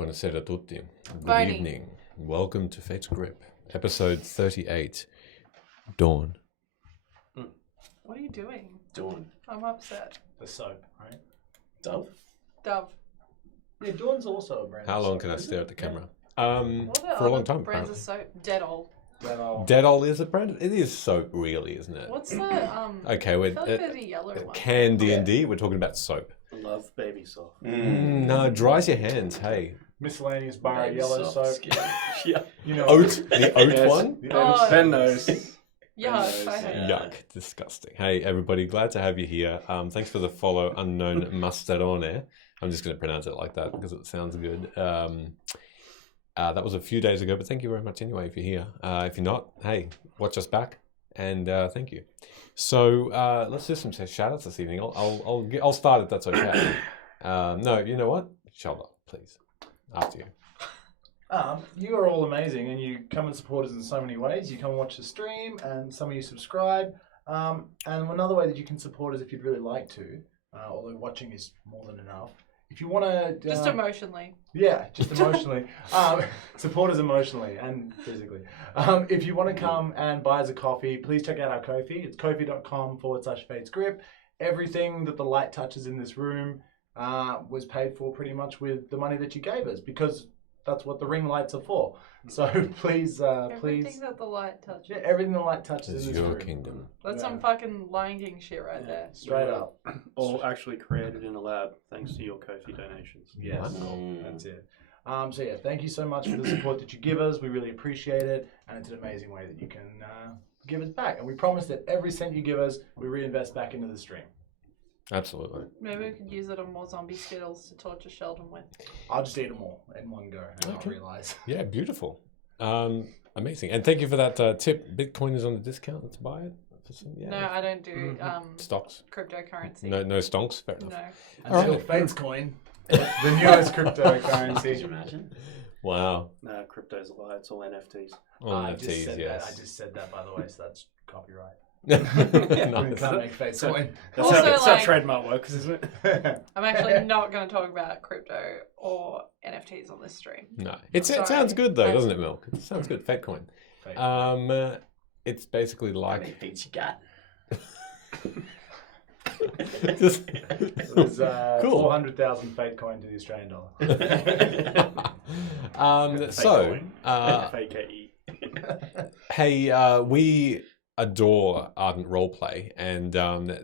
Buonasera a tutti. Good Bonnie. evening. Welcome to Fate's Grip, episode 38. Dawn. What are you doing? Dawn. I'm upset. The soap, right? Dove? Dove. Yeah, Dawn's also a brand. How of long soap, can I isn't stare it? at the camera? What are For a long other time, brands apparently. of soap? Dettol. Well, Dettol is a brand? It is soap, really, isn't it? What's the Okay, I we're feel like there's a yellow one. can D&D. We're talking about soap. Love baby soft. No, it dries your hands. Hey, miscellaneous bar Baby yellow soft soap. skin. Yeah. You know, oat, the oat Yes. one. the Oh. oat- Ben knows. Yuck, I hate Yeah. Yuck, disgusting. Hey, everybody, glad to have you here. Thanks for the follow, unknown Mastarone. I'm just going to pronounce it like that because it sounds good. That was a few days ago, but thank you very much anyway if you're here. If you're not, hey, watch us back, and thank you. So let's do some shout-outs this evening. I'll start if that's okay. No, you know what? Shut up, please. After you. you are all amazing, and you come and support us in so many ways. You come and watch the stream, and some of you subscribe. And another way that you can support us if you'd really like to, although watching is more than enough. If you want to, Just emotionally. yeah, just emotionally. Support us emotionally and physically. If you want to come and buy us a coffee, please check out our Ko-fi. It's kofi.com/FatesGrip. Everything that the light touches in this room was paid for pretty much with the money that you gave us, because that's what the ring lights are for. So please, Everything that the light touches. yeah, everything the light touches It's in this your room. kingdom. That's Yeah. some fucking Lion King shit right there. Straight up. All actually created in a lab thanks to your Ko-fi donations. Yes, Wow. that's it. So yeah, thank you so much for the support that you give us. We really appreciate it, and it's an amazing way that you can give us back. And we promise that every cent you give us, we reinvest back into the stream. Absolutely. Maybe we could use it on more zombie skittles to torture Sheldon with. I'll just eat them all in one go, and Okay. I'll realize. Yeah, beautiful. Amazing. And thank you for that tip. Bitcoin is on the discount. Let's buy it. Yeah. No, I don't do Stocks. cryptocurrency. No stonks. Fair enough. No. Until right. Fate's coin, the newest Could you cryptocurrency. imagine? Wow. No, crypto's a lie. It's all NFTs. On I just NFTs, said yes. that. I just said that, by the way, so that's copyright. No, We can't make Fate's So- coin. That's, Also, how, that's how like- trademark works, isn't it? I'm actually not going to talk about crypto or NFTs on this stream. no. It Sorry. sounds good though, doesn't it, Milk? It sounds good. Fatecoin. Fate. It's basically How many like feet you got? just It was Cool. 400,000 Fate coin to the Australian dollar. so Fake-E. hey, we adore Ardent Roleplay, and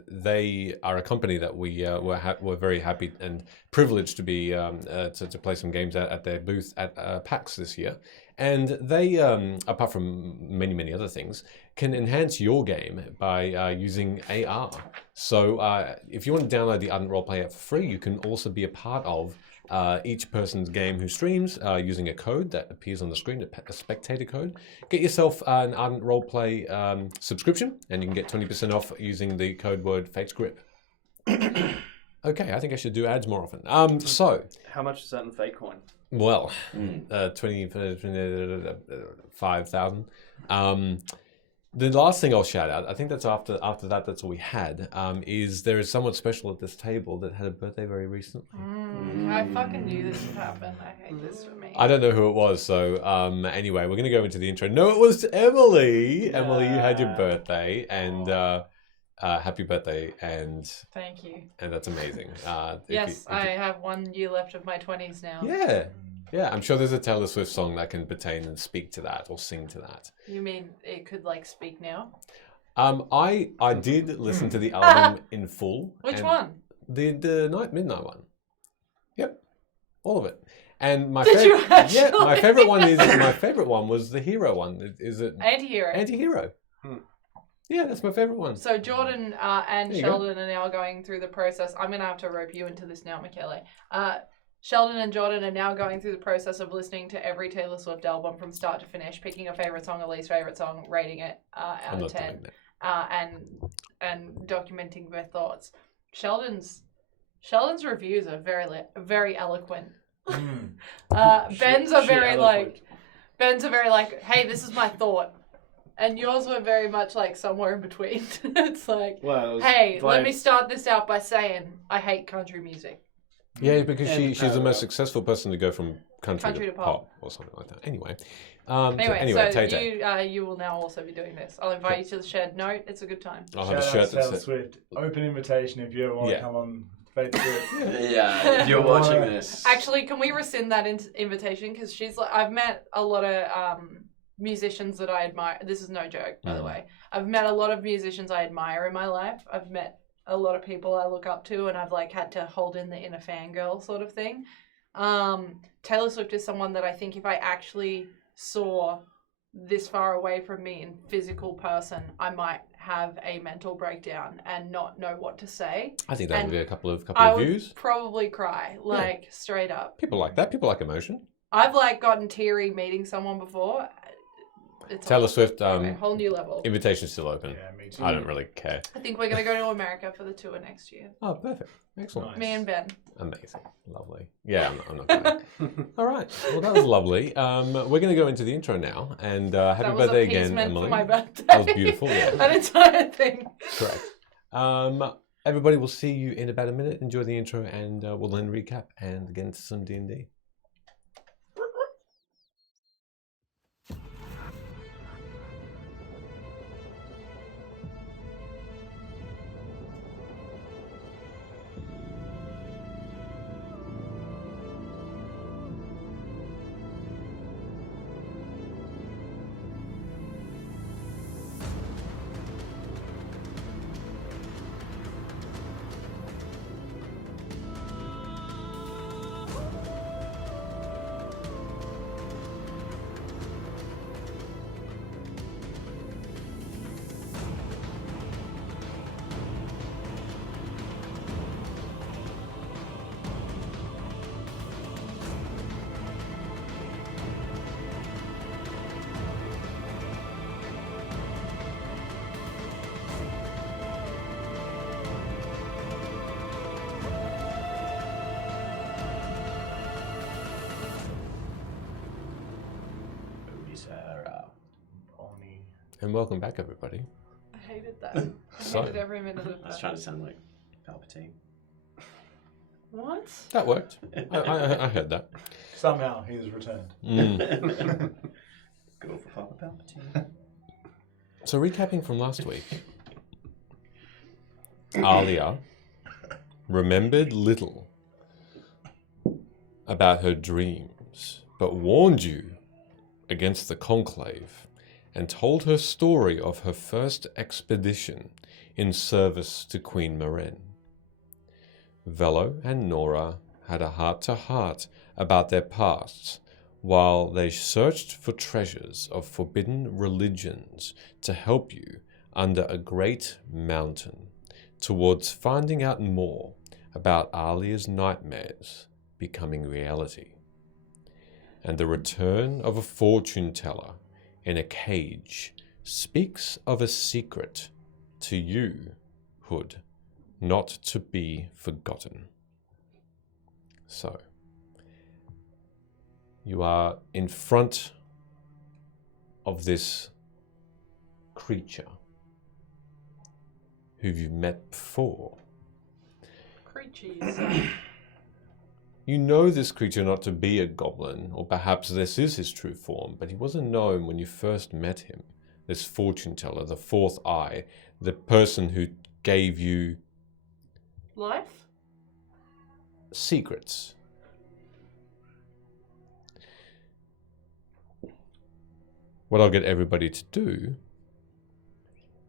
they are a company that we're very happy and privileged to be to play some games at their booth at PAX this year. And they, apart from many other things, can enhance your game by using AR. So if you want to download the Ardent Roleplay app for free, you can also be a part of each person's game who streams using a code that appears on the screen, a spectator code. Get yourself an Ardent Roleplay subscription, and you can get 20% off using the code word FatesGrip. Okay, I think I should do ads more often. So, How much is that in fake coin? well, 5,000. The last thing I'll shout out, I think that's after that, that's all we had, is there is someone special at this table that had a birthday very recently. I fucking knew this would happen. I hate this for me. I don't know who it was, so anyway, we're going to go into the intro. No, it was Emily. Yeah. Emily, you had your birthday, and happy birthday, and Thank you. that's amazing. Yes, I have 1 year left of my 20s now. Yeah, I'm sure there's a Taylor Swift song that can pertain and speak to that or sing to that. You mean it could like speak now? I did listen to the album in full. Which and one? The midnight one. Yep, all of it. And my Did you favorite, yeah, my actually? favorite one was the hero one. Is it Anti-hero. Anti-hero? Yeah, that's my favorite one. So Jordan and There you Sheldon are now going through the process. I'm going to have to rope you into this now, Michele. Sheldon and Jordan are now going through the process of listening to every Taylor Swift album from start to finish, picking a favorite song, a least favorite song, rating it out I'm of not 10, doing that. and documenting their thoughts. Sheldon's reviews are very eloquent. Ben's are very like, hey, this is my thought. And yours were very much like somewhere in between. It's like, Well, hey, let me start this out by saying I hate country music. Yeah, because And she's the most paragraph. successful person to go from country to pop or something like that. Anyway, you will now also be doing this. I'll invite you to the shared note. It's a good time. I'll have a Shout shirt out to that Taylor says, Swift. Open invitation if you ever want to come on Fate's Grip. Yeah, if you're watching this. Actually, can we rescind that invitation? Because she's like, I've met a lot of musicians that I admire. This is no joke, by the way. I've met a lot of musicians I admire in my life. I've met a lot of people I look up to, and I've like had to hold in the inner fangirl sort of thing. Taylor Swift is someone that I think if I actually saw this far away from me in physical person, I might have a mental breakdown and not know what to say. I think that would be a couple of I views. would probably cry, like straight up. People like that. People like emotion. I've like gotten teary meeting someone before. It's Taylor Swift, a whole new level. invitation's still open. Yeah, me too. I don't really care. I think we're gonna go to America for the tour next year. Oh, perfect. Excellent. Nice. Me and Ben. Amazing. Lovely. Yeah, I'm not kidding. All right. Well, that was lovely. We're going to go into the intro now. And happy That was birthday again, appeasement Emily. for my birthday. That was beautiful, yeah. That entire thing. Correct. Everybody, will see you in about a minute. Enjoy the intro, and we'll then recap and get into some D&D. And welcome back, everybody. I hated that. I So- hated every minute of I was that. trying to sound like Palpatine. What? That worked. I heard that. Somehow he has returned. Go for Father Palpatine. So recapping from last week, Alia remembered little about her dreams, but warned you against the Conclave and told her story of her first expedition in service to Queen Maren. Velo and Nora had a heart-to-heart about their pasts while they searched for treasures of forbidden religions to help you under a great mountain towards finding out more about Alia's nightmares becoming reality. And the return of a fortune teller in a cage speaks of a secret to you, Hood, not to be forgotten. So, you are in front of this creature who you've met before. Creatures. You know this creature not to be a goblin, or perhaps this is his true form, but he was a gnome when you first met him. This fortune teller, the fourth eye, the person who gave you Life? secrets. What I'll get everybody to do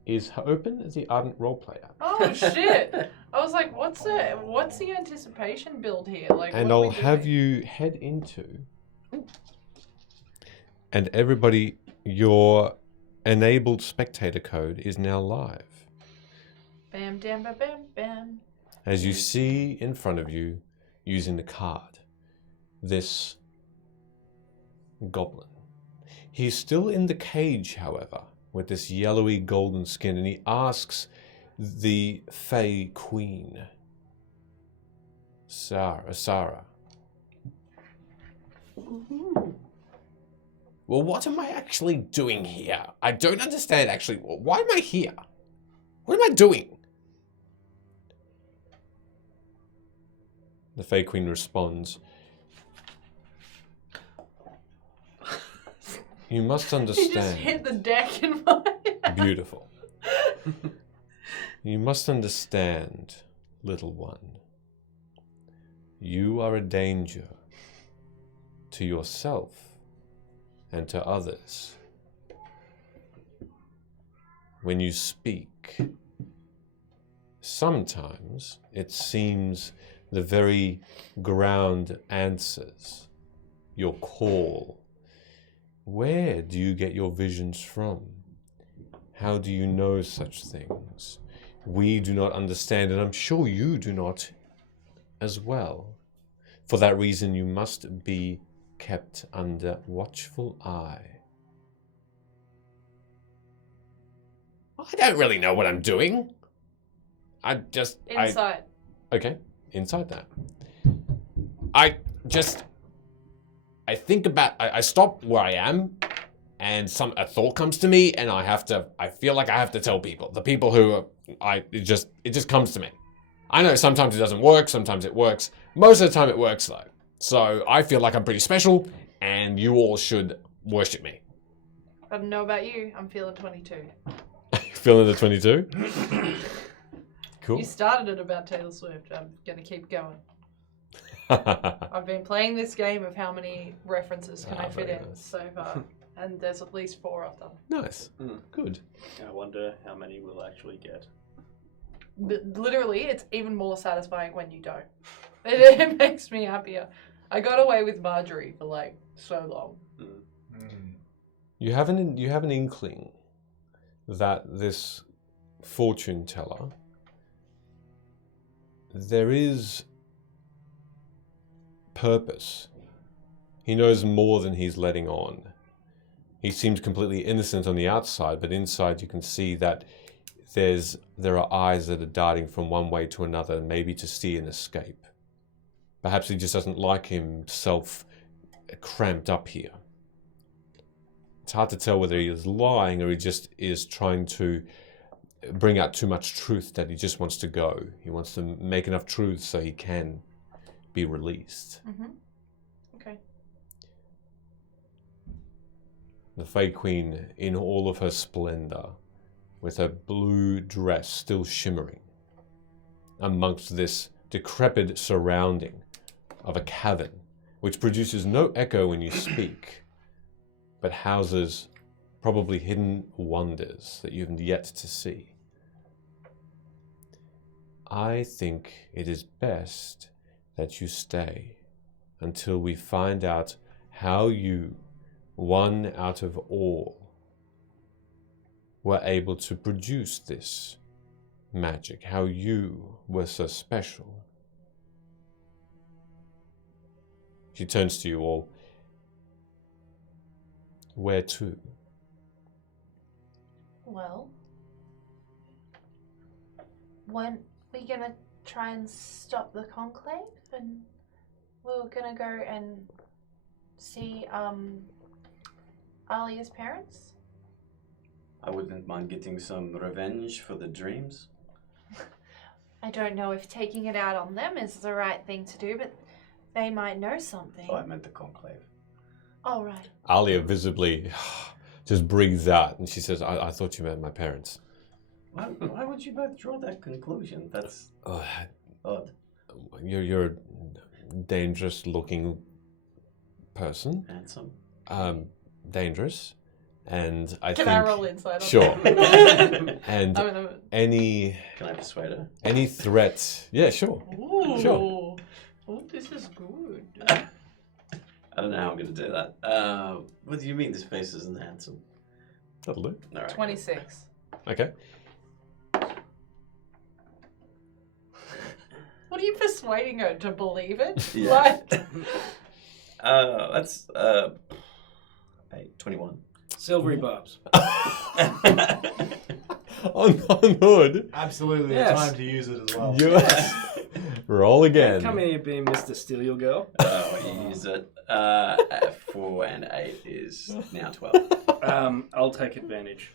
is open the Ardent Roleplay app. Oh shit! I was like, what's the anticipation build here? Like, And what are I'll we have doing? you head into, and everybody, your enabled spectator code is now live. Bam, bam, bam, bam, bam. As you see in front of you, using the card, this goblin. He's still in the cage, however, with this yellowy golden skin, and he asks the Fey Queen, Sarah. Well, what am I actually doing here? I don't understand, actually. Why am I here? What am I doing? The Fey Queen responds, You must He just understand. hit the deck in my Beautiful. You must understand, little one. You are a danger to yourself and to others. When you speak, sometimes it seems the very ground answers your call. Where do you get your visions from? How do you know such things? We do not understand, and I'm sure you do not as well. For that reason, you must be kept under watchful eye. I don't really know what I'm doing. Insight. Okay, inside that. I think about, I stop where I am, and a thought comes to me, and I feel like I have to tell people. The people who it just comes to me. I know sometimes it doesn't work, sometimes it works. Most of the time it works though. So I feel like I'm pretty special, and you all should worship me. I don't know about you. I'm feeling 22. Feeling the 22? Cool. You started it about Taylor Swift. I'm going to keep going. I've been playing this game of how many references can I fit very in nice. so far. And there's at least 4 of them. Nice. Good. I wonder how many we'll actually get. But literally, it's even more satisfying when you don't. It makes me happier. I got away with Marjorie for like so long. You have an inkling that this fortune teller, there is purpose. He knows more than he's letting on. He seems completely innocent on the outside, but inside you can see that there are eyes that are darting from one way to another, maybe to see an escape. Perhaps he just doesn't like himself cramped up here. It's hard to tell whether he is lying or he just is trying to bring out too much truth that he just wants to go. He wants to make enough truth so he can be released. Mm-hmm. Okay. The Fae Queen, in all of her splendor, with her blue dress still shimmering, amongst this decrepit surrounding of a cavern, which produces no echo when you speak, but houses probably hidden wonders that you have yet to see. I think it is best that you stay until we find out how you, one out of all, were able to produce this magic, how you were so special. She turns to you all. Where to? Well, when we gonna try and stop the conclave, and we were gonna go and see Alia's parents. I wouldn't mind getting some revenge for the dreams. I don't know if taking it out on them is the right thing to do, but they might know something. Oh, I meant the conclave. All right. Alia visibly just breathes out and she says, I thought you meant my parents. Why would you both draw that conclusion? That's odd. You're a dangerous looking person. Handsome. Dangerous. And I Can think... I roll inside? on Sure. that? And I'm any Can I persuade her? threat... Yeah, sure. Ooh. Sure. Oh, this is good. I don't know how I'm going to do that. What do you mean this face isn't handsome? That'll do. All right. 26. Okay. What are you persuading her to believe it? Yeah. Like, That's 21. Silvery barbs. on hood. Absolutely, Yes. time to use it as well. Yes. Roll again. Come here, being Mr. Steal Your Girl. You use it. 4 and 8 is now 12. I'll take advantage.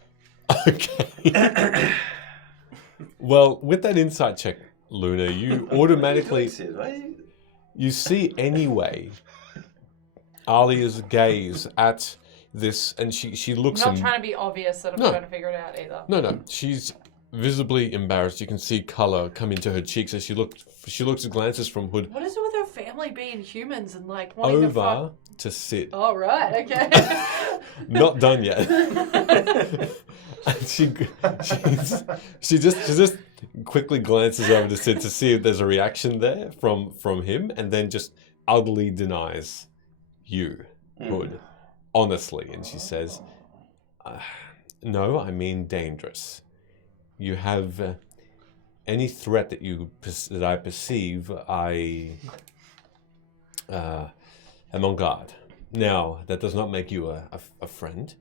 Okay. Well, with that insight check, Luna, you automatically... Sid? Why are you... You see anyway Alia's gaze at this, and she I'm looks. not trying to be obvious that I'm No. trying to figure it out either. No. She's visibly embarrassed. You can see color come into her cheeks as she looks at glances from Hood What is it with her family being humans and like wanting to fuck? over to sit. Oh right, okay. Not done yet. And she just quickly glances over to Sid to see if there's a reaction there from him, and then just utterly denies you, Hood, honestly. And she says, "No, I mean dangerous. You have any threat that I perceive, I am on guard. Now, that does not make you a friend,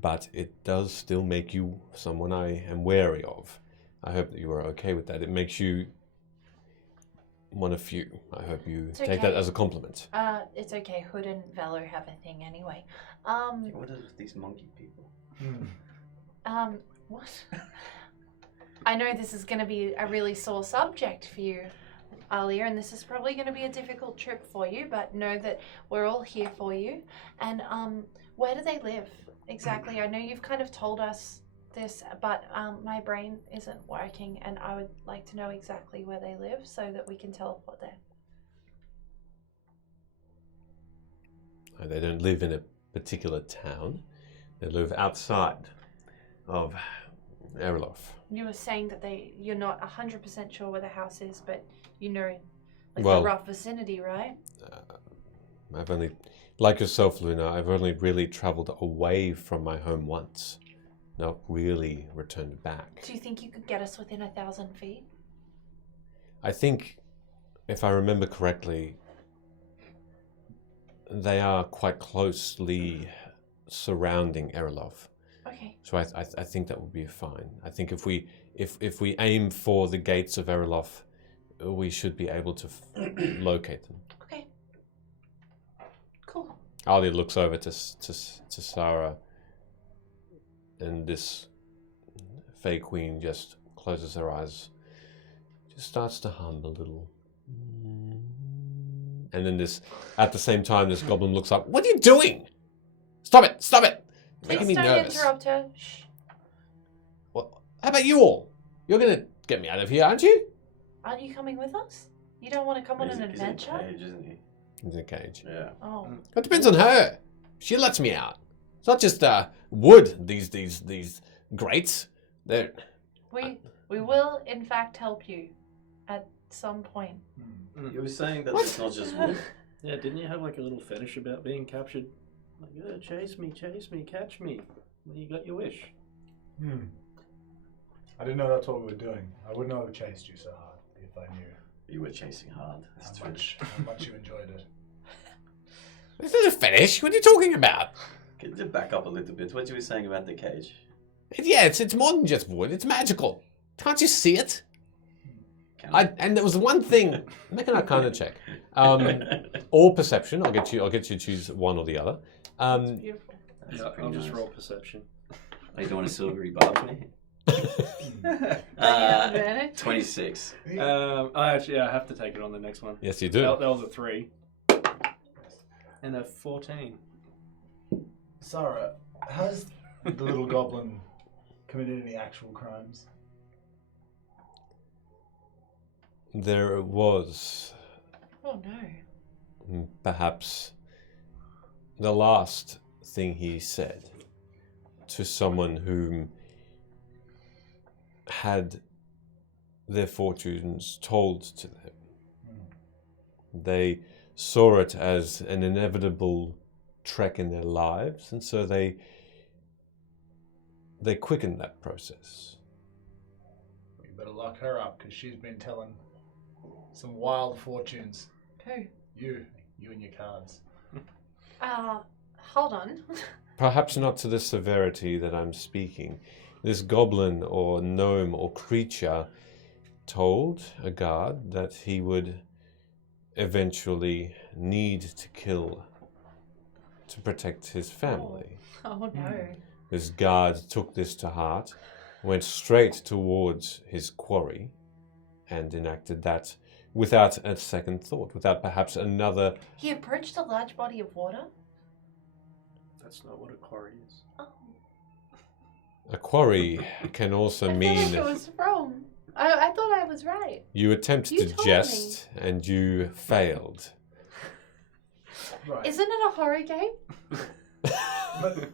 but it does still make you someone I am wary of. I hope that you are okay with that. It makes you one of few. I hope you It's take that okay. as a compliment." It's okay. Hood and Valor have a thing anyway. What is with these monkey people? What? I know this is going to be a really sore subject for you, Alia, and this is probably going to be a difficult trip for you, but know that we're all here for you. And where do they live exactly? I know you've kind of told us this, but my brain isn't working, and I would like to know exactly where they live so that we can teleport there. They don't live in a particular town. They live outside of Erlof. You were saying that you're not 100% sure where the house is, but you know, like Well- the rough vicinity, right? I've only, like yourself, Luna, I've only really traveled away from my home once. Not really returned back. Do you think you could get us within 1,000 feet? I think, if I remember correctly, they are quite closely surrounding Erlof. Okay. So I think that would be fine. I think if we aim for the gates of Erlof, we should be able to locate them. Okay. Cool. Alia looks over to Sarah, and this Fey Queen just closes her eyes, just starts to hum a little. And then at the same time, this goblin looks up. "What are you doing? Stop it! Stop it! You're making me Please don't nervous." interrupt her. Shh. Well, how about you all? You're gonna get me out of here, aren't you? Aren't you coming with us? You don't want to come on an He's in a adventure? cage, isn't he? In a cage. Yeah. Oh. It depends on her. She lets me out. It's not just wood. These grates. They're We will, in fact, help you at some point. You were saying that What? it's not just wood. Yeah, didn't you have like a little fetish about being captured? Like, yeah, chase me, catch me. Well, you got your wish. I didn't know that's what we were doing. I would not have chased you so hard if I knew You were chasing hard. That's how true. much you enjoyed it. It's not a fetish. What are you talking about? Can you back up a little bit? What you were saying about the cage? Yeah, it's more than just wood. It's magical. Can't you see it? And there was one thing. Make an Arcana check. Or perception. I'll get you to choose one or the other. Beautiful. That's Yeah, pretty I'll just nice. roll perception. Oh, you don't want to silvery barbs me? Advantage? 26. I have to take it on the next one. Yes, you do. That was a 3. And a 14. Sarah, has the little goblin committed any actual crimes? There was Oh no. perhaps the last thing he said to someone whom had their fortunes told to them. They saw it as an inevitable trek in their lives, and so they quickened that process. You better lock her up because she's been telling some wild fortunes. Who? You and your cards. Hold on. Perhaps not to the severity that I'm speaking. This goblin or gnome or creature told a guard that he would eventually need to kill to protect his family. Oh no. This guard took this to heart, went straight towards his quarry, and enacted that without a second thought, without perhaps another. He approached a large body of water? That's not what a quarry is. Oh, A quarry can also I feel mean like it was wrong. I thought I was right. you attempt You to told jest and you failed. Right. Isn't it a horror game? But,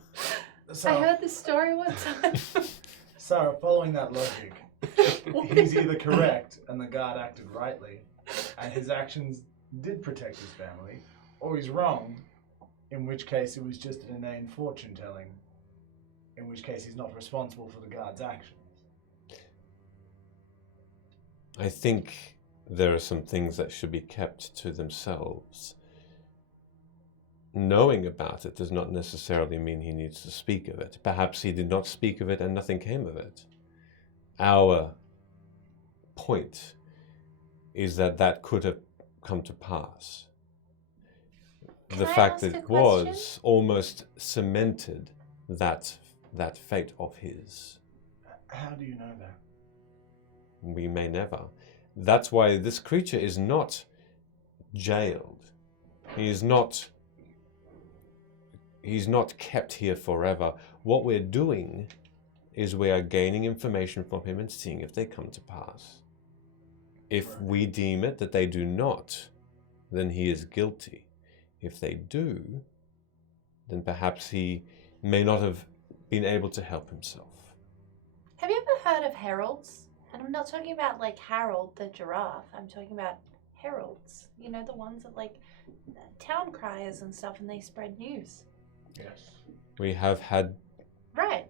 so, I heard this story one time. so, following that logic, he's either correct and the guard acted rightly, and his actions did protect his family, or he's wrong, in which case it was just an inane fortune telling, in which case he's not responsible for the guard's actions. I think there are some things that should be kept to themselves. Knowing about it does not necessarily mean he needs to speak of it. Perhaps he did not speak of it and nothing came of it. Our point is that that could have come to pass. Can The I fact ask that a it question? was almost cemented that fate of his. How do you know that? We may never. That's why this creature is not jailed. He's not kept here forever. What we're doing is we are gaining information from him and seeing if they come to pass. If we deem it that they do not, then he is guilty. If they do, then perhaps he may not have been able to help himself. Have you ever heard of heralds? And I'm not talking about like Harold the giraffe. I'm talking about heralds. You know, the ones that like town criers and stuff, and they spread news. Yes. We have had Right.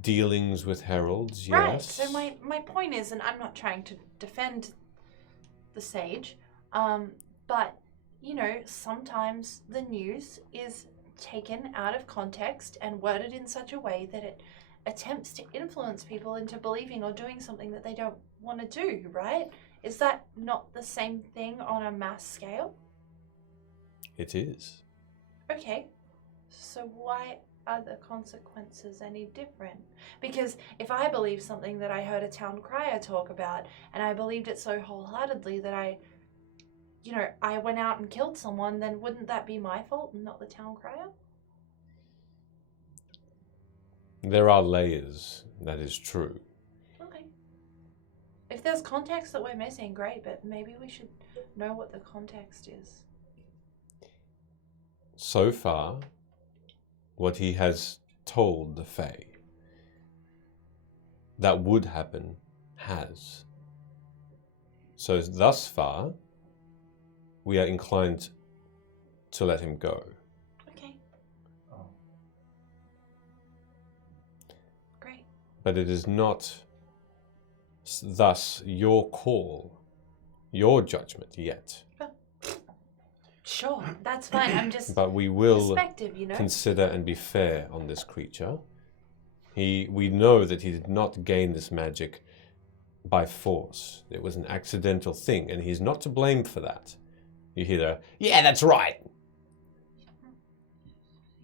dealings with heralds, yes. Right. So my point is, and I'm not trying to defend the sage, but you know, sometimes the news is taken out of context and worded in such a way that it attempts to influence people into believing or doing something that they don't want to do, right? Is that not the same thing on a mass scale? It is. Okay. So why are the consequences any different? Because if I believe something that I heard a town crier talk about, and I believed it so wholeheartedly that I went out and killed someone, then wouldn't that be my fault and not the town crier? There are layers, that is true. Okay. If there's context that we're missing, great, but maybe we should know what the context is. So far, what he has told the Fae that would happen has. So thus far, we are inclined to let him go. Okay. Oh. Great. But it is not thus your call, your judgment yet. Sure, that's fine. I'm just But we will perspective, you know? consider and be fair on this creature. We know that he did not gain this magic by force. It was an accidental thing, and he's not to blame for that. You hear the, yeah, that's right.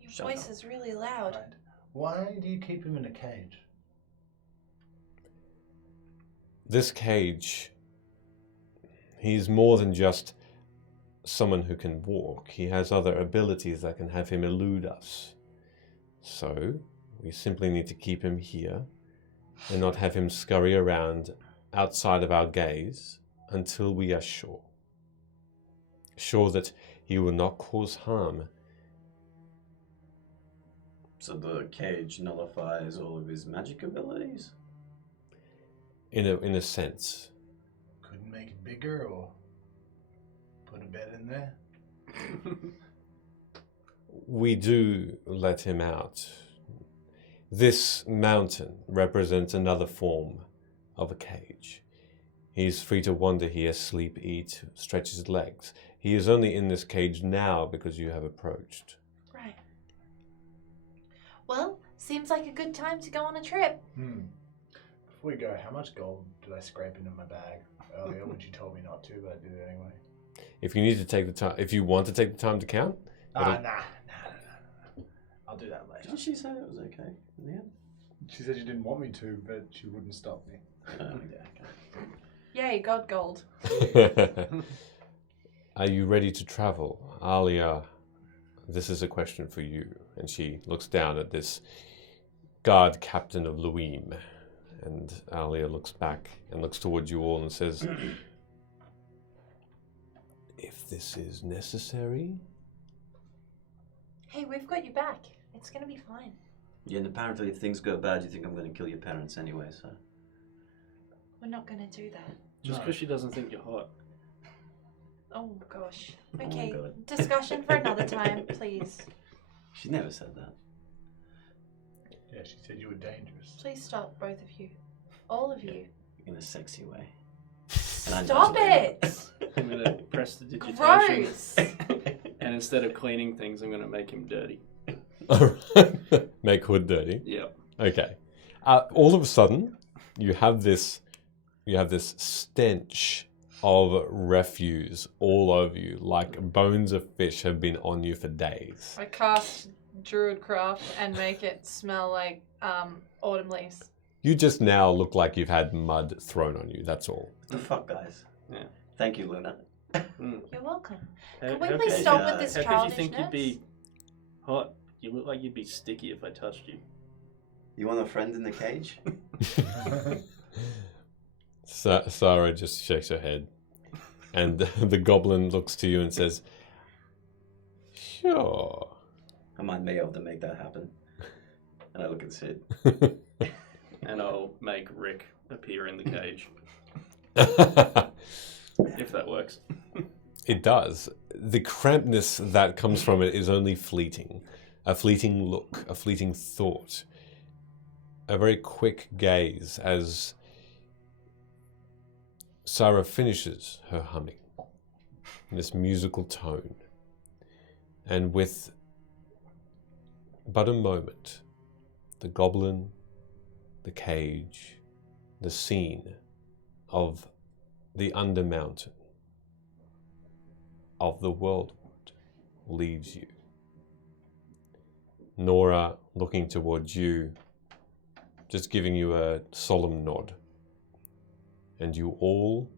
Your Shut voice up. is really loud. Right. Why do you keep him in a cage? This cage, he's more than just someone who can walk. He has other abilities that can have him elude us. So, we simply need to keep him here and not have him scurry around outside of our gaze until we are sure. Sure that he will not cause harm. So the cage nullifies all of his magic abilities? In a sense. Couldn't make it bigger or put a bed in there? We do let him out. This mountain represents another form of a cage. He is free to wander here, sleep, eat, stretch his legs. He is only in this cage now because you have approached. Right. Well, seems like a good time to go on a trip. Before we go, how much gold did I scrape into my bag earlier when she told me not to, but I did it anyway? If you need to take the time, if you want to take the time to count, Nah. I'll do that later. Didn't she say it was okay in the end? She said she didn't want me to, but she wouldn't stop me. Yeah, okay. Yay, got gold. are you ready to travel? Alia this is a question for you. And she looks down at this guard captain of Luim. And Alia looks back and looks towards you all and says, if this is necessary. Hey, we've got you back. It's gonna be fine. Yeah, and apparently if things go bad, you think I'm going to kill your parents anyway, so... We're not gonna do that. Just because she doesn't think you're hot. Oh gosh. my Okay, God. discussion for another time, please. She never said that. Yeah, she said you were dangerous. Please stop, both of you. All of you. In a sexy way. And I know Stop it's it! I'm gonna press the digitation. Gross! And instead of cleaning things, I'm gonna make him dirty. Make Hood dirty. Yep. Okay. All of a sudden, you have this stench of refuse all over you, like bones of fish have been on you for days. I cast Druidcraft and make it smell like autumn leaves. You just now look like you've had mud thrown on you. That's all. What the fuck, guys? Yeah. Thank you, Luna. You're welcome. How, Can we how please could- stop with this How could you childishness? think you'd be hot? You look like you'd be sticky if I touched you. You want a friend in the cage? Sarah just shakes her head, and the goblin looks to you and says, "Sure." I might be able to make that happen. And I look at Sid. And I'll make Rick appear in the cage. If that works. It does. The crampedness that comes from it is only fleeting. A fleeting look, a fleeting thought, a very quick gaze as Sarah finishes her humming in this musical tone. And with but a moment, the goblin, the cage, the scene of the Undermountain of the Worldwood leaves you. Nora looking towards you, just giving you a solemn nod. And you all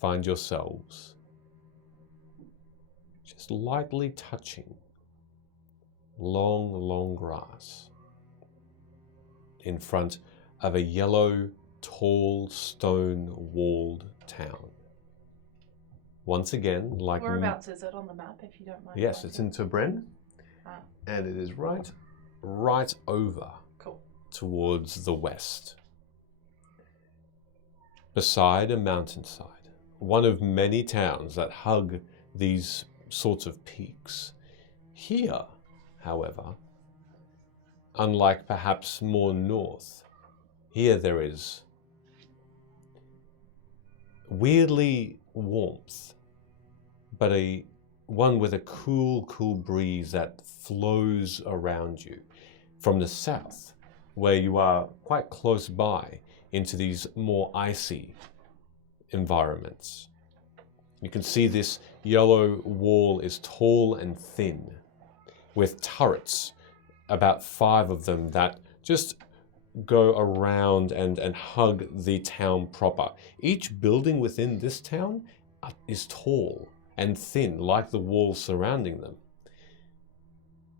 find yourselves just lightly touching long, long grass in front of a yellow, tall, stone-walled town. Once again, like... Whereabouts is it on the map, if you don't mind? Yes, it's in Tobren. Ah. And it is right over Cool. towards the west. Beside a mountainside, one of many towns that hug these sorts of peaks. Here, however, unlike perhaps more north, here there is weirdly warmth, but one with a cool, cool breeze that flows around you from the south, where you are quite close by into these more icy environments. You can see this yellow wall is tall and thin, with turrets, about 5 of them, that just go around and hug the town proper. Each building within this town is tall and thin, like the walls surrounding them.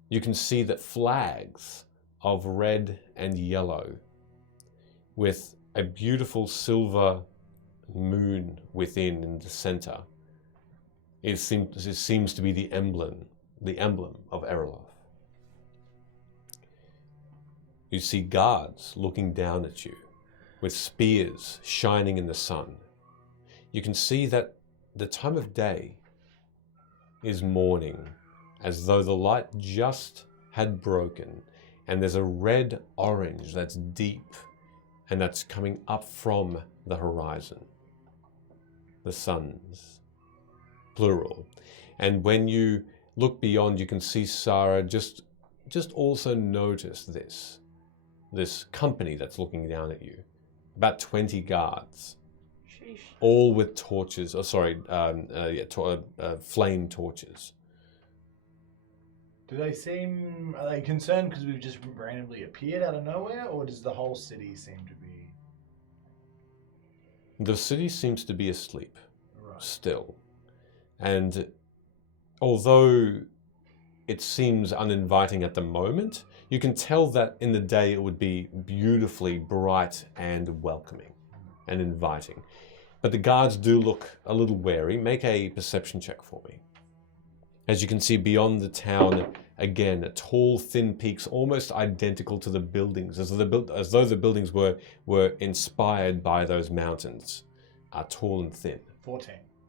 You can see that flags of red and yellow, with a beautiful silver moon within in the center, it seems to be the emblem of Erlof. You see guards looking down at you with spears shining in the sun. You can see that the time of day is morning, as though the light just had broken, and there's a red-orange that's deep and that's coming up from the horizon. The suns, plural. And when you look beyond, you can see Sarah just also notice this company that's looking down at you. About 20 guards, Sheesh. all with torches, flame torches. Do they seem, are they concerned because we've just randomly appeared out of nowhere, or does the whole city seem to be... The city seems to be asleep Right. still. And although it seems uninviting at the moment, you can tell that in the day it would be beautifully bright and welcoming and inviting. But the guards do look a little wary. Make a perception check for me. As you can see beyond the town, again, tall, thin peaks, almost identical to the buildings, as though the buildings were inspired by those mountains, are tall and thin.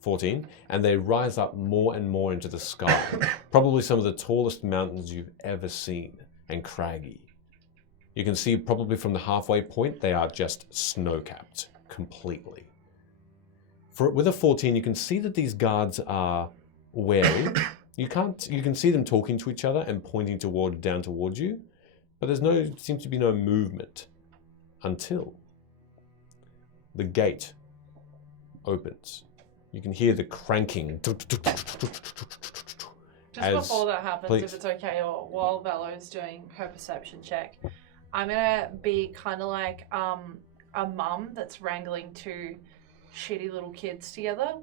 14, and they rise up more and more into the sky. Probably some of the tallest mountains you've ever seen, and craggy. You can see probably from the halfway point, they are just snow-capped completely. With a 14, you can see that these guards are wary. You can see them talking to each other and pointing down towards you, but seems to be no movement until the gate opens. You can hear the cranking. Just before that happens, please. if it's okay, or while Velo's doing her perception check, I'm gonna be kind of like a mum that's wrangling two shitty little kids together,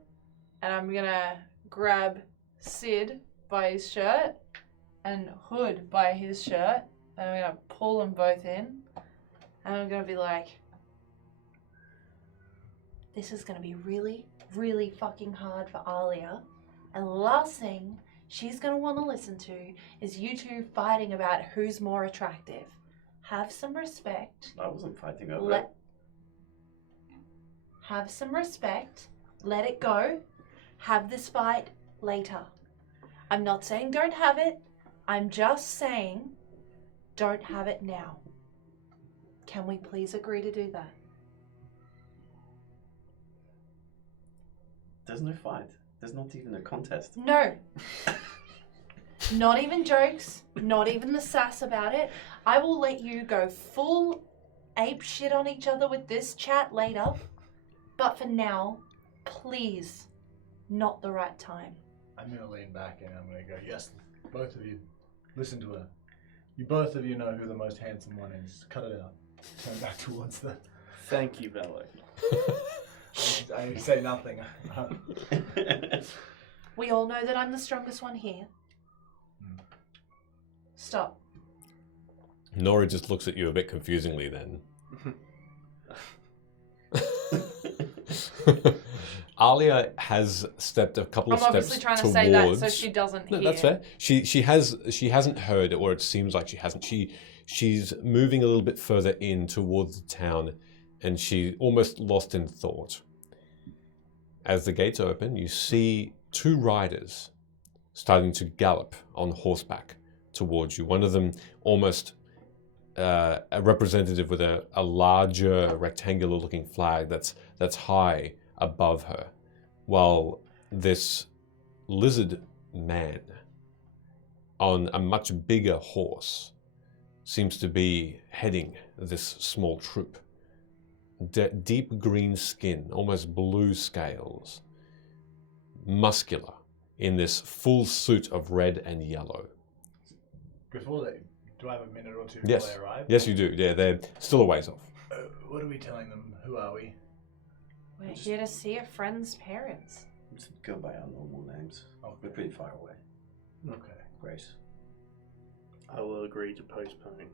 and I'm gonna grab Sid by his shirt and Hood by his shirt, and I'm gonna pull them both in, and I'm gonna be like, This is gonna be really, really fucking hard for Alia. And the last thing she's gonna want to listen to is you two fighting about who's more attractive. Have some respect. I wasn't fighting over it. Have some respect. Let it go. Have this fight later. I'm not saying don't have it. I'm just saying don't have it now. Can we please agree to do that? There's no fight. There's not even a contest. No. Not even jokes. Not even the sass about it. I will let you go full ape shit on each other with this chat later. But for now, please, not the right time. I'm going to lean back and I'm going to go, yes, both of you, listen to her. You both of you know who the most handsome one is. Cut it out. Turn back towards the... Thank you, Velo. I say nothing. We all know that I'm the strongest one here. Stop. Nora just looks at you a bit confusingly then. Alia has stepped a couple of I'm steps obviously trying to towards... say that so she doesn't hear. No, that's fair. She hasn't heard, or it seems like she hasn't. She's moving a little bit further in towards the town, and she almost lost in thought. As the gates open, you see two riders starting to gallop on horseback towards you. One of them almost a representative with a larger rectangular-looking flag that's high above her, while this lizard man on a much bigger horse seems to be heading this small troop. Deep green skin, almost blue scales, muscular in this full suit of red and yellow. Before they... Do I have a minute or two Yes. before they arrive? Yes, you do. Yeah, they're still a ways off. What are we telling them? Who are we? We're here to see a friend's parents. Just go by our normal names. We're pretty far away. Okay. Grace. I will agree to postpone,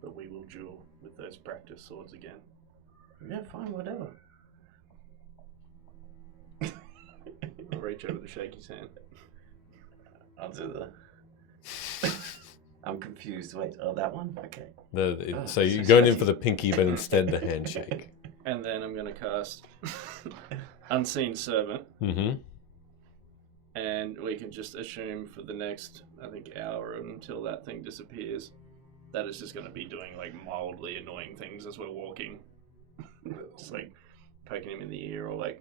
but we will duel with those practice swords again. Yeah, fine, whatever. I'll reach over to shake his hand. I'll do the... I'm confused. Wait, that one? Okay. So you're going in for the pinky, but instead the handshake. And then I'm going to cast Unseen Servant. Mm-hmm. And we can just assume for the next, I think, hour until that thing disappears, that it's just going to be doing, like, mildly annoying things as we're walking. Just, like, poking him in the ear or, like,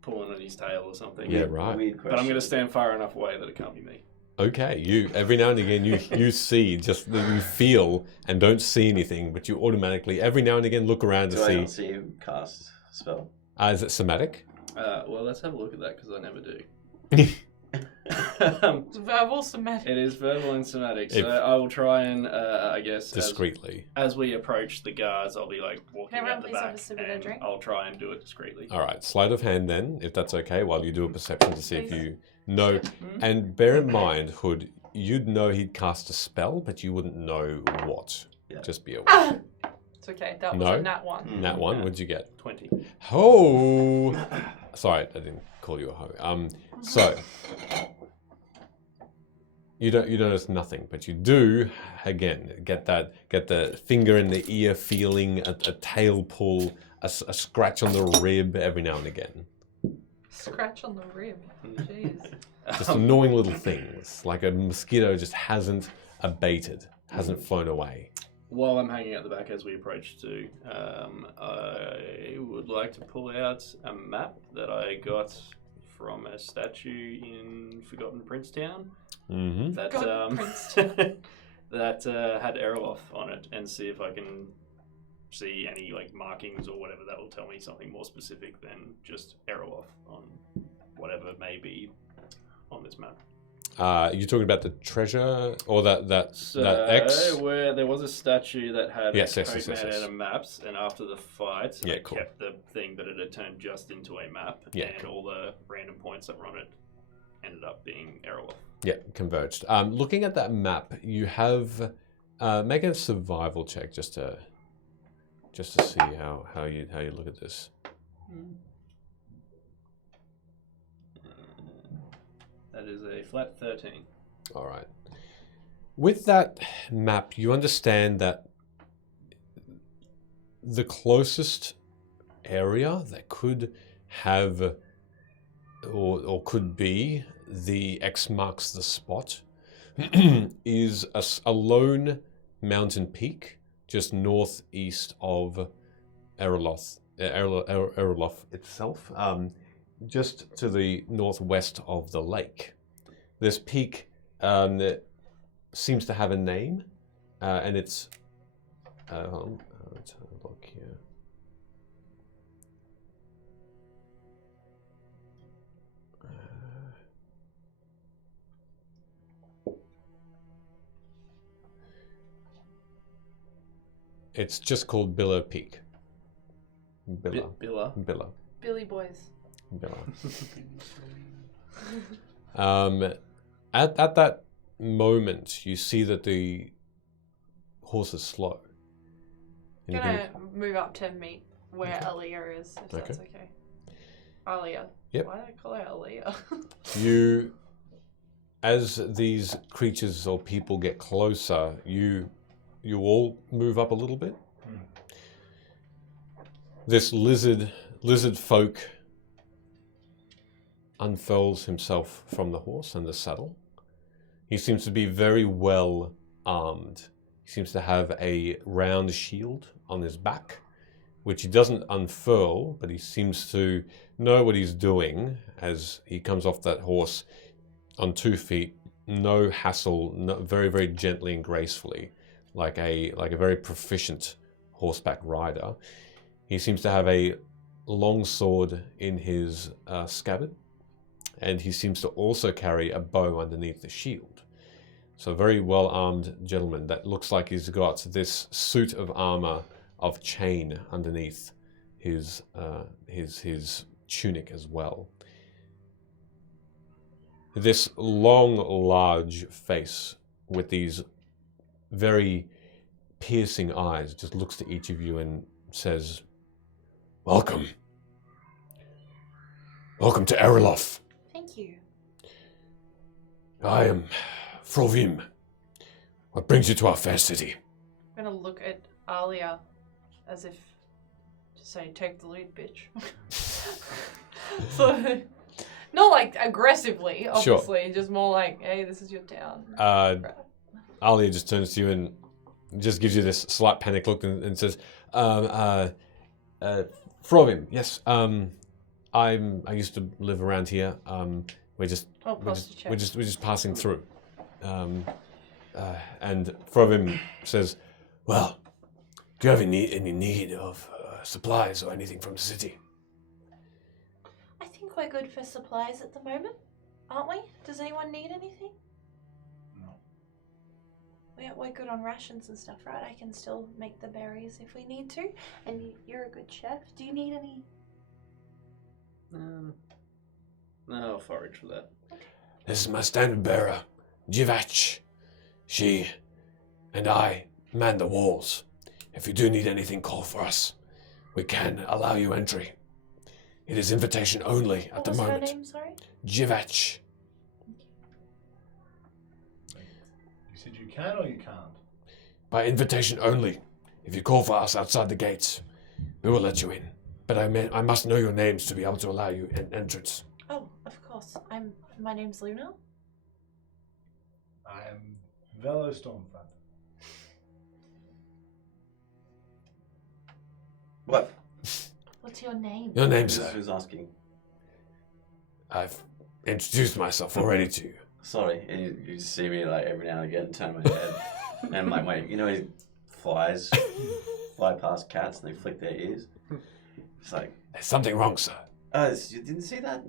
pulling on his tail or something. Yeah, right. But I'm going to stand far enough away that it can't be me. Okay, you every now and again you see, just you feel and don't see anything, but you automatically every now and again look around to Do I see. not see you cast spell? Is it somatic? Well, let's have a look at that because I never do. It's verbal somatic. It is verbal and somatic, so I will try and, I guess, Discreetly. as we approach the guards, I'll be like walking Can everyone out the please have back, a sip of their and drink? I'll try and do it discreetly. All right, sleight of hand then, if that's okay, while you do a perception to see if Please. you No. And bear in mind, Hood, you'd know he'd cast a spell, but you wouldn't know what. Yeah. Just be aware. It's okay. That was No. a nat one. That one, what'd you get? 20. Ho! Sorry, I didn't call you a ho. So you notice nothing, but you do again get the finger in the ear feeling, a tail pull, a scratch on the rib every now and again. Scratch on the rib. Jeez. Just annoying little things, like a mosquito just hasn't abated, hasn't flown away. While I'm hanging out the back as we approach too, I would like to pull out a map that I got from a statue in Forgotten Princetown. Mm-hmm. That Forgotten Princetown. that had Erloth on it, and see if I can see any like markings or whatever that will tell me something more specific than just Erloth on whatever may be on this map. You're talking about the treasure or that X? Where there was a statue that had Yes, a yes, yes, coat yes, made yes. out of maps, and after the fight, Yeah, I cool. kept the thing, but it had turned just into a map, Yeah, and all the random points that were on it ended up being Erloth. Yeah, converged. Looking at that map, you have make a survival check just to see how you look at this. That is a flat 13. All right. With that map, you understand that the closest area that could have or could be the X marks the spot is a lone mountain peak just northeast of Erloth itself, just to the northwest of the lake. This peak seems to have a name, and it's. Hold on, let's have a look here. It's just called Billow Peak. Billow. Billa. Billy boys. Billow. At that moment, you see that the horse is slow. And I'm you gonna move up to meet where Alia is, if that's okay. Alia. Yep. Why do I call her Alia? You, as these creatures or people get closer, you all move up a little bit. This lizard folk unfurls himself from the horse and the saddle. He seems to be very well armed. He seems to have a round shield on his back, which he doesn't unfurl, but he seems to know what he's doing as he comes off that horse on 2 feet, no hassle, very, very gently and gracefully, like a very proficient horseback rider. He seems to have a long sword in his scabbard, and he seems to also carry a bow underneath the shield. So a very well-armed gentleman that looks like he's got this suit of armor of chain underneath his tunic as well. This long, large face with these very piercing eyes just looks to each of you and says, "Welcome. Welcome to Erloth. Thank you. I am Frovim. What brings you to our fair city?" I'm gonna look at Alia as if to say, "Take the lead, bitch." So, not like aggressively, obviously, just more like, "Hey, this is your town." Alia just turns to you and just gives you this slight panic look and says, Frovim, yes, I used to live around here. We're just passing through. And Frovim says, "Well, do you have any need of supplies or anything from the city?" I think we're good for supplies at the moment, aren't we? Does anyone need anything? No. We're good on rations and stuff, right? I can still make the berries if we need to. And you're a good chef. Do you need any? No, I'll forage for that. This is my standard bearer, Jivach. She and I man the walls. If you do need anything, call for us. We can allow you entry. It is invitation only at What the was moment. her name, sorry? Jivach. You said you can or you can't? By invitation only. If you call for us outside the gates, we will let you in. But I must know your names to be able to allow you an entrance. Oh, of course. My name's Luna. I am Velo Stormfront. What? What's your name? Your name, sir. Who's asking? I've introduced myself already to you. Sorry, and you see me like every now and again turn my head, and like flies fly past cats and they flick their ears. It's like, There's something wrong, sir. you didn't see that?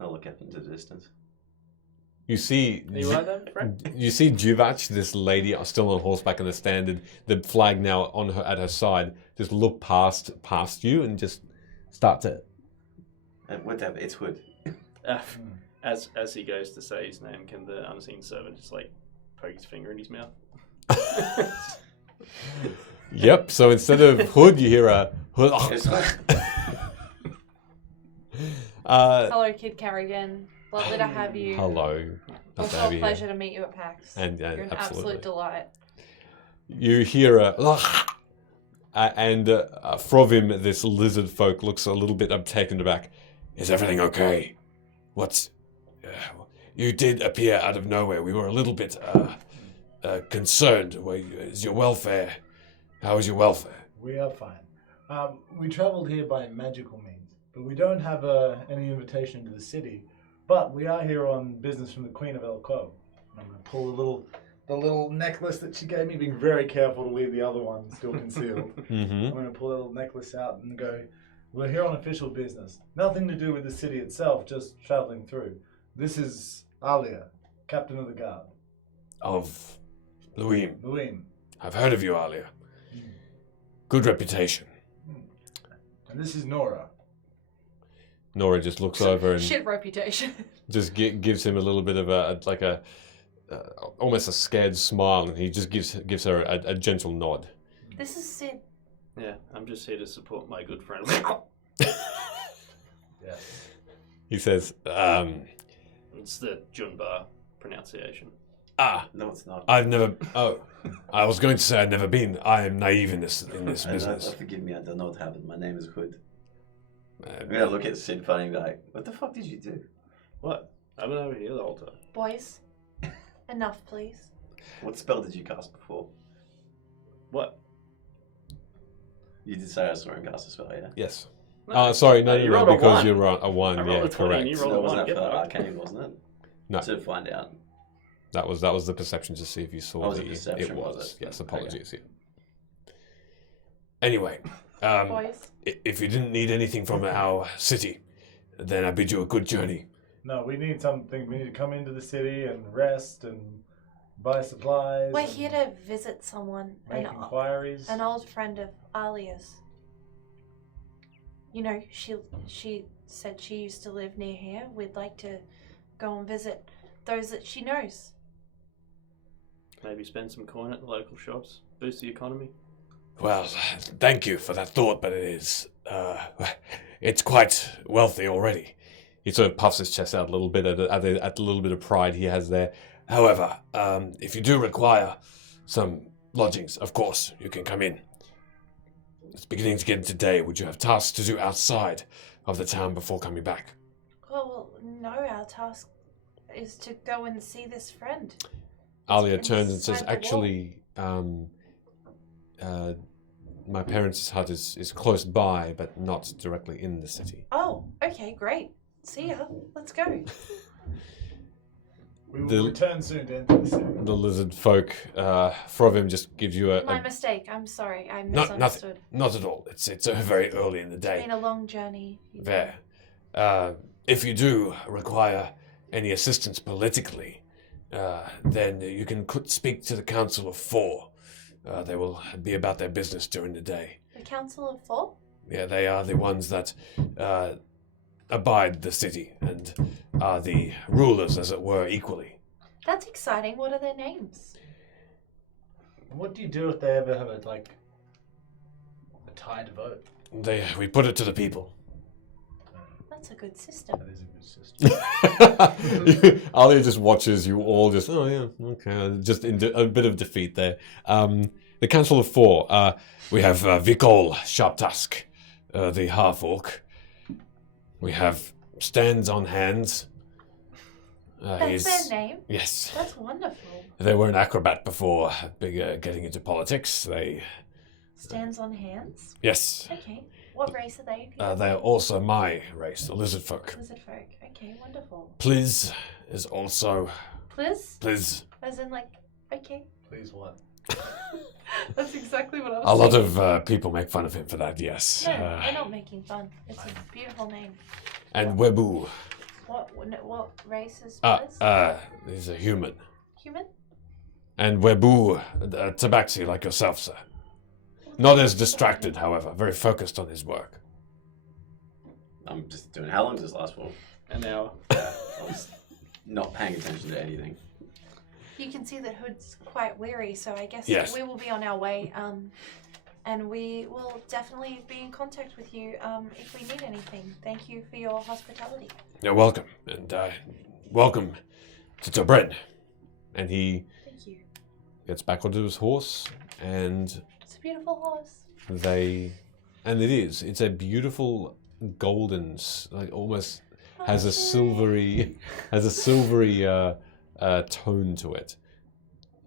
I'll look up into the distance. You see, Are you right there, friend? you see Jivach, this lady still on horseback in the standard, the flag now on her at her side, just look past you and just start to. Whatever, it's Hood. As he goes to say his name, can the unseen servant just like poke his finger in his mouth? Yep. So instead of Hood, you hear a Hood. It's Hood. Hello, Kid Carrigan. Lovely to have you. Hello. Nice to Also have a you pleasure here. to meet you at PAX. And You're an absolutely. absolute delight. You hear a and Frovim, this lizard folk, looks a little bit taken aback. Is everything okay? What's... you did appear out of nowhere. We were a little bit concerned. Is your welfare... How is your welfare? We are fine. We traveled here by magical means, but we don't have any invitation to the city. But we are here on business from the Queen of Elko. I'm going to pull the little necklace that she gave me, being very careful to leave the other one still concealed. Mm-hmm. I'm going to pull that little necklace out and go, we're here on official business. Nothing to do with the city itself, just traveling through. This is Alia, captain of the guard. Of Luim. Luim. I've heard of you, Alia. Good reputation. And this is Nora. Nora just looks over and Shit reputation. just gives him a little bit of almost a scared smile, and he just gives her a gentle nod. This is Sid. Yeah, I'm just here to support my good friend. Yes. He says, It's the Junbar pronunciation. No, it's not. I've never. Oh, I was going to say I've never been. I am naive in this business. Forgive me, I don't know what happened. My name is Hood. Um, I'm gonna look at Sid funny and be like, what the fuck did you do? What? I've been over here the whole time. Boys, enough, please. What spell did you cast before? What? You did say I saw him cast a spell, yeah? yes. No. Sorry, no, You rolled a because one. you're a one. I Yeah, rolled a 20 and correct. you So rolled that a was one. that Get for fucked. Arcane, wasn't it? No. To find out. That was the perception to see if you saw Oh, was the. it perception, It was was. it? Yes. Okay. Apologies. Yeah. Anyway, Boys. if you didn't need anything from our city, then I bid you a good journey. No, we need something. We need to come into the city and rest and buy supplies. We're and here to visit someone, make inquiries. an old friend of Alia's. You know, she said she used to live near here. We'd like to go and visit those that she knows. Maybe spend some coin at the local shops, boost the economy. Well, thank you for that thought, but it is, it's quite wealthy already. He sort of puffs his chest out a little bit at the little bit of pride he has there. However, if you do require some lodgings, of course, you can come in. It's beginning to get into day. Would you have tasks to do outside of the town before coming back? Well, no, our task is to go and see this friend. Alia It's turns and says, inside the wall. actually, my parents' hut is close by, but not directly in the city. Oh, okay, great. See ya. Let's go. We will the- return soon to enter the city. The lizard folk, Frovim just gives you My mistake. I'm sorry. I Not- misunderstood. not at all. It's very early in the It's day. been a long journey. There. If you do require any assistance politically, then you can speak to the Council of Four. They will be about their business during the day. The Council of Four? Yeah, they are the ones that abide the city and are the rulers, as it were, equally. That's exciting. What are their names? What do you do if they ever have a tied vote? We put it to the people. That's a good system. That is a good system. Alia just watches you all just, oh yeah, okay, just in a bit of defeat there. The Council of Four, we have Vikol Sharptusk, the half-orc. We have Stands on Hands. That's their name? Yes. That's wonderful. They were an acrobat before getting into politics. They... Stands on hands? Yes. Okay. What race are they? They are also my race, the lizard folk. Lizard folk. Okay, wonderful. Pliz is also... Pliz? Pliz. As in, like, okay. Please what? That's exactly what I was A lot thinking. of people make fun of him for that, yes. No, we're not making fun. It's a beautiful name. And Webu. What race is Pliz? He's a human. Human? And Webu, Tabaxi, like yourself, sir. Not as distracted, however. Very focused on his work. I'm just doing. How long does this last for? An hour. I was not paying attention to anything. You can see that Hood's quite weary, so I guess Yes. we will be on our way. And we will definitely be in contact with you if we need anything. Thank you for your hospitality. You're welcome. And welcome to Tobred. And he Thank you. gets back onto his horse, and It's a beautiful horse. it's a beautiful golden, like almost has a silvery tone to it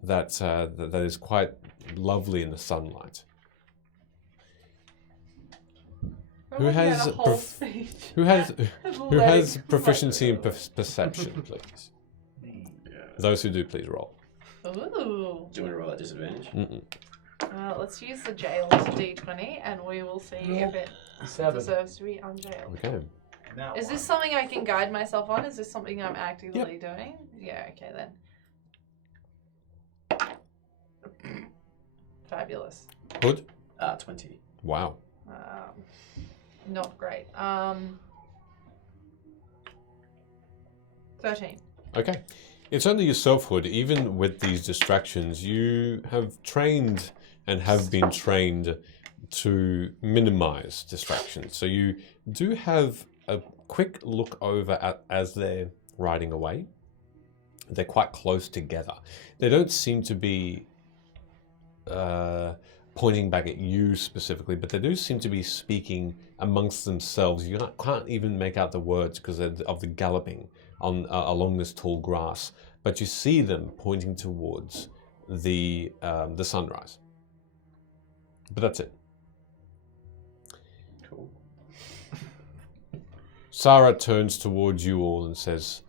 that is quite lovely in the sunlight. Who We're looking at has a whole speech. Who has Letting proficiency in myself. perception, please? Yeah. Those who do, please roll. Ooh. Do you want to roll at disadvantage? Mm-mm. Let's use the jail's d20 and we will see if it 7. deserves to be unjailed. Okay. Now Is this something I can guide myself on? Is this something I'm actively doing? Yeah, okay then. Fabulous. Hood? 20. Wow. Not great. 13. Okay. It's only yourself, Hood. Even with these distractions, you have trained and have been trained to minimize distractions. So you do have a quick look over at as they're riding away. They're quite close together. They don't seem to be pointing back at you specifically, but they do seem to be speaking amongst themselves. You can't even make out the words because of the galloping on along this tall grass. But you see them pointing towards the sunrise. But that's it. Cool. Sarah turns towards you all and says,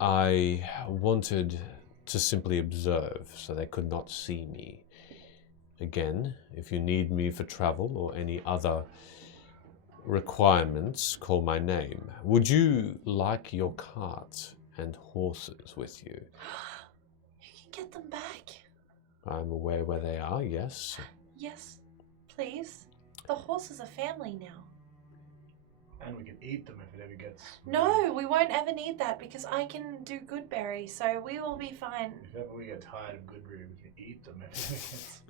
I wanted to simply observe so they could not see me. Again, if you need me for travel or any other requirements, call my name. Would you like your cart and horses with you? You can get them back. I'm aware where they are, yes. Yes, please. The horse is a family now. and we can eat them if it ever gets. No, we won't ever need that because I can do Goodberry, so we will be fine. If ever we get tired of Goodberry, we can eat them if it ever gets.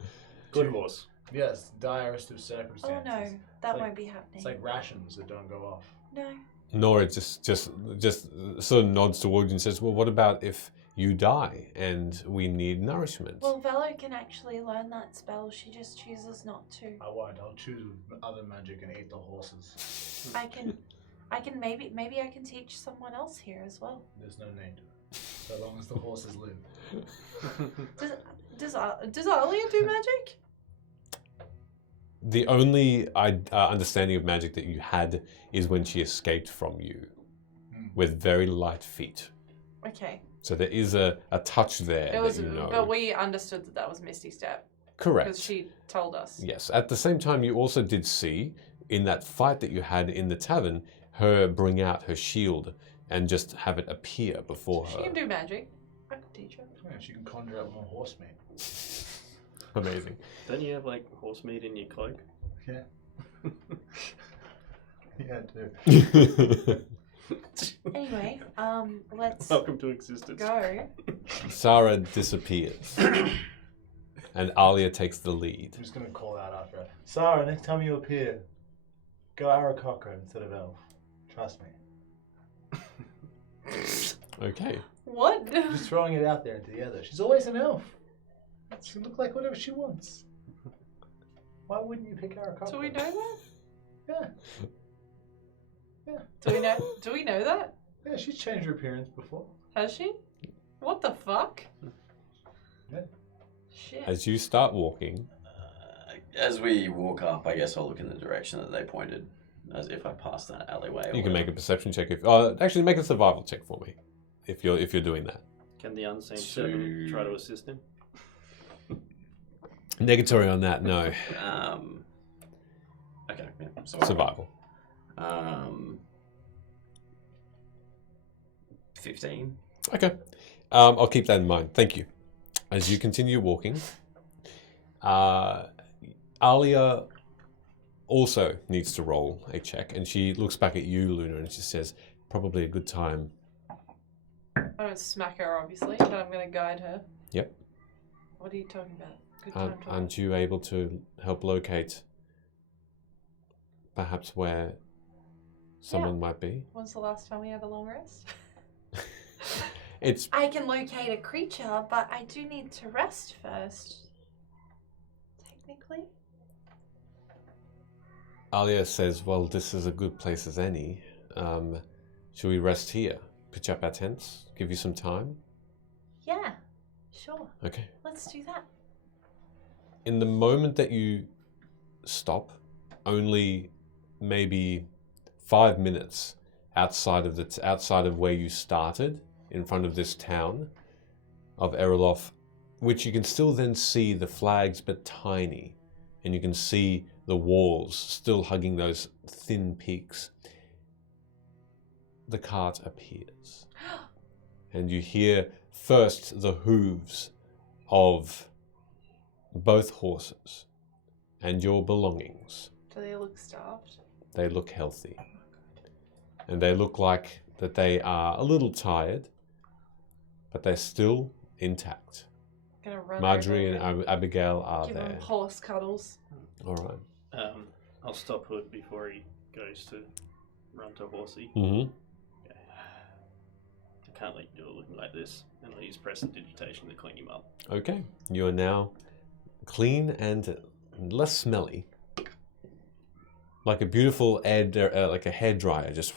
Good horse. Yes, direst of Oh circumstances. no, that like- won't be happening. It's like rations that don't go off. No. Nora just sort of nods towards you and says, well, what about if you die and we need nourishment? Well, Velo can actually learn that spell. She just chooses not to. I won't. I'll choose other magic and eat the horses. I can maybe I can teach someone else here as well. There's no need. So long as the horses live. Does Alia do magic? The only understanding of magic that you had is when she escaped from you with very light feet. Okay. So there is a touch there It was, that you know. but we understood that that was Misty Step Correct. because she told us. Yes. At the same time, you also did see, in that fight that you had in the tavern, her bring out her shield and just have it appear before She her. can do magic. I can teach her. Yeah, she can conjure up more horse meat. Amazing. Don't you have like horse meat in your cloak? Yeah. Yeah, too. Anyway, let's Welcome to existence. go. Sarah disappears, and Alia takes the lead. I'm just gonna call out after her. Sarah, next time you appear, go Aarakocra instead of Elf. Trust me. Okay. What? Just throwing it out there into the ether. She's always an elf. She can look like whatever she wants. Why wouldn't you pick Aarakocra? Do we know that? Yeah. Yeah. Do we know that? Yeah, she's changed her appearance before. Has she? What the fuck? Yeah. Shit. As you start walking, As we walk up, I guess I'll look in the direction that they pointed, as if I pass that alleyway. you can make a perception check. If actually, make a survival check for me, if you're doing that. Can the unseen servant try to assist him? Negatory on that, no. Okay, yeah, Survival. 15. Okay. I'll keep that in mind. Thank you. As you continue walking, Alia also needs to roll a check, and she looks back at you, Luna, and she says, "Probably a good time." I don't smack her, obviously, but I'm gonna guide her. Yep. What are you talking about? Good time to Aren't you able to help locate perhaps where someone might be? When's the last time we had a long rest? It's I can locate a creature, but I do need to rest first. Technically. Alia says, "Well, this is a good place as any. Should we rest here? Pitch up our tents? Give you some time?" Yeah, sure. Okay. Let's do that. In the moment that you stop, only maybe 5 minutes outside of where you started, in front of this town of Erilof, which you can still then see the flags but tiny, and you can see the walls still hugging those thin peaks. The cart appears, and you hear first the hooves of both horses and your belongings. Do they look starved? They look healthy, and they look like that they are a little tired, but they're still intact. Gonna run Marjorie over and Abigail are give there. him horse cuddles. All right. I'll stop Hood before he goes to run to Horsey. Mm-hmm. I can't let you do it looking like this, and I'll use prestidigitation to clean him up. Okay. You are now clean and less smelly, like a beautiful like a hairdryer. Just.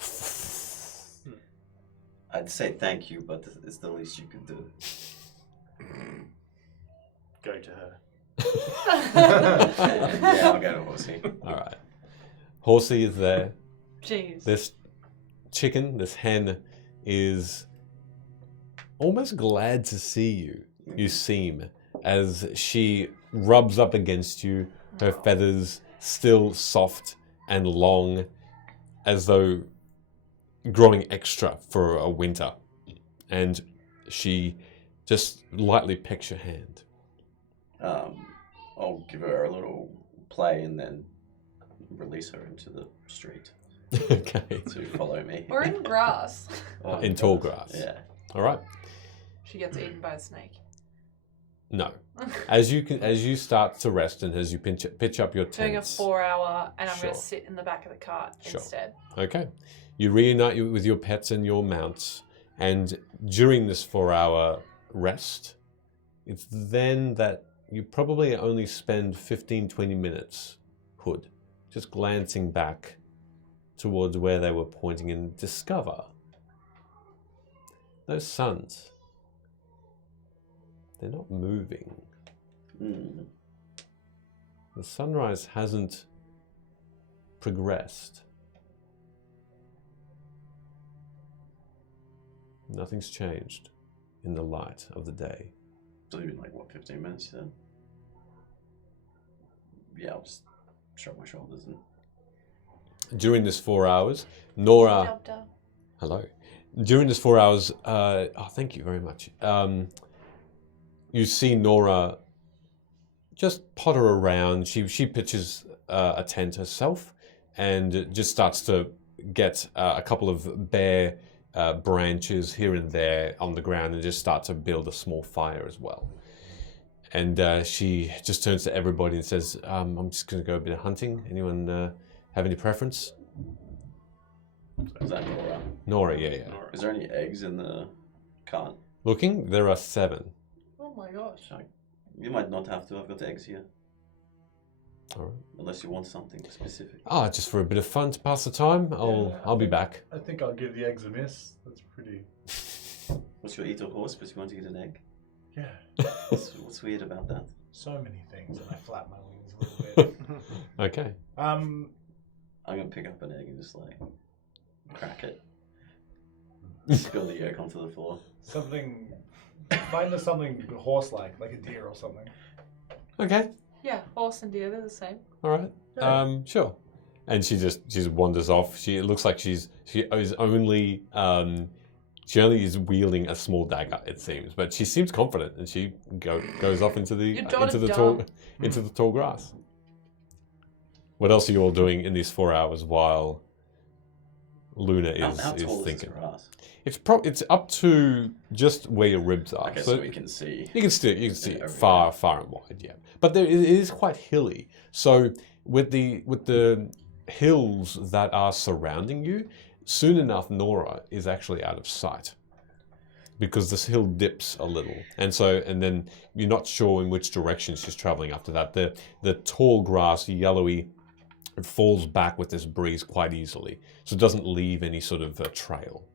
I'd say thank you, but it's the least you could do. Go to her. Yeah, I'll go to Horsey. All right. Horsey is there. Jeez. This chicken, this hen, is almost glad to see you. You seem, as she rubs up against you, her feathers still soft and long, as though growing extra for a winter. And she just lightly pecks your hand. I'll give her a little play and then release her into the street Okay. to follow me. Or in grass. Oh, In tall grass. Yeah. All right. She gets eaten by a snake. No. As you start to rest and as you pitch up your tents. Doing a 4-hour, and I'm Sure. going to sit in the back of the cart Sure. instead. Okay. You reunite with your pets and your mounts, and during this 4-hour rest, it's then that you probably only spend 15-20 minutes, Hood, just glancing back towards where they were pointing and discover those suns. They're not moving. Mm. The sunrise hasn't progressed. Nothing's changed in the light of the day. So you've been like, what, 15 minutes then? Yeah, I'll just shrug my shoulders and... During this 4 hours, Nora... Doctor. Hello. During this 4 hours, thank you very much. You see Nora just potter around. She pitches a tent herself, and just starts to get a couple of bare branches here and there on the ground and just start to build a small fire as well. And she just turns to everybody and says, I'm just going to go a bit of hunting. Anyone have any preference? Is that Nora? Nora, yeah. Is there any eggs in the cart? Looking, there are 7. Oh my gosh. You might not have to. I've got eggs here. All right. Unless you want something specific. Just for a bit of fun to pass the time. I'll be back. I think I'll give the eggs a miss. That's pretty. What's your eat a horse, but you want to eat an egg? Yeah. What's weird about that? So many things, and I flap my wings a little bit. Okay. I'm gonna pick up an egg and just like crack it. Spill the yolk onto the floor. Find us something horse-like a deer or something. Okay. Yeah, horse and deer, they're the same. All right. Yeah. Sure. And she just wanders off. It looks like she only is wielding a small dagger. It seems, but she seems confident, and she goes off into the tall grass. What else are you all doing in these 4 hours while Luna is How tall thinking? Is this grass? It's up to just where your ribs are. Okay, so we can see. You can see it everything. far and wide, yeah. But it is quite hilly. So with the hills that are surrounding you, soon enough Nora is actually out of sight, because this hill dips a little, and then you're not sure in which direction she's traveling after that. The tall grass, yellowy, it falls back with this breeze quite easily, so it doesn't leave any sort of trail.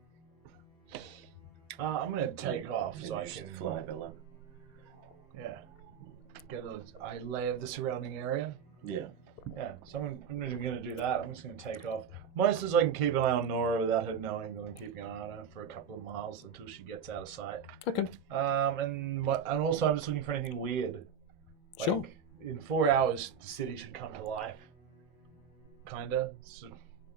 I'm gonna take off Maybe so I you should can fly, Bella. Yeah, get a lay of the surrounding area. Yeah. Yeah, so I'm not even gonna do that. I'm just gonna take off. Mostly so I can keep an eye on Nora without her knowing that I'm keeping an eye on her for a couple of miles until she gets out of sight. Okay. And also I'm just looking for anything weird. Sure. In 4 hours, the city should come to life. Kinda. So,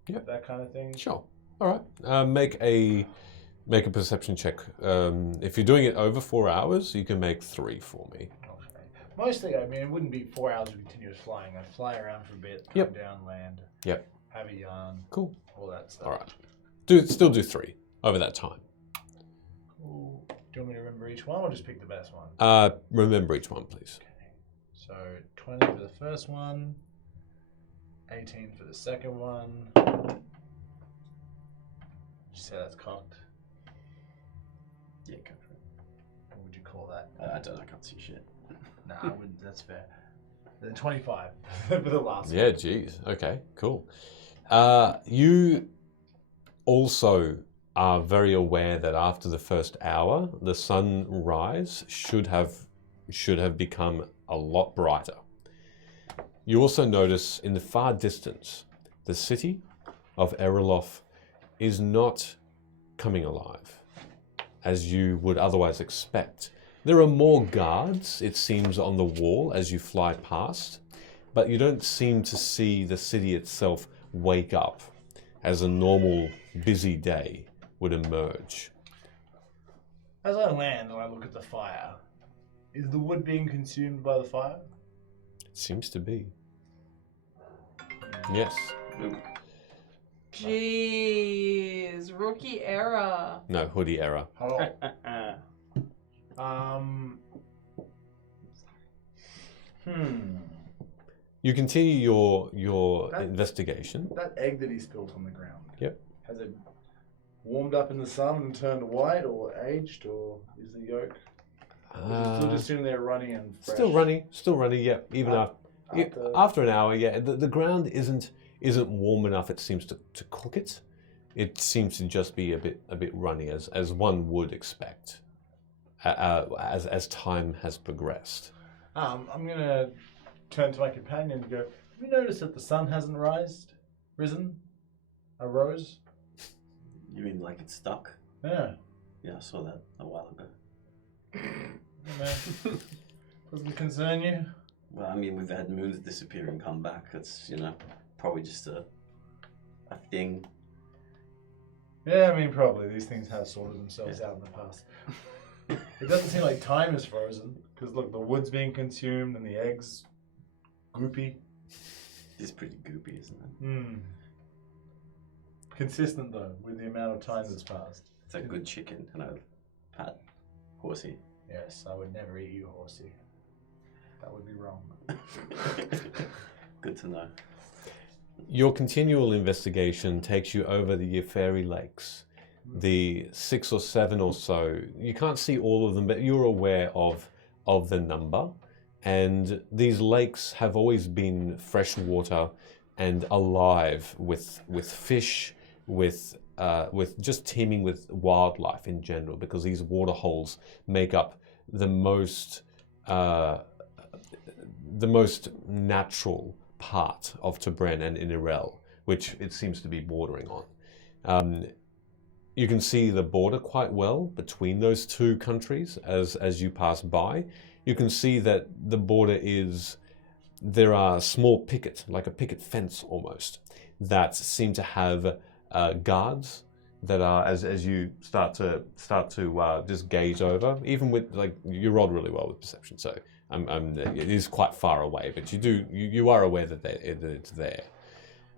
Yep. That kind of thing. Sure. All right. Make a perception check. If you're doing it over 4 hours, you can make 3 for me. Okay. Mostly, I mean, it wouldn't be 4 hours of continuous flying. I'd fly around for a bit, come Yep. down, land. Yep. Have a yarn. Cool. All that stuff. All right. Still do 3 over that time. Cool. Do you want me to remember each one or just pick the best one? Remember each one, please. Okay. So 20 for the first one, 18 for the second one. Did you say that's cocked? Yeah, go for it. What would you call that? I don't know. I can't see shit. Nah, I wouldn't. That's fair. Then 25 for the last Yeah, one. geez. Okay, cool. You also are very aware that after the first hour, the sunrise should have become a lot brighter. You also notice in the far distance, the city of Erilof is not coming alive as you would otherwise expect. There are more guards, it seems, on the wall as you fly past, but you don't seem to see the city itself wake up as a normal busy day would emerge. As I land and I look at the fire, is the wood being consumed by the fire? It seems to be. Yes. Jeez, rookie era. No, hoodie error. Hold on. You continue your investigation. That egg that he spilled on the ground. Yep. Has it warmed up in the sun and turned white, or aged, or is the yolk? Or is it still just sitting there runny and fresh? Still running. Yeah, even after an hour. Yeah, the ground isn't warm enough. It seems to cook it. It seems to just be a bit runny, as one would expect, as time has progressed. I'm gonna turn to my companion and go, have you noticed that the sun hasn't arose? You mean like it's stuck? Yeah. Yeah, I saw that a while ago. Doesn't concern you? Well, I mean, we've had moons disappear and come back. It's, probably just a thing. Yeah, I mean, probably. These things have sorted themselves out in the past. It doesn't seem like time is frozen, because look, the wood's being consumed and the eggs goopy. It's pretty goopy, isn't it? Consistent though, with the amount of time that's passed. It's a good chicken, and I pat horsey. Yes, I would never eat you, horsey. That would be wrong. Good to know. Your continual investigation takes you over the Fairy Lakes. The 6 or 7 or so, you can't see all of them, but you're aware of the number. And these lakes have always been fresh water and alive with fish, with just teeming with wildlife in general, because these water holes make up the most natural part of Tobren and Inirel, which it seems to be bordering on. You can see the border quite well between those two countries as you pass by. You can see that the border there are small like a picket fence almost, that seem to have guards that are, as you start to just gaze over, even with, like, you rolled really well with perception, so it is quite far away, but you are aware that it's there.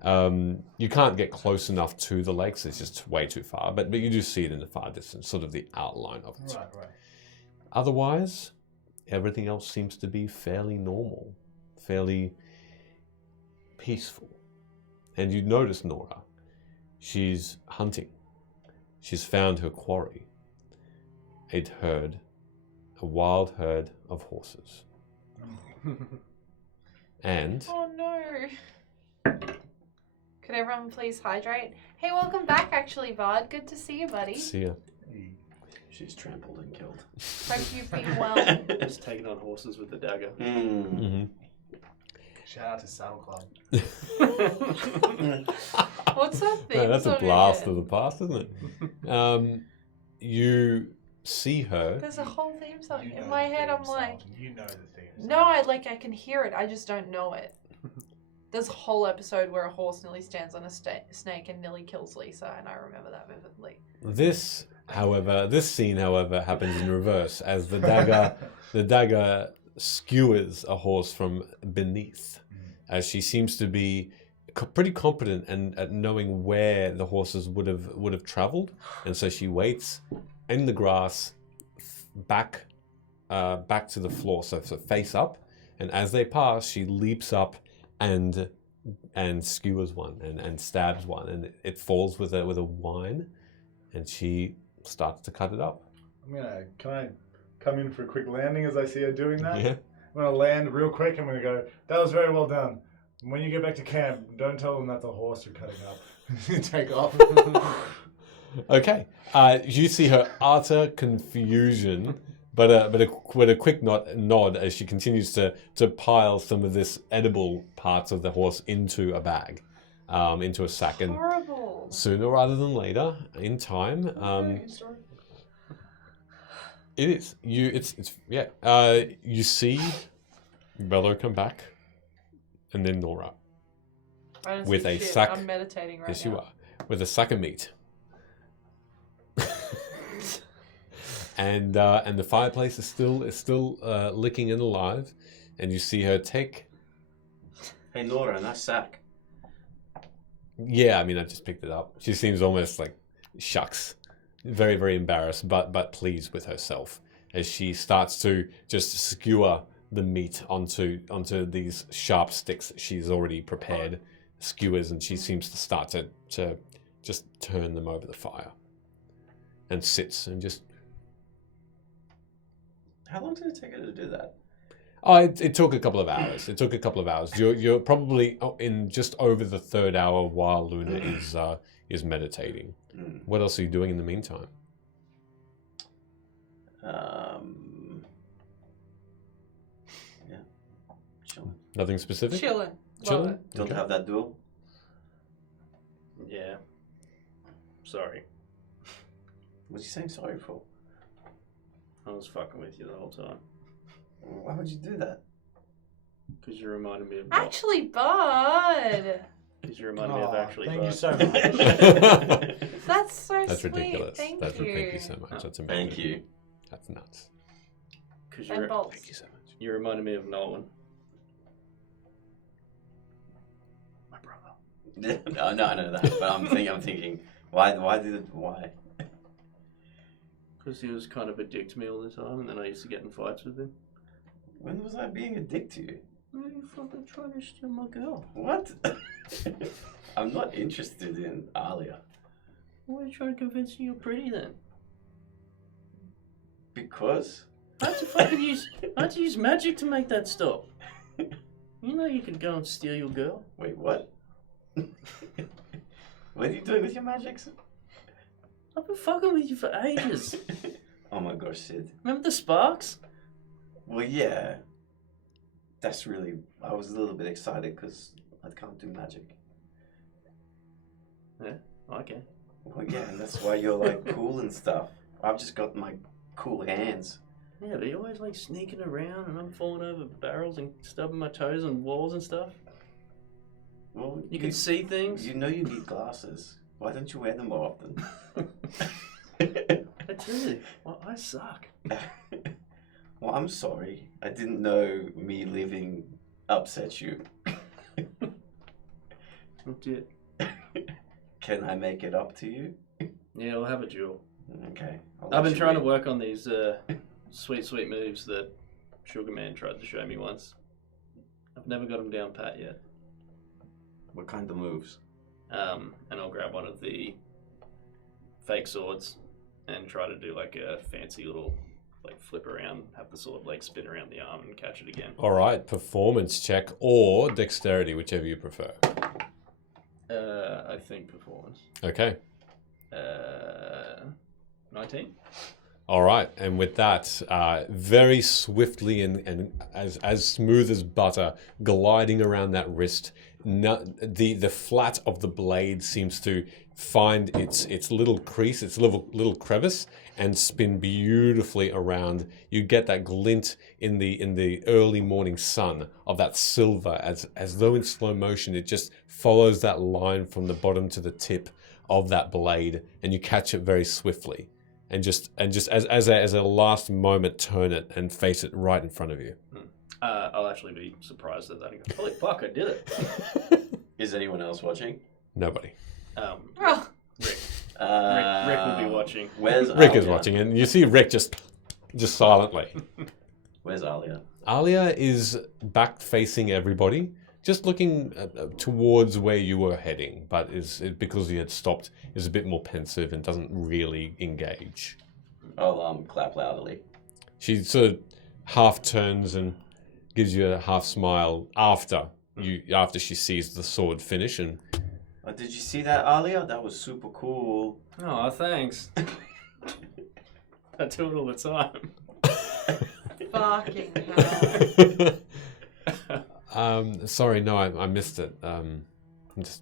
You can't get close enough to the lakes; it's just way too far. But you do see it in the far distance, sort of the outline of it. Right. Otherwise, everything else seems to be fairly normal, fairly peaceful. And you notice Nora. She's hunting. She's found her quarry. A wild herd of horses. And Oh no. Could everyone please hydrate? Hey, welcome back, actually, Vard. Good to see you, buddy. see ya. She's trampled and killed. Hope you've been well. Just taking on horses with the dagger. Mm-hmm. Shout out to Saddle Club. What's that thing? No, that's a blast of the past, isn't it? You see her. There's a whole theme song. You know In my the head, theme I'm song. like, You know the theme song. no, I can hear it. I just don't know it. There's a whole episode where a horse nearly stands on a snake and nearly kills Lisa, and I remember that vividly. This scene, however, happens in reverse as the dagger skewers a horse from beneath, as she seems to be pretty competent and at knowing where the horses would have traveled, and so she waits in the grass, back to the floor, so face up, and as they pass, she leaps up and skewers one and stabs one, and it falls with a whine, and she starts to cut it up. Can I come in for a quick landing as I see her doing that? Yeah. I'm gonna land real quick. I'm gonna go, that was very well done. When you get back to camp, don't tell them that's a horse you're cutting up. Take off. Okay. You see her utter confusion, but a quick nod as she continues to pile some of this edible parts of the horse into a bag, into a sack, and Horrible. sooner rather than later, in time, it is you see Bello come back, and then Nora I don't with see a shit. sack. I'm meditating right Yes, now. you are, with a sack of meat. And the fireplace is still licking and alive, and you see her take. Hey Nora, nice sack. Yeah, I mean, I just picked it up. She seems almost like shucks, very very embarrassed, but pleased with herself as she starts to just skewer the meat onto these sharp sticks that she's already prepared, skewers, and she seems to start to just turn them over the fire, and sits and just. How long did it take her to do that? Oh, it took a couple of hours. You're probably in just over the third hour while Luna is meditating. What else are you doing in the meantime? Yeah, chilling. Nothing specific? Chilling. Love Chilling? it. Don't Okay. have that duel. Yeah. Sorry. What's he saying sorry for? I was fucking with you the whole time. Why would you do that? Because you reminded me of Actually, Bud. Because you reminded me of actually Thank you Bud. so much. That's so That's sweet. ridiculous. Thank Thank you. you so much. That's amazing. Thank you. That's nuts. Because And bolts. Thank you so much. you reminded me of Nolan. My brother. No, I know that, but I'm thinking, why? Because he was kind of a dick to me all the time, and then I used to get in fights with him. When was I being a dick to you? Why are you fucking trying to steal my girl? What? I'm not interested in Alia. Why are you trying to convince me you're pretty then? Because? I had to use magic to make that stop. You know you can go and steal your girl. Wait, what? What are you doing with your magics? I've been fucking with you for ages. Oh my gosh, Sid. Remember the sparks? Well, yeah. That's really... I was a little bit excited because I can't do magic. Yeah, okay. Well, yeah, and that's why you're like cool and stuff. I've just got my cool hands. Yeah, but you're always like sneaking around and I'm falling over barrels and stubbing my toes on walls and stuff. Well, You can see things. You know you need glasses. Why don't you wear them more often? I tell you, well, I suck. Well, I'm sorry. I didn't know me leaving upset you. Legit. Can I make it up to you? Yeah, I'll have a duel. Okay. I've been trying to work on these sweet moves that Sugar Man tried to show me once. I've never got them down pat yet. What kind of moves? And I'll grab one of the fake swords and try to do like a fancy little like flip around, have the sword like spin around the arm and catch it again. All right, performance check or dexterity, whichever you prefer. I think performance. Okay. 19. All right, and with that, very swiftly and as smooth as butter, gliding around that wrist, the flat of the blade seems to find its little crease, its little crevice, and spin beautifully around. You get that glint in the early morning sun of that silver, as though in slow motion. It just follows that line from the bottom to the tip of that blade, and you catch it very swiftly. And just as a last moment, turn it and face it right in front of you. I'll actually be surprised at that and go, holy fuck, I did it. Is anyone else watching? Nobody. Rick. Rick will be watching. Where's Rick Alia? is watching, and you see Rick just silently. Where's Alia? Alia is back facing everybody, just looking towards where you were heading, but because you had stopped, is a bit more pensive and doesn't really engage. I'll clap loudly. She sort of half turns and gives you a half smile after she sees the sword finish. And Did you see that, Alia? That was super cool. Oh, thanks. I do it all the time. Fucking hell. Sorry, no, I missed it. I'm just.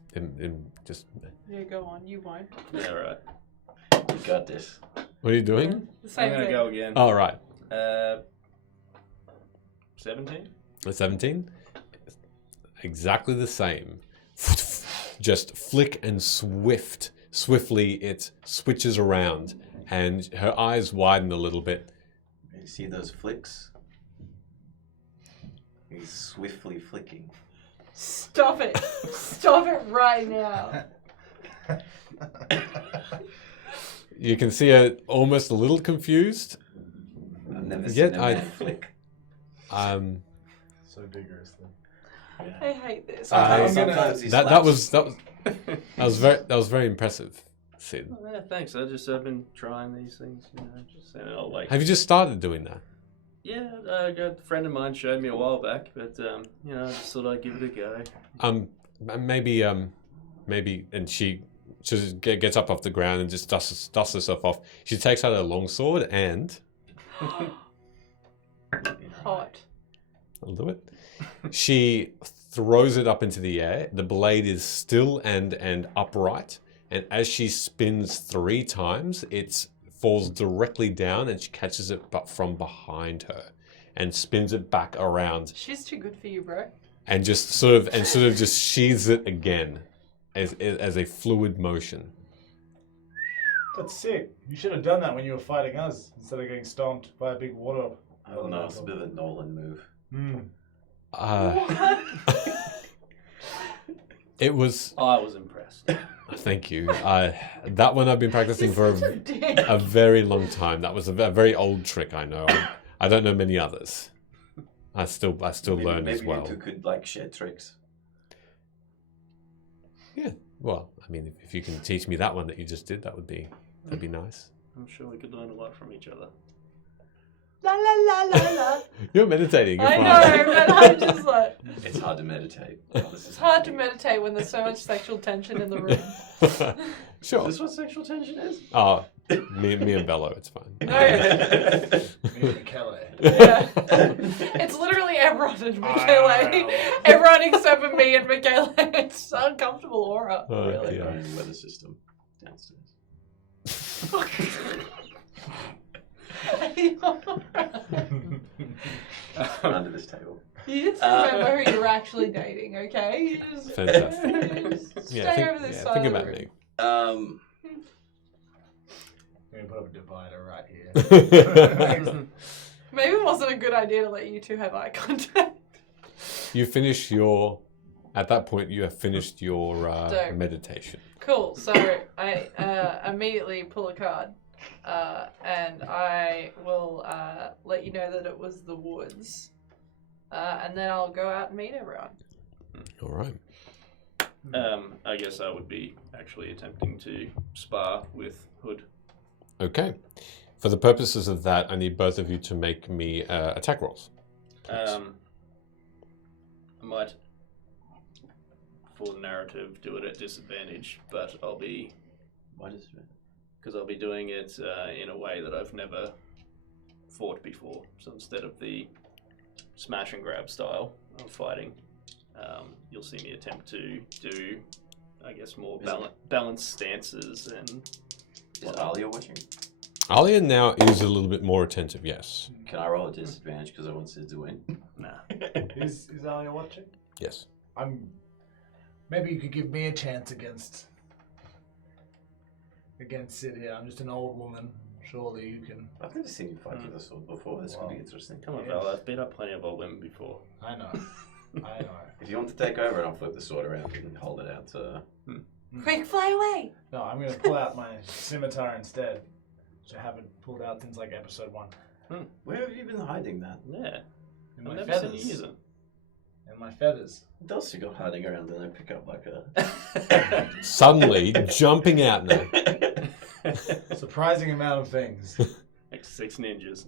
Yeah, go on. You won't. Yeah, right. You got this. What are you doing? The same I'm going to thing. go again. Oh, right. 17? 17? Exactly the same. Just flick and swiftly it switches around, and her eyes widen a little bit. You see those flicks? He's swiftly flicking. Stop it. Stop it right now. You can see her almost a little confused. I've never Yet seen a man flick. So vigorously. I hate this. Sometimes he that slaps. was very impressive, Sid. Oh, yeah, thanks. I've been trying these things, just saying, Have you just started doing that? Yeah, a friend of mine showed me a while back, but I just thought I'd give it a go. Maybe, and she just gets up off the ground and just dusts herself off. She takes out her longsword and Hot. I'll do it. She throws it up into the air. The blade is still and upright, and as she spins 3 times, it falls directly down, and she catches it but from behind her and spins it back around, She's too good for you, bro. and just sort of just sheathes it again as a fluid motion. That's sick. You should have done that when you were fighting us instead of getting stomped by a big water. I don't know, it's a bit of a Nolan move. Hmm. It was. I was impressed. Thank you. That one I've been practicing for Such a dick. a very long time. That was a very old trick. I know. I don't know many others. I still learn maybe as well. you two could like share tricks. Yeah. Well, I mean, if you can teach me that one that you just did, that'd be nice. I'm sure we could learn a lot from each other. La la la la la. You're meditating. You're I fine. know, but I'm just like, It's hard to meditate. it's hard to meditate when there's so much sexual tension in the room. Sure. Is this what sexual tension is? Oh, me and Bello, it's fine. No, Me and Kelly. yeah. It's literally everyone and Michele. Wow. Everyone except for me and Michele. It's an uncomfortable aura. Oh, really. dear. Own weather system downstairs. Under this table. You just remember who you're actually dating, okay? You just, Fantastic. just Yeah, stay over this side think of the about room. me. I'm gonna put up a divider right here. Maybe it wasn't a good idea to let you two have eye contact. You finish your. At that point, you have finished your Dope. meditation. Cool. So I immediately pull a card, and I will let you know that it was the woods, and then I'll go out and meet everyone. All right. I guess I would be actually attempting to spar with Hood. Okay. For the purposes of that, I need both of you to make me attack rolls. I might, for the narrative, do it at disadvantage, but I'll be, Why does it? because I'll be doing it in a way that I've never fought before. So instead of the smash and grab style of fighting, you'll see me attempt to do, I guess, more balanced stances and. Is Alia watching? Alia now is a little bit more attentive, yes. Can I roll a disadvantage because I want Sid to win? Nah. Is Alia watching? Yes. Maybe you could give me a chance against Sid here. I'm just an old woman. Surely you can. I've never seen you fight with a sword before. This could be interesting. Come on, Val. I've beat up plenty of old women before. I know. I know. If you want to take over, and I'll flip the sword around and hold it out to. Quick, fly away! No, I'm gonna pull out my scimitar instead, which I haven't pulled out since like episode 1. Where have you been hiding that? Yeah. In I've my never seen feathers. you use it. In my feathers. What else you got hiding around? And I pick up like a. Suddenly, jumping out now. Surprising amount of things. Like 6 ninjas.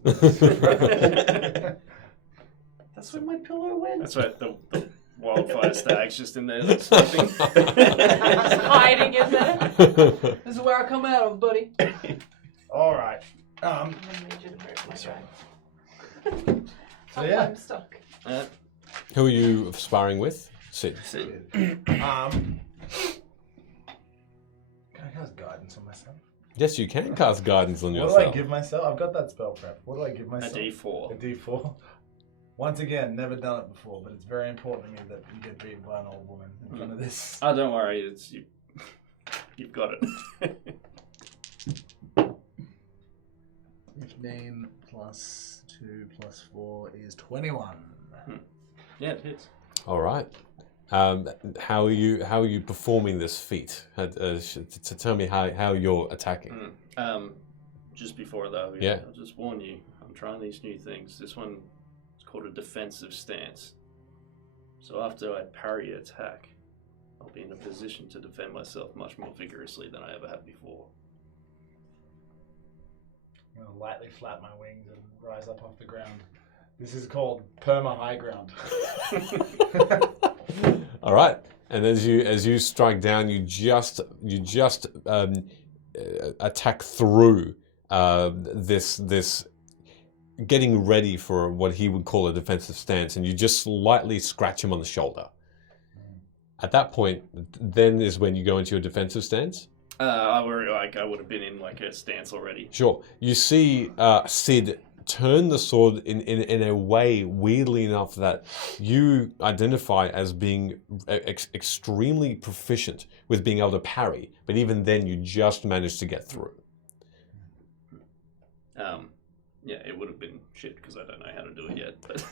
That's where my pillow went. That's right. The wildfire stag's just in there sleeping. Just hiding in there. This is where I come out of, buddy. All right. So yeah. I'm stuck. Who are you sparring with? Sid. Can I cast guidance on myself? Yes, you can cast guidance on What do yourself. I give myself? I've got that spell prep. What do I give A myself? D4. A D4. Once again, never done it before, but it's very important to me that you get beaten by an old woman in front of this. Oh, don't worry. It's you. You've got it. 15 plus 2 plus 4 is 21. Yeah, it hits. All right. How are you performing this feat? To tell me how you're attacking. Just before though, Yeah. I'll just warn you. I'm trying these new things. This one is called a defensive stance. So after I parry an attack, I'll be in a position to defend myself much more vigorously than I ever have before. I'm going to lightly flap my wings and rise up off the ground. This is called perma high ground. All right. And as you strike down, you just attack through this getting ready for what he would call a defensive stance, and you just slightly scratch him on the shoulder. At that point, then is when you go into your defensive stance. I would have been in like a stance already. Sure. You see Sid turn the sword in a way, weirdly enough, that you identify as being extremely proficient with being able to parry, but even then you just managed to get through. Yeah, it would have been shit because I don't know how to do it yet. But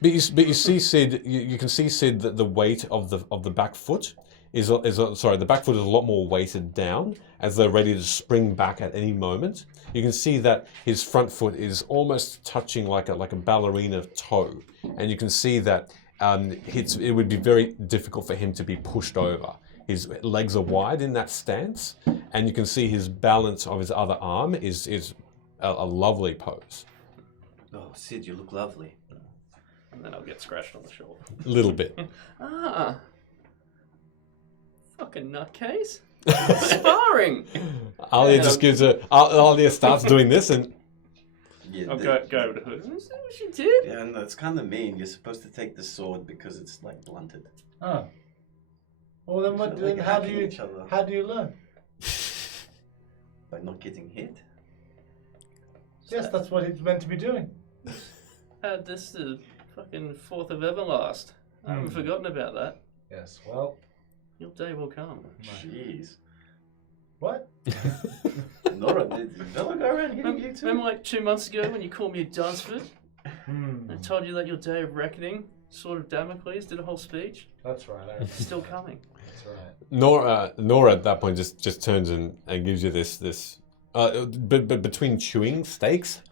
But you see Sid, you can see Sid that the weight of the back foot the back foot is a lot more weighted down as they're ready to spring back at any moment. You can see that his front foot is almost touching like a ballerina toe, and you can see that it would be very difficult for him to be pushed over. His legs are wide in that stance, and you can see his balance of his other arm is a lovely pose. Oh, Sid, you look lovely. And then I'll get scratched on the shoulder. A little bit. Ah. Fucking nutcase. Sparring. Alia just gives Alia starts doing this, and Yeah, I'll go over to Hood. Is that what she did? yeah, no, it's kind of mean. You're supposed to take the sword because it's like blunted. Oh. Well, then what? Like Then how do hacking you each other. how do you learn? By not getting hit. Yes, that's what it's meant to be doing. This is fucking 4th of Everlast. I haven't forgotten about that. Yes. Well, Your day will come. Jeez. what? Nora, did Bella go around hitting you too? Remember like 2 months ago when you called me a Dunsford? Hmm. I told you that your day of reckoning, Sword of Damocles, did a whole speech. That's right. I remember. It's still coming. That's right. Nora at that point just turns and gives you this. But between chewing steaks,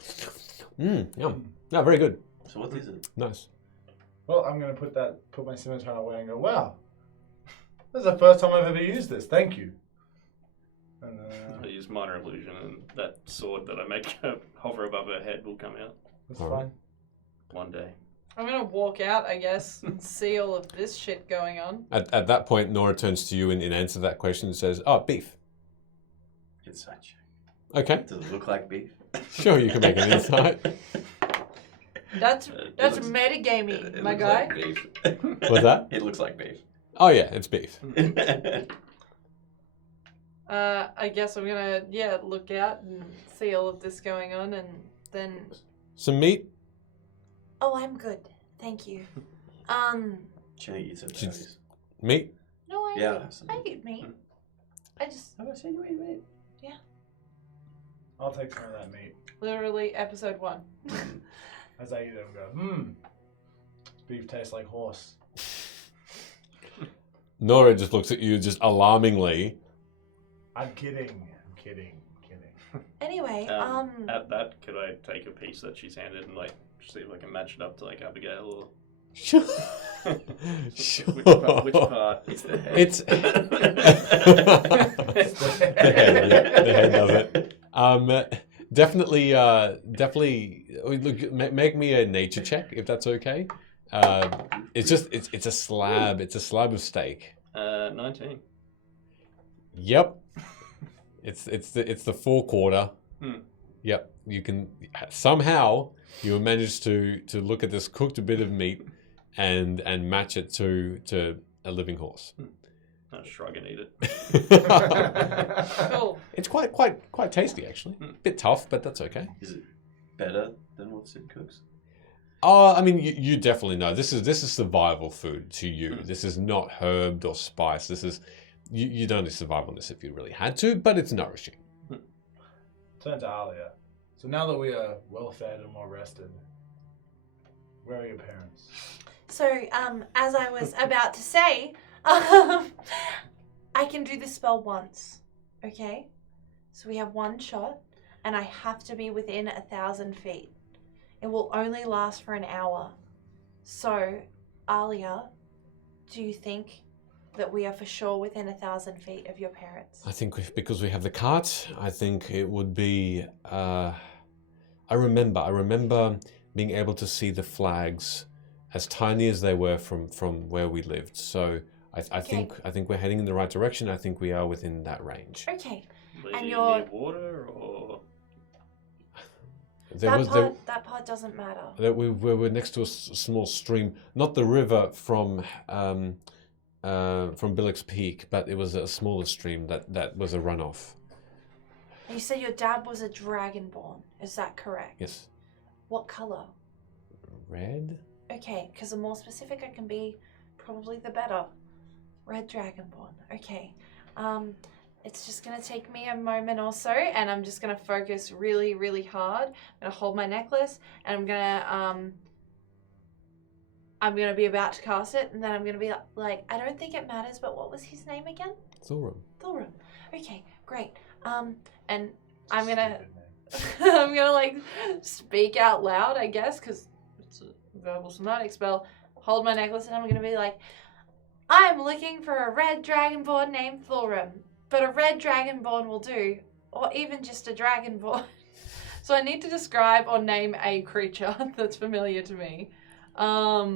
yum. No, very good. So what is it? Nice. Well, I'm gonna put my scimitar away and go. Wow. This is the first time I've ever used this. Thank you. And, I use minor illusion, and that sword that I make hover above her head will come out that's All fine. right. one day. I'm gonna walk out, I guess, and see all of this shit going on. At that point, Nora turns to you in answer to that question and says, "Oh, beef." It's such. Okay, Does it look like beef? sure, you can make an insight. That's It that's looks- metagaming, It my looks guy. like beef. What's that? It looks like beef. Oh yeah, it's beef. I guess I'm gonna look out and see all of this going on, and then Some meat. Oh, I'm good. Thank you. Jenny eats her She's- berries. Meat. No, I Yeah, I'll have some I meat. eat meat. I just Have I seen you eat meat? I'll take some of that meat literally episode 1. as I eat it and go. Beef tastes like horse. Nora just looks at you just alarmingly. I'm kidding. I'm kidding. anyway, At that, could I take a piece that she's handed and like see if I can match it up to like Abigail or Sure. which part? It's the head. It's the head. Yeah, the head does it. Definitely. Look, make me a nature check if that's okay. It's a slab. It's a slab of steak. 19. Yep. It's the 4/4. Hmm. Yep. You can somehow you manage to look at this cooked bit of meat and match it to a living horse. I'll shrug and eat it. Cool. It's quite tasty actually. Bit tough, but that's okay. Is it better than what Sid cooks? Oh, I mean, you definitely know this is survival food to you. This is not herbed or spiced. This is you'd only survive on this if you really had to, but it's nourishing. Turn to Alia. So now that we are well fed and well rested, where are your parents? so as I was about to say, I can do the spell once. Okay? So we have one shot, and I have to be within 1,000 feet. It will only last for an hour. So, Alia, do you think that we are for sure within 1,000 feet of your parents? I think because we have the cart, I think it would be. I remember being able to see the flags, as tiny as they were from where we lived. So I think we're heading in the right direction. I think we are within that range. Okay. Were And you you're- near water or? That part doesn't matter. We were next to a small stream, not the river from Billick's Peak, but it was a smaller stream that was a runoff. You said your dad was a dragonborn. Is that correct? Yes. What color? Red? Okay, because the more specific I can be, probably the better. Red dragonborn. Okay. It's just gonna take me a moment or so, and I'm just gonna focus really, really hard. I'm gonna hold my necklace, and I'm gonna I'm going to be about to cast it, and then I'm going to be like, I don't think it matters, but what was his name again? Thorum. Thorum. Okay, great. And I'm going to... I'm going to, like, speak out loud, I guess, because it's a verbal somatic spell. Hold my necklace, and I'm going to be like, I'm looking for a red dragonborn named Thorum, but a red dragonborn will do, or even just a dragonborn. So I need to describe or name a creature that's familiar to me. I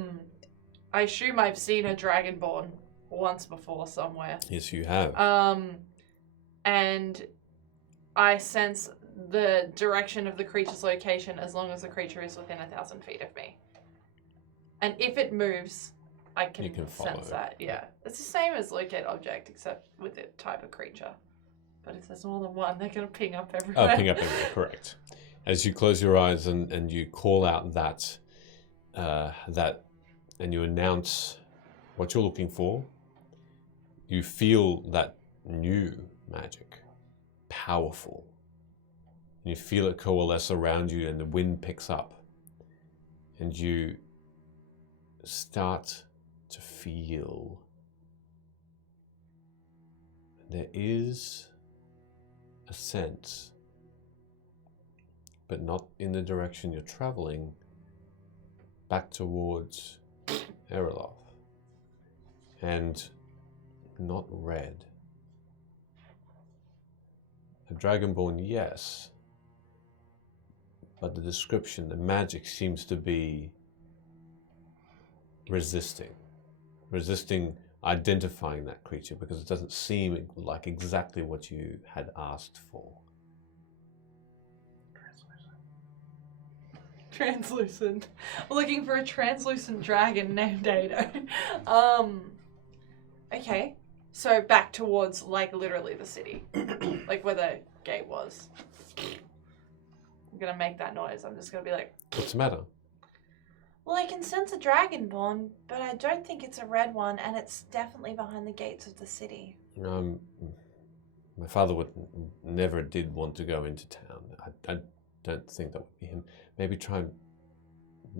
assume I've seen a dragonborn once before somewhere. Yes, you have. And I sense the direction of the creature's location as long as the creature is within 1,000 feet of me. And if it moves, I can, You can follow sense it. that. Yeah, it's the same as locate object, except with the type of creature. But if there's more than one, they're gonna ping up everywhere. Oh, ping up everywhere, correct. As you close your eyes and you call out that, and you announce what you're looking for, you feel that new magic, powerful. You feel it coalesce around you, and the wind picks up, and you start to feel there is a sense, but not in the direction you're traveling, back towards Erlof. And not red. A dragonborn, yes, but the description, the magic seems to be resisting identifying that creature because it doesn't seem like exactly what you had asked for. Translucent. We're looking for a translucent dragon named Ado. Okay. So back towards, like, literally the city. Like where the gate was. I'm gonna make that noise. I'm just gonna be like, What's the matter? Well, I can sense a dragonborn, but I don't think it's a red one, and it's definitely behind the gates of the city. My father never did want to go into town. I don't think that would be him. Maybe try and...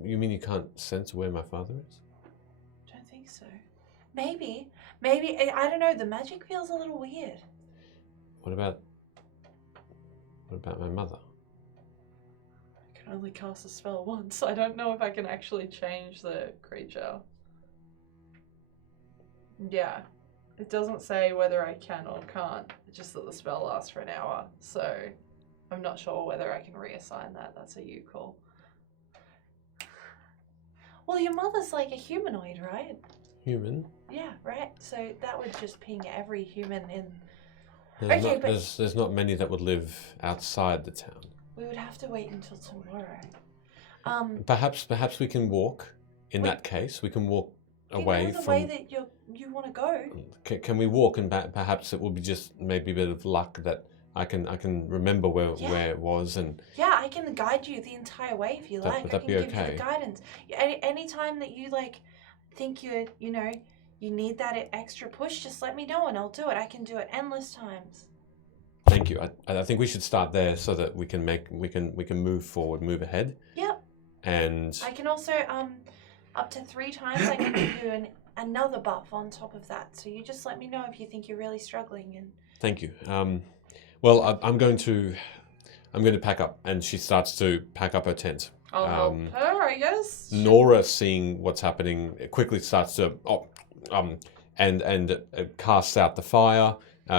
You mean you can't sense where my father is? Don't think so. Maybe, I don't know, the magic feels a little weird. What about my mother? I can only cast a spell once. I don't know if I can actually change the creature. Yeah. It doesn't say whether I can or can't. It's just that the spell lasts for an hour. So I'm not sure whether I can reassign that. That's a you call. Well, your mother's like a humanoid, right? Human? Yeah, right? So that would just ping every human in. There's, Okay, not, but- there's not many that would live outside the town. We would have to wait until tomorrow. Perhaps we can walk. In Wait. that case, we can walk Do you away know the from. way that you want to go? Can we walk and perhaps it will be just maybe a bit of luck that I can remember where it was and Yeah, I can guide you the entire way if you like. would I that can be give you okay? the guidance. Any time that you like think you need that extra push, just let me know and I'll do it. I can do it endless times. thank you. I think we should start there so that we can move forward, move ahead. Yep. And I can also up to 3 times I can give you another buff on top of that. So you just let me know if you think you're really struggling and thank you. Well, I'm going to pack up, and she starts to pack up her tent. I'll help her, I guess. Nora, seeing what's happening, quickly starts to and casts out the fire.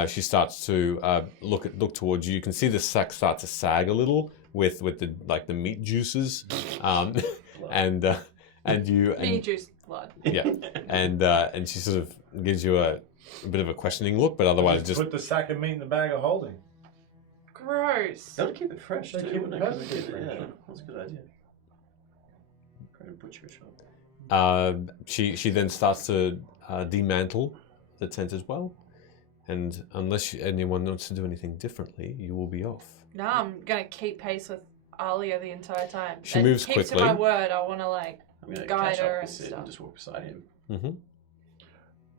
She starts to look towards you. You can see the sack start to sag a little with the meat juices, and you Meat juice, blood. yeah, and she sort of gives you a bit of a questioning look, but otherwise just put the sack of meat in the bag of holding. Gross. That would keep it fresh, That'd too, keep it wouldn't it? 'Cause perfectly it- fresh. Yeah, that's a good idea. Go to butcher shop. she then starts to demantle the tent as well, and unless anyone wants to do anything differently, you will be off. No, I'm gonna keep pace with Alia the entire time. She and moves keep quickly. to my word. I want to like. I'm going to Guide catch her up and with Sid stuff. and just walk beside him. Mm-hmm.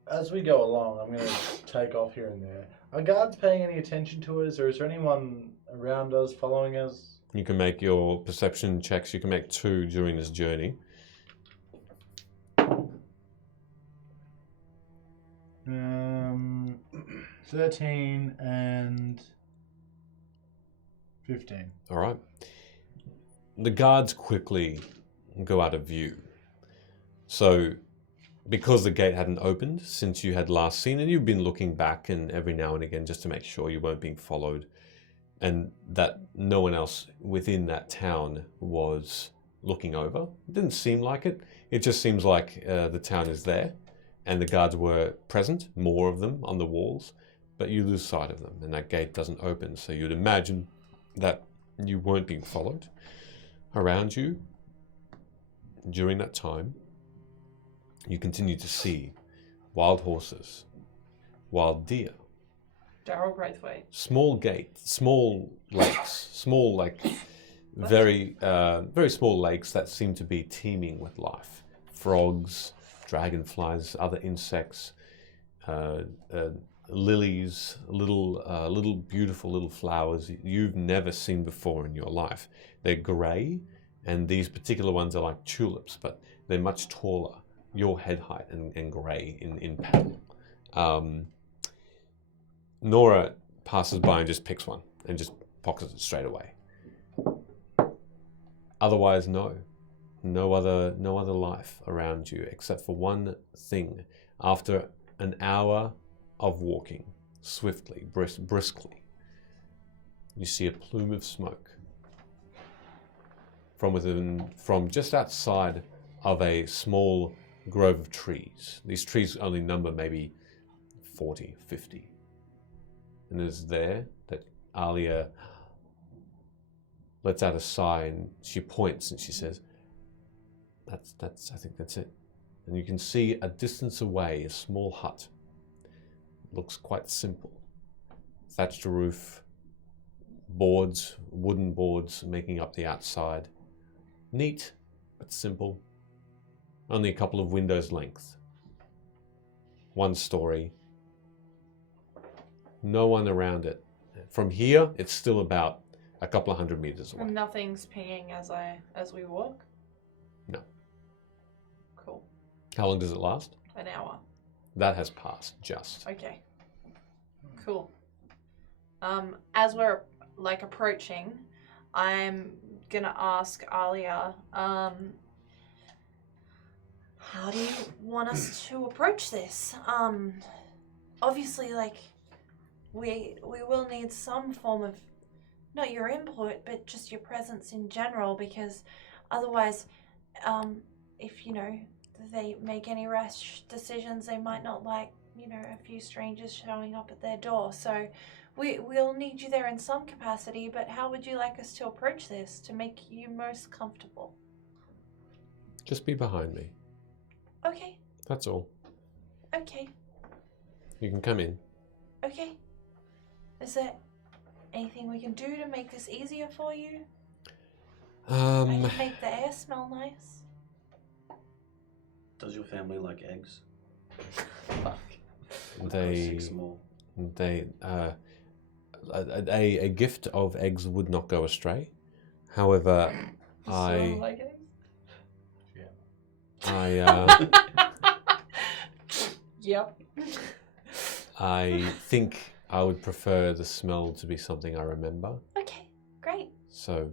As we go along, I'm going to take off here and there. Are guards paying any attention to us, or is there anyone around us following us? You can make your perception checks. You can make 2 during this journey. 13 and 15. All right. The guards quickly go out of view. So, because the gate hadn't opened since you had last seen, and you've been looking back and every now and again just to make sure you weren't being followed, and that no one else within that town was looking over. It didn't seem like it. It just seems like the town is there, and the guards were present, more of them on the walls, but you lose sight of them, and that gate doesn't open. So you'd imagine that you weren't being followed. Around you, during that time, you continue to see wild horses, wild deer, Daryl Braithwaite. small lakes, small very small lakes that seem to be teeming with life. Frogs, dragonflies, other insects, lilies, little beautiful little flowers you've never seen before in your life. They're grey, and these particular ones are like tulips, but they're much taller, your head height, and grey in pattern. Nora passes by and just picks one and just pockets it straight away. Otherwise, no other life around you except for one thing. After an hour of walking swiftly, briskly, you see a plume of smoke from just outside of a small grove of trees. These trees only number maybe 40, 50. And it's there that Alia lets out a sigh, and she points and she says, I think that's it. And you can see a distance away a small hut. Looks quite simple. Thatched roof, wooden boards making up the outside. Neat, but simple. Only a couple of windows length. One story. No one around it. From here, it's still about a couple of 100 meters away. And nothing's pinging as we walk? No. Cool. How long does it last? An hour. That has passed, just. Okay. Cool. As we're approaching, I'm gonna ask Alia, how do you want us to approach this? Obviously, we will need some form of, not your input, but just your presence in general, because otherwise, if, they make any rash decisions, they might not like, a few strangers showing up at their door. So we'll need you there in some capacity, but how would you like us to approach this to make you most comfortable? Just be behind me. Okay, That's all. okay, You can come in. okay. Is there anything we can do to make this easier for you? I can make the air smell nice. Does your family like eggs? Fuck. They 6 more. a gift of eggs would not go astray. However, So, like it? Yep. I think I would prefer the smell to be something I remember. Okay, great. So,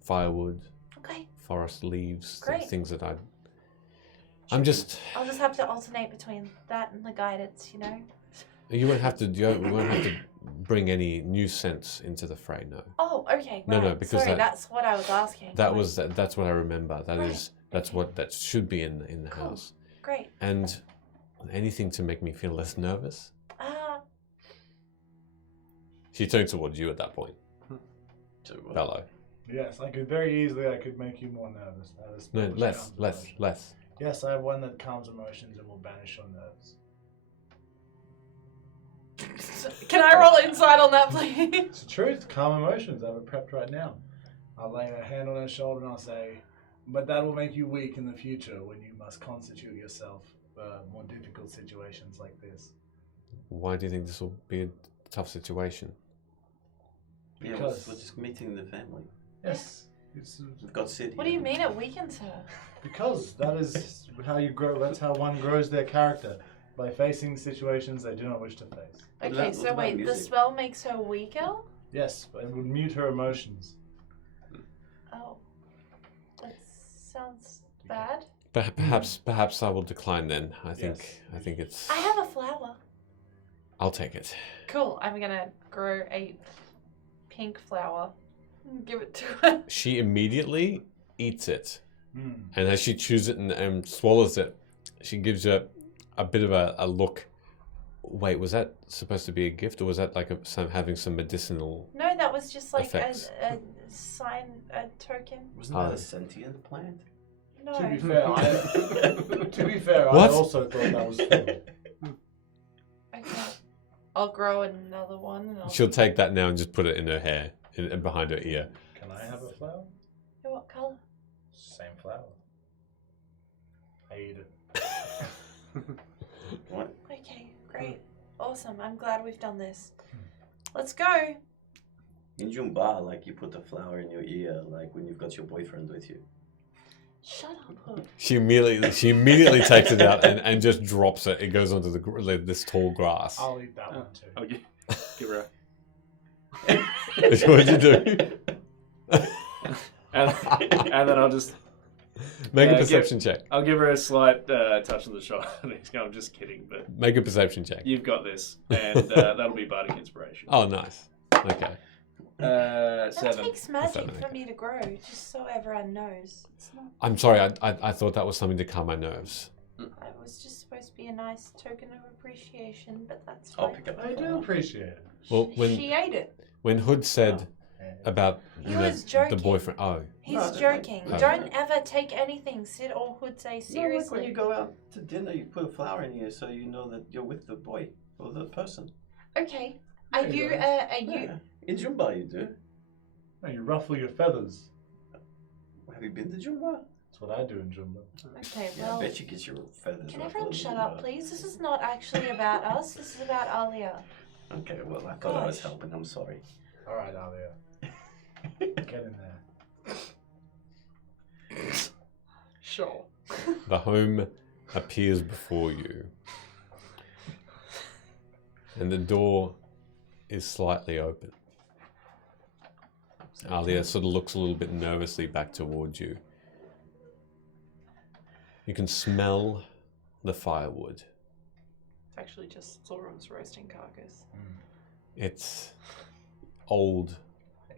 firewood, Okay, forest leaves, Great. things that I'll I'll just have to alternate between that and the guidance, You won't have to. You won't have to bring any new scents into the fray. No. Oh, okay. No, Right. because Sorry, that's what I was asking. That's what I remember. Right, That should be in the Cool. house. Great. And anything to make me feel less nervous. She turned towards you at that point. So what? Bello. Yes, I could make you more nervous. No, less. Yes, I have one that calms emotions and will banish your nerves. Can I roll insight on that, please? It's the truth. Calm emotions. I have it prepped right now. I'll lay a hand on her shoulder and I'll say, but that will make you weak in the future when you must constitute yourself for more difficult situations like this. Why do you think this will be a tough situation? Yeah, Because- we're just meeting the family. Yes. We've got Sid What here. do you mean it weakens her? Because that is how you grow. That's how one grows their character. by facing situations they do not wish to face. Okay, What so about wait, the music? spell makes her weaker? Yes, but it would mute her emotions. Oh. That sounds bad. Perhaps I will decline then. I think Yes. it's. I have a flower. I'll take it. Cool. I'm gonna grow a pink flower and give it to her. She immediately eats it, Hmm. and as she chews it and swallows it, she gives you a bit of a look. Wait, was that supposed to be a gift, or was that like having some medicinal? No, that was just like Effects. a sign, a token. Wasn't that a sentient plant? No. To be fair, I What? also thought that was food. Okay. I'll grow another one. And I'll... She'll take that now and just put it in her hair, and behind her ear. Can I have a flower? What colour? Same flower. I eat it. What? Okay, great. Awesome. I'm glad we've done this. Let's go. In Jumba, like you put the flower in your ear, like when you've got your boyfriend with you. Shut up, Hood. She immediately takes it out and just drops it. It goes onto this tall grass. I'll eat that one too. I'll give her What'd you do? and then I'll just Make a give- perception check. I'll give her a slight touch of the shoulder. I'm just kidding, but Make a perception check. you've got this, and that'll be bardic inspiration. Oh, nice. Okay. That 7. takes magic Seven, for okay. me to grow, just so everyone knows. It's not. I'm sorry. I thought that was something to calm my nerves. It was just supposed to be a nice token of appreciation, but that's I'll fine. pick up. I do appreciate it. Well, She ate it. when Hood said about He was joking. the boyfriend, He's No, I don't joking. like- Don't ever take anything Sid or Hood say No, like seriously. when you go out to dinner, you put a flower in here so you know that you're with the boy or the person. Okay. Are Yeah, you? guys. Are you? Yeah. In Jumba, you do. No, you ruffle your feathers. Have you been to Jumba? That's what I do in Jumbo. Okay. Yeah, I Well, bet you get your feathers. can ruffled everyone in shut up, Jumba. please? This is not actually about us. This is about Alia. Okay, well, I thought I was Gosh. helping. I'm sorry. All right, Alia. Get in there. Sure. the home appears before you, and the door is slightly open. Alia sort of looks a little bit nervously back towards you. You can smell the firewood. It's actually just Zoran's roasting carcass. It's old.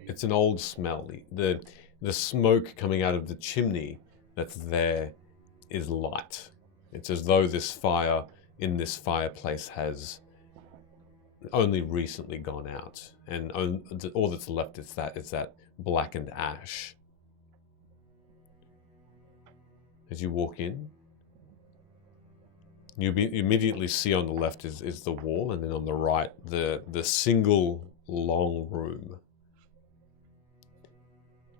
It's an old smell. The smoke coming out of the chimney that's there is light. It's as though this fire in this fireplace has only recently gone out, and all that's left is that blackened ash. As you walk in, you immediately see on the left is the wall, and then on the right the single long room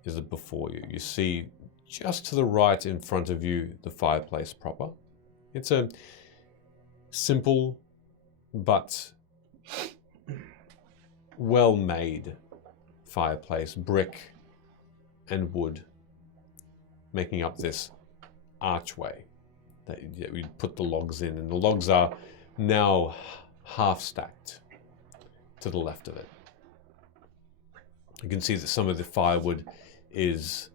is before you. You see just to the right in front of you the fireplace proper. It's a simple but well-made fireplace, brick and wood, making up this archway that you put the logs in, and the logs are now half stacked to the left of it. You can see that some of the firewood is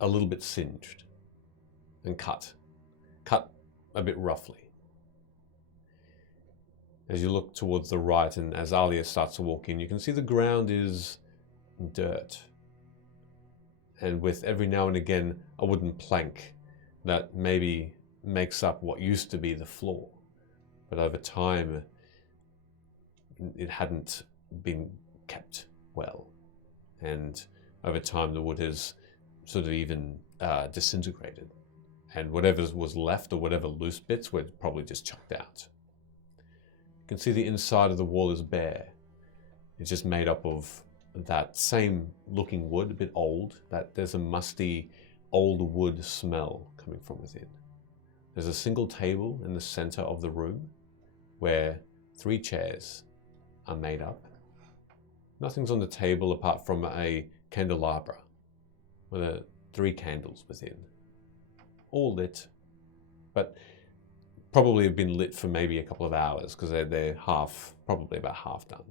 a little bit singed and cut a bit roughly. As you look towards the right, and as Alia starts to walk in, you can see the ground is dirt, and with every now and again a wooden plank that maybe makes up what used to be the floor, but over time it hadn't been kept well, and over time the wood has sort of even disintegrated, and whatever was left, or whatever loose bits, were probably just chucked out. You can see the inside of the wall is bare. It's just made up of that same looking wood, a bit old, that there's a musty old wood smell coming from within. There's a single table in the center of the room where 3 chairs are made up. Nothing's on the table apart from a candelabra with 3 candles within, all lit, but probably have been lit for maybe a couple of hours because they're probably about half done.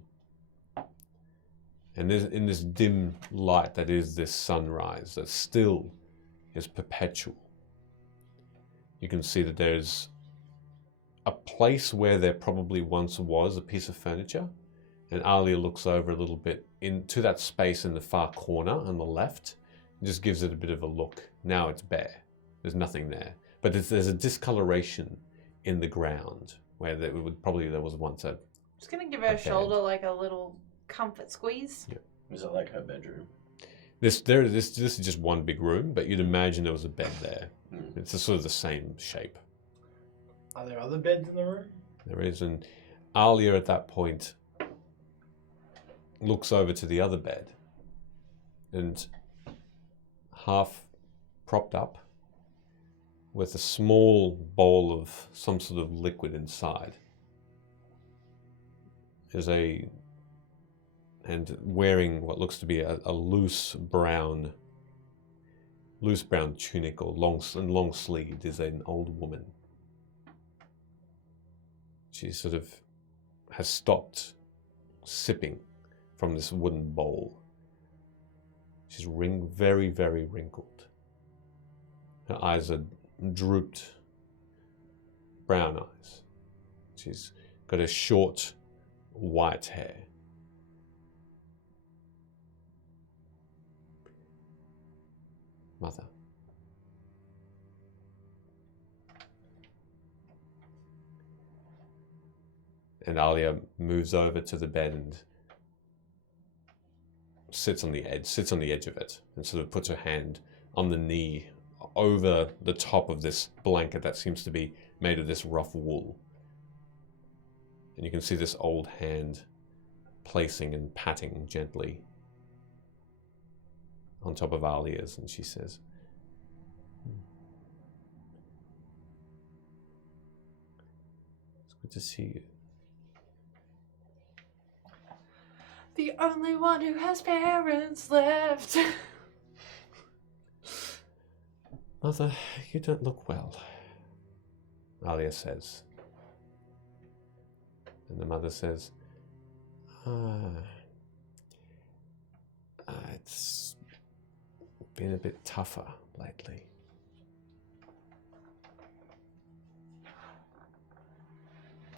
And in this dim light that is this sunrise that still is perpetual, you can see that there's a place where there probably once was a piece of furniture, and Alia looks over a little bit into that space in the far corner on the left and just gives it a bit of a look. Now it's bare. There's nothing there. But there's a discoloration in the ground where there was once a... Just gonna give her shoulder like a little comfort squeeze. Yeah. Is it like her bedroom? This is just one big room, but you'd imagine there was a bed there. It's sort of the same shape. Are there other beds in the room? There is, and Alia at that point looks over to the other bed and half propped up with a small bowl of some sort of liquid inside and wearing what looks to be a loose brown tunic or long sleeved is an old woman. She sort of has stopped sipping from this wooden bowl. She's very, very wrinkled. Her eyes are drooped brown eyes. She's got a short white hair. Mother. And Alia moves over to the bed and sits on the edge of it and sort of puts her hand on the knee over the top of this blanket that seems to be made of this rough wool. And you can see this old hand placing and patting gently on top of Alia's, and she says, "It's good to see you." The only one who has parents left. Mother, you don't look well, Alia says. And the mother says, it's been a bit tougher lately.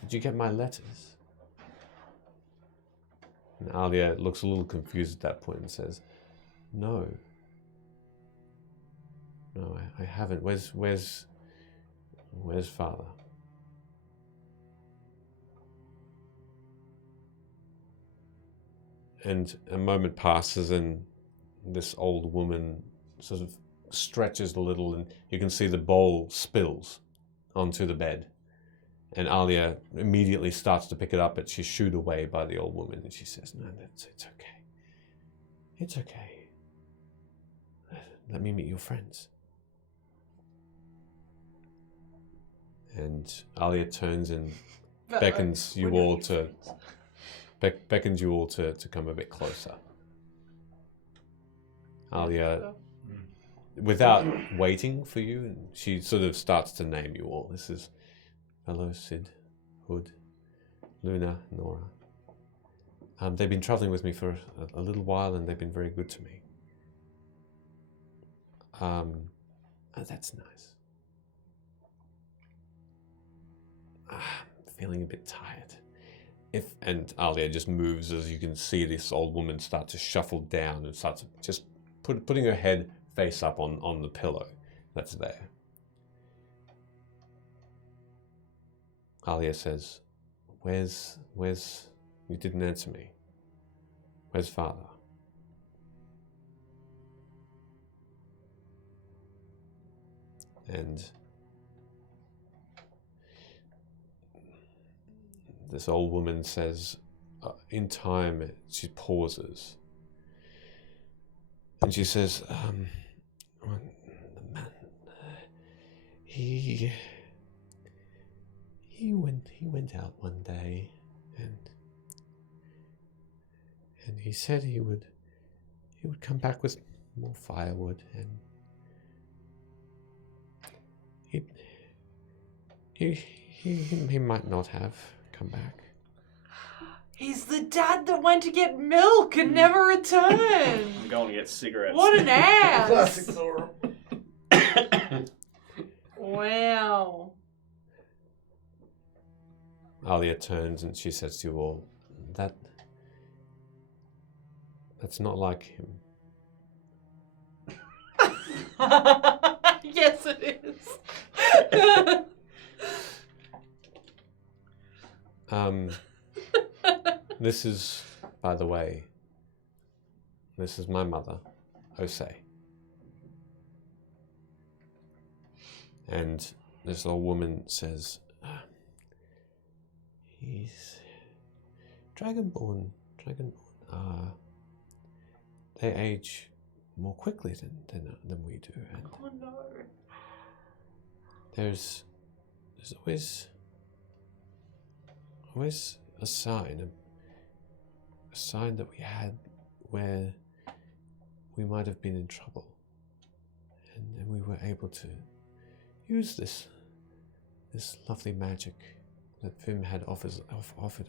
Did you get my letters? And Alia looks a little confused at that point and says, No, I haven't. Where's father? And a moment passes and this old woman sort of stretches a little and you can see the bowl spills onto the bed. And Alia immediately starts to pick it up, but she's shooed away by the old woman and she says, No, it's okay. It's okay. Let me meet your friends. And Alia turns and beckons you all to come a bit closer. Alia, without waiting for you, she sort of starts to name you all. This is Hello, Sid, Hood, Luna, Nora. They've been traveling with me for a little while and they've been very good to me. That's nice. I'm feeling a bit tired. And Alia just moves as you can see this old woman start to shuffle down and starts just putting her head face up on the pillow that's there. Alia says, Where's, you didn't answer me. Where's father? And this old woman says, in time, she pauses. And she says, the man, he went out one day and he said he would come back with more firewood and He might not have come back. He's the dad that went to get milk and never returned. I'm going to get cigarettes. What an ass! Classic Thor. Wow. Alia turns and she says to you all, that's not like him. Yes, it is. This is, by the way, this is my mother, Osei. And this old woman says, he's Dragonborn. They age more quickly than we do. And Oh no. there's always a sign that we had where we might have been in trouble, and we were able to use this lovely magic that Vim had offered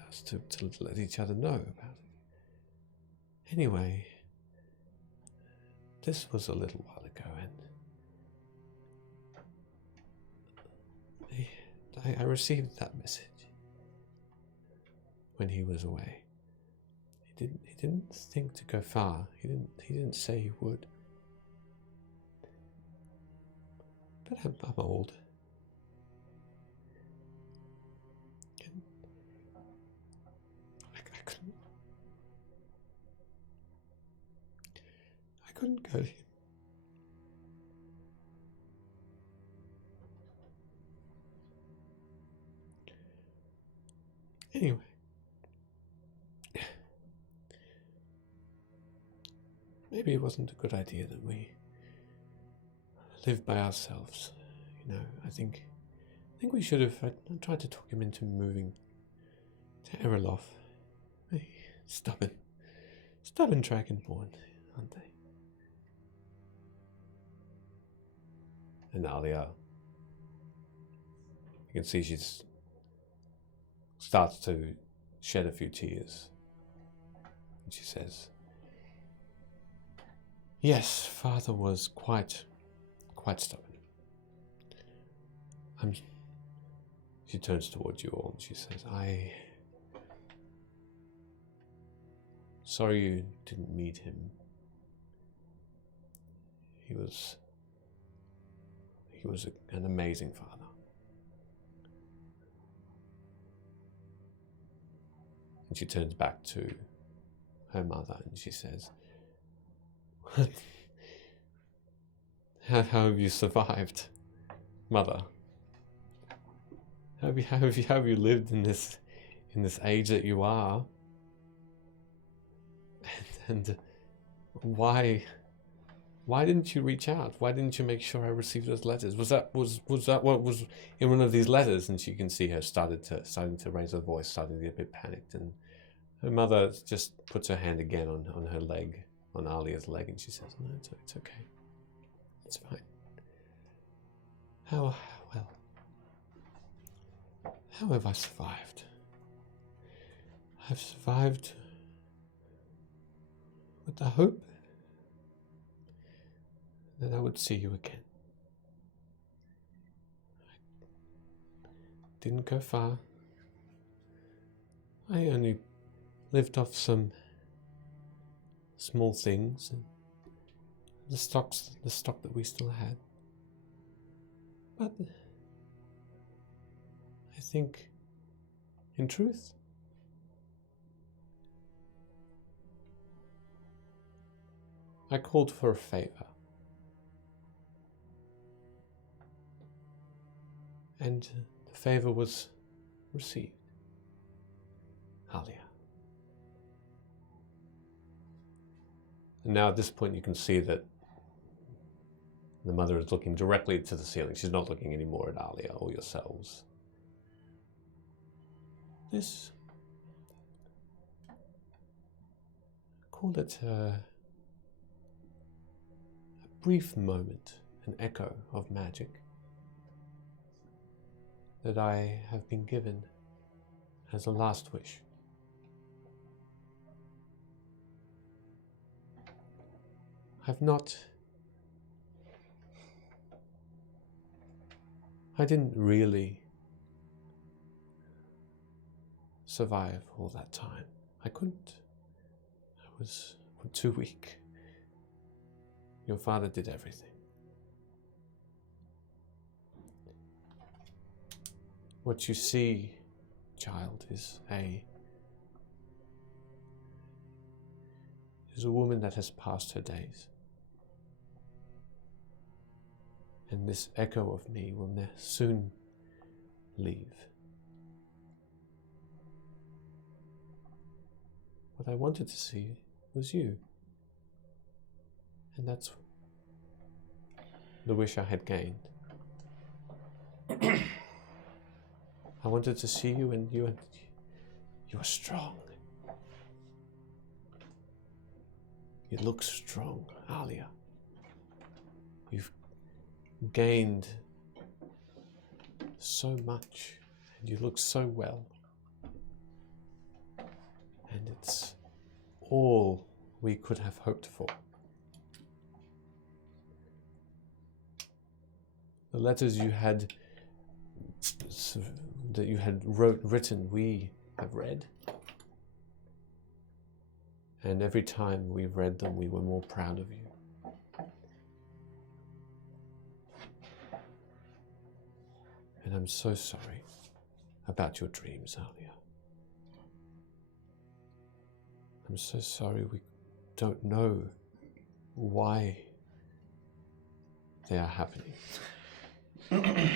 us to let each other know about it. Anyway, this was a little while ago, and I received that message when he was away. He didn't think to go far. He didn't say he would. But I'm old. And I couldn't go to him. Anyway. Maybe it wasn't a good idea that we lived by ourselves. You know, I think we should have tried to talk him into moving to Erolof. Stubborn Dragonborn, aren't they? And Alia, you can see she starts to shed a few tears. And she says, yes, father was quite stubborn. She turns towards you all and she says, sorry you didn't meet him. He was an amazing father. And she turns back to her mother and she says, how have you survived, mother? How have you lived in this age that you are? And why didn't you reach out? Why didn't you make sure I received those letters? Was that what was in one of these letters? And she can see her starting to raise her voice, starting to get a bit panicked. And her mother just puts her hand again on her leg, on Alia's leg, and she says, "No, it's okay. It's fine. How have I survived? I've survived with the hope that I would see you again. I didn't go far. I only lived off some small things and the stock that we still had. But I think, in truth, I called for a favor. And the favor was received. Alia. And now at this point you can see that the mother is looking directly to the ceiling. She's not looking anymore at Alia or yourselves. This, call it a brief moment, an echo of magic. that I have been given as a last wish. I didn't really survive all that time. I couldn't. I was too weak. Your father did everything. What you see, child, is a woman that has passed her days. And this echo of me will soon leave. What I wanted to see was you. And that's the wish I had gained. I wanted to see you, and you are strong. You look strong, Alia. You've gained so much, and you look so well. And it's all we could have hoped for. The letters you had written, we have read. And every time we read them, we were more proud of you. And I'm so sorry about your dreams, Alia. I'm so sorry we don't know why they are happening. And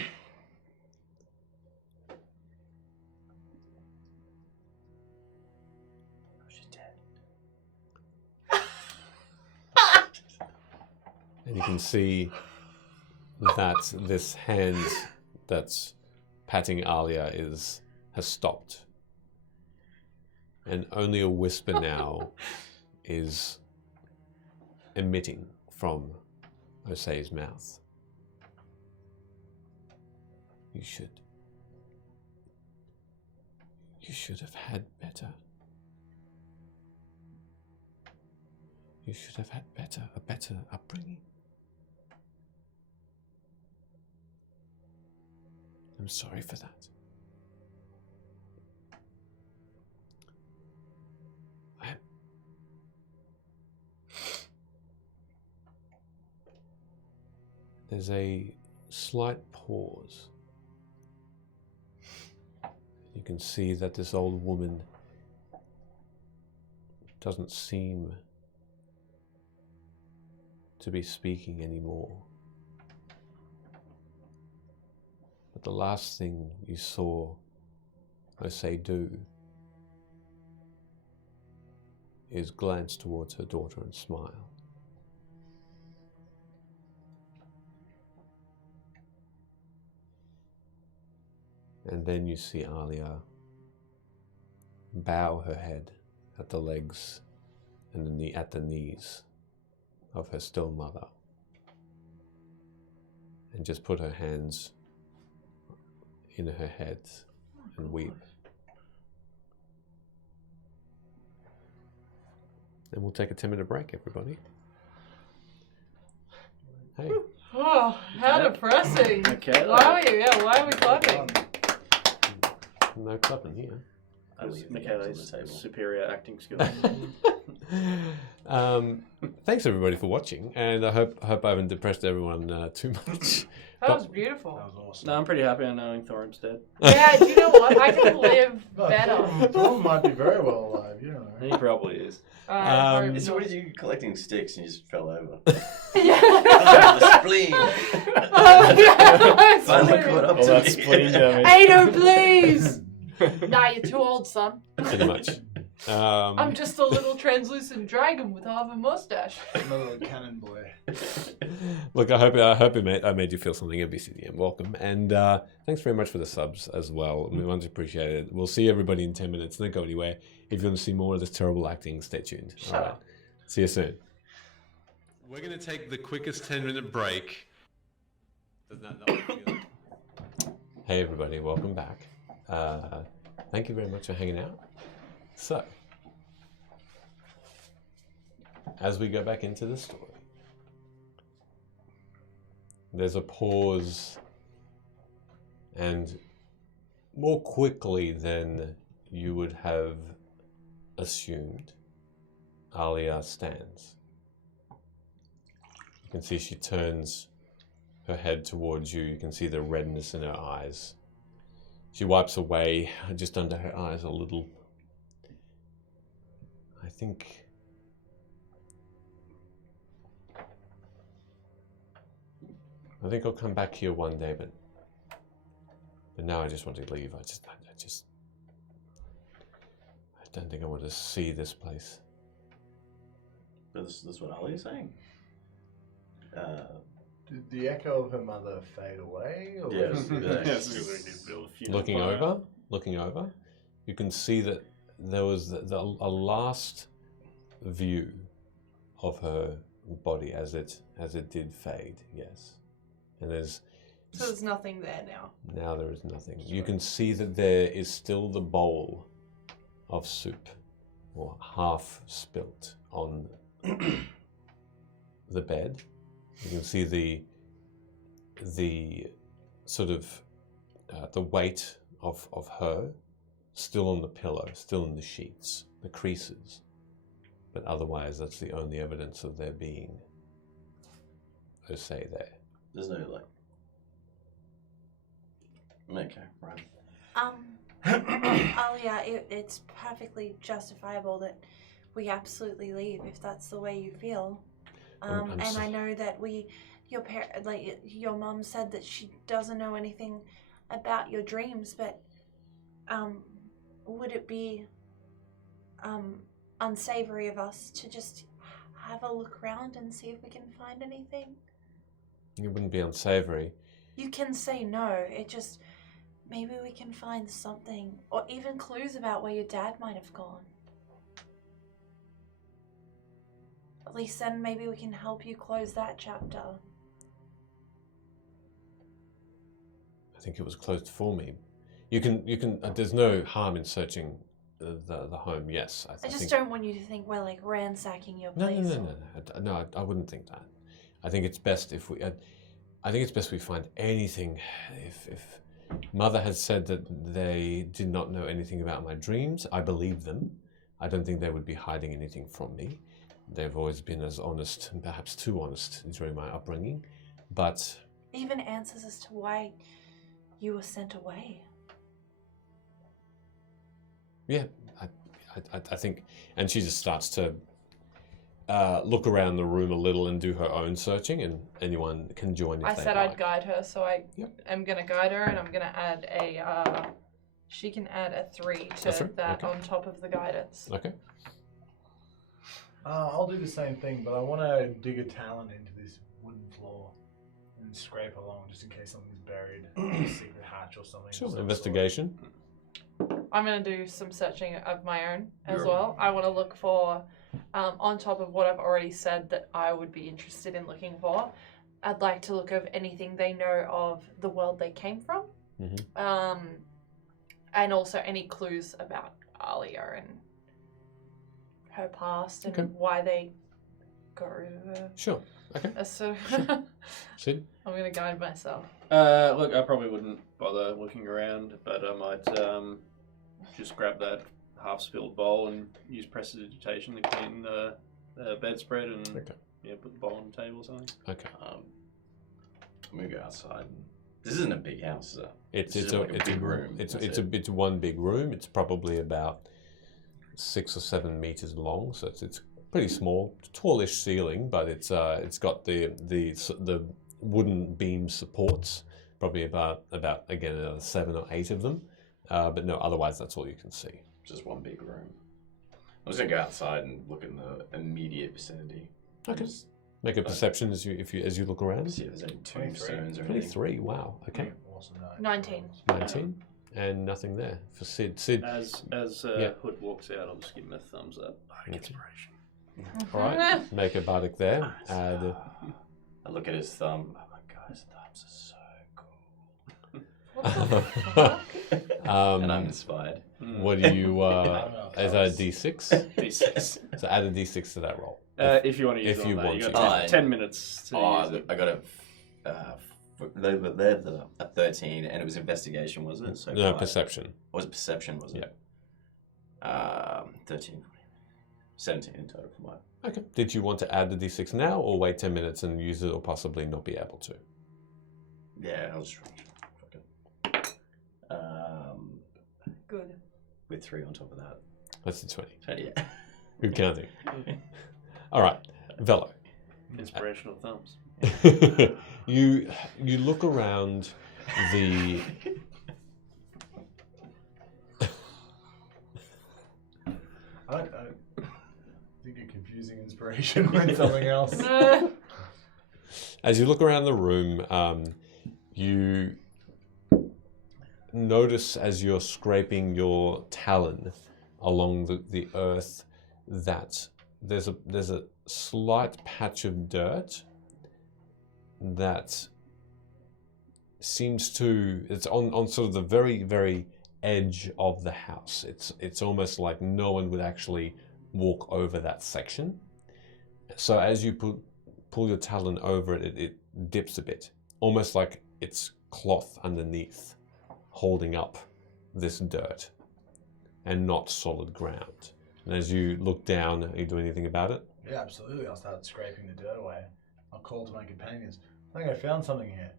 you can see that this hand that's patting Alia has stopped. And only a whisper now is emitting from Osei's mouth. You should have had better. You should have had a better upbringing. I'm sorry for that. There's a slight pause. You can see that this old woman doesn't seem to be speaking anymore. But the last thing you saw Osei do is glance towards her daughter and smile. And then you see Alia bow her head at the legs and at the knees of her still mother, and just put her hands in her head and weep. And we'll take a 10-minute break, everybody. Hey. Oh, how depressing. Okay. Why are we clapping? No clapping here. Michaela's superior acting skills. Thanks everybody for watching, and I hope I haven't depressed everyone too much. That was beautiful. That was awesome. No, I'm pretty happy on knowing Thorin's dead. Yeah, do you know what? I could live better. Dawn might be very well alive, you know. He probably is. So what did you collecting sticks and you just fell over? Yeah. The spleen. Finally caught up All to that me. spleen damage. Ada, please. Nah, you're too old, son. Pretty much. I'm just a little translucent dragon with half a mustache. Another cannon boy. Look, I hope I made you feel something at BCDM. Welcome, and thanks very much for the subs as well. We much appreciate it. We'll see everybody in 10 minutes. Don't go anywhere. If you want to see more of this terrible acting, stay tuned. All right. See you soon. We're going to take the quickest 10-minute break. Does that not feel Hey everybody, welcome back. Thank you very much for hanging out. So, as we go back into the story, there's a pause, and more quickly than you would have assumed, Alia stands. You can see she turns her head towards you. You can see the redness in her eyes. She wipes away just under her eyes a little. I think I'll come back here one day, but now I just want to leave. I don't think I want to see this place. This is what Ali's saying. Did the echo of her mother fade away? Or Yes. Looking over, you can see that there was a last view of her body as it did fade. Yes, and So there's nothing there now. now there is nothing. You can see that there is still the bowl of soup, or half spilt on the bed. You can see the sort of the weight of her still on the pillow, still in the sheets, the creases. But otherwise, that's the only evidence of there being Osei there. There's no like. Okay, right. Alia, it's perfectly justifiable that we absolutely leave if that's the way you feel. I'm And so- I know that your mom said that she doesn't know anything about your dreams, but would it be unsavory of us to just have a look around and see if we can find anything? It wouldn't be unsavory. You can say no. It just maybe we can find something, or even clues about where your dad might have gone. At least then maybe we can help you close that chapter. I think it was closed for me. You can. There's no harm in searching the home. Yes, I just think. don't want you to think we're like ransacking your No, place. no. I wouldn't think that. I think it's best if we. I think it's best we find anything. If Mother has said that they did not know anything about my dreams, I believe them. I don't think they would be hiding anything from me. They've always been as honest, and perhaps too honest, during my upbringing. But Even answers as to why you were sent away. yeah, I think, and she just starts to look around the room a little and do her own searching, and anyone can join if I they said like. I'd guide her, so I Yep. am going to guide her, and I'm going to add a. She can add a 3 to A 3? that Okay. on top of the guidance. Okay. I'll do the same thing, but I want to dig a talon into this wooden floor and scrape along just in case something's buried, a secret hatch or something. of Sure. some Investigation. I'm going to do some searching of my own as Sure. well. I want to look for, on top of what I've already said that I would be interested in looking for, I'd like to look of anything they know of the world they came from. And also any clues about Alia and her past and Okay. why they go. Sure. Okay. So Sid. I'm going to guide myself. Look, I probably wouldn't bother looking around, but I might just grab that half-spilled bowl and use prestidigitation to clean the bedspread and Okay. put the bowl on the table or something. Okay. I'm gonna go outside. This isn't a big house, is it? It's This is like a big room. It's That's it's one big room. It's probably about 6 or 7 meters long, so it's pretty small. Tallish ceiling, but it's got the wooden beam supports. Probably about again 7 or 8 of them. But no, otherwise that's all you can see. Just one big room. I'm just gonna go outside and look in the immediate vicinity. Okay. Just Make a perception as you look around. see if there's any 23. tombstones or anything. 23. Wow. Okay. Awesome. 19. 19, and nothing there for Sid. Sid. As Yeah. Hood walks out, I'll just give him a thumbs up. Okay. Inspiration. All right. Make a bardic there. Add. I look at his thumb. Oh my god, his thumbs are so cool. And I'm inspired. What do you? know. Is that a D6? D6. So add a D6 to that roll. If you want to use If it you on that, want you to. got 10, Oh, 10 minutes to Oh, use it. I got a 13, and it was investigation, was it? So No, five. perception. Was it perception? Was it? 13, 17 in total for mine. Okay. Did you want to add the D6 now, or wait 10 minutes and use it, or possibly not be able to? Yeah, I was fuck it. Good. With 3 on top of that. That's the 20. So, yeah. Good counting. All right, Velo. Inspirational thumbs. you look around the. I think you're confusing inspiration with something else. As you look around the room, you notice as you're scraping your talon along the earth that there's a slight patch of dirt that seems to it's on sort of the very, very edge of the house. It's almost like no one would actually walk over that section. So as you pull your talon over it, it dips a bit, almost like it's cloth underneath holding up this dirt and not solid ground. And as you look down, are you doing anything about it? Yeah, absolutely. I'll start scraping the dirt away. I'll call to my companions. I think I found something here.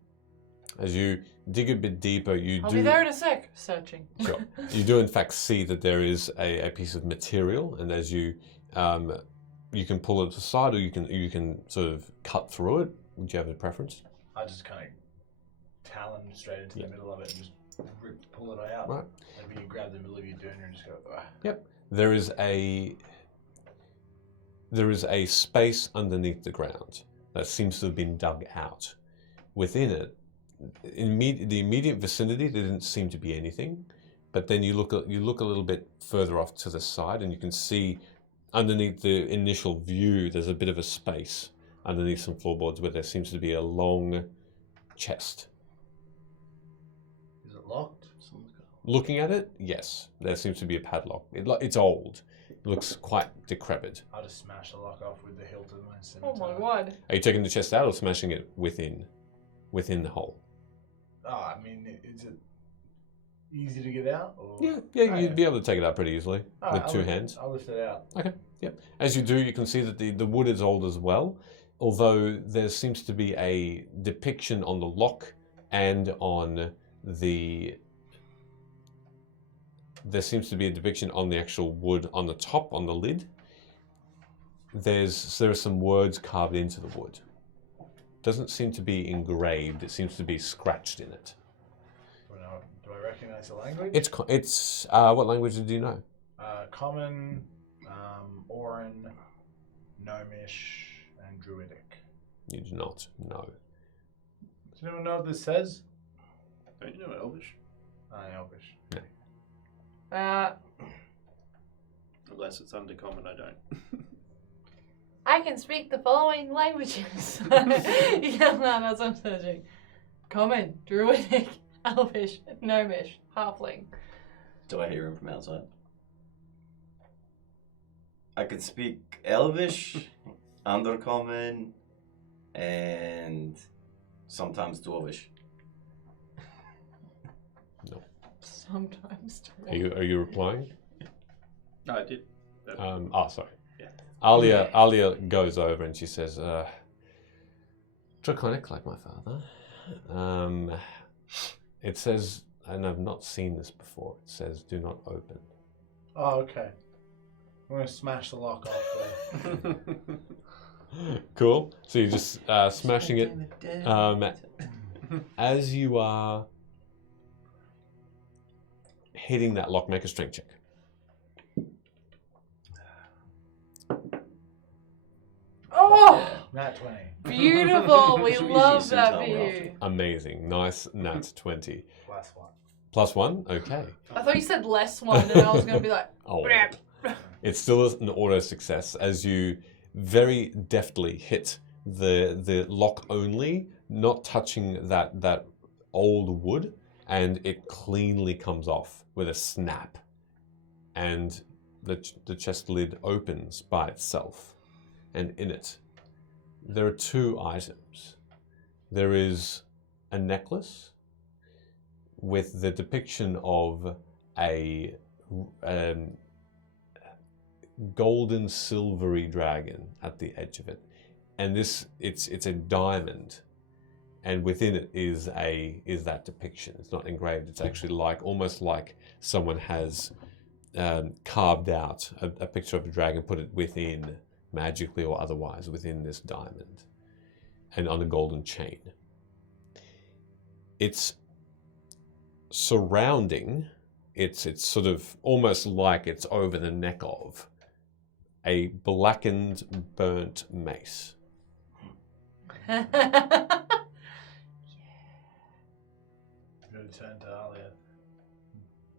As you dig a bit deeper, I'll be there in a sec. Searching. Sure. You do in fact see that there is a piece of material, and as you can pull it aside, or you can sort of cut through it. Would you have a preference? I just kind of talon straight into the middle of it and just pull it out. Right. Like you grab the middle of your doona and just go. Ugh. Yep. There is a space underneath the ground that seems to have been dug out. Within it, in the immediate vicinity, there didn't seem to be anything. But then you look a little bit further off to the side, and you can see underneath the initial view, there's a bit of a space underneath some floorboards where there seems to be a long chest. Is it locked? Looking at it, yes, there seems to be a padlock. It's old. It looks quite decrepit. I'll just smash the lock off with the hilt of my Oh scimitar. my god. Are you taking the chest out or smashing it within the hole? Oh, I mean, is it easy to get out? Or? Yeah, Oh, you'd be able to take it out pretty easily All with right, two hands. I'll lift it out. Okay, yep. As you do, you can see that the wood is old as well, although there seems to be a depiction on the lock and on the... There seems to be a depiction on the actual wood on the top, on the lid. There are some words carved into the wood. Doesn't seem to be engraved, it seems to be scratched in it. Do I recognize the language? It's what language do you know? Common, Oran, Gnomish, and Druidic. You do not know. Does anyone know what this says? Don't you know Elvish? Elvish. Unless it's undercommon, I don't. I can speak the following languages. Yeah, no, that's what I'm searching. Common, Druidic, Elvish, Gnomish, Halfling. Do I hear him from outside? I could speak Elvish, Undercommon, and sometimes Dwarvish. Sometimes. Are you replying? No, I did. Sorry. Yeah. Alia goes over and she says, Draconic, like my father. It says, and I've not seen this before, it says, do not open. Oh, okay. I'm going to smash the lock off there. Cool. So you're just smashing it. As you are hitting that lock, make a strength check. Oh, Nat 20. beautiful. We Should we love use that some for towel you. Amazing. Nice nat 20. Plus 1. Plus 1? Okay. I thought you said less one, and I was going to be like, Oh. "Brap." It's still an auto success as you very deftly hit the lock only, not touching that old wood, and it cleanly comes off with a snap, and the chest lid opens by itself, and in it there are two items. There is a necklace with the depiction of a golden silvery dragon at the edge of it, and it's a diamond, and within it is that depiction. It's not engraved. It's actually almost like someone has carved out a picture of a dragon, put it within, magically or otherwise, within this diamond, and on a golden chain. It's surrounding. It's sort of almost like it's over the neck of a blackened, burnt mace. I'm going to turn to Alia.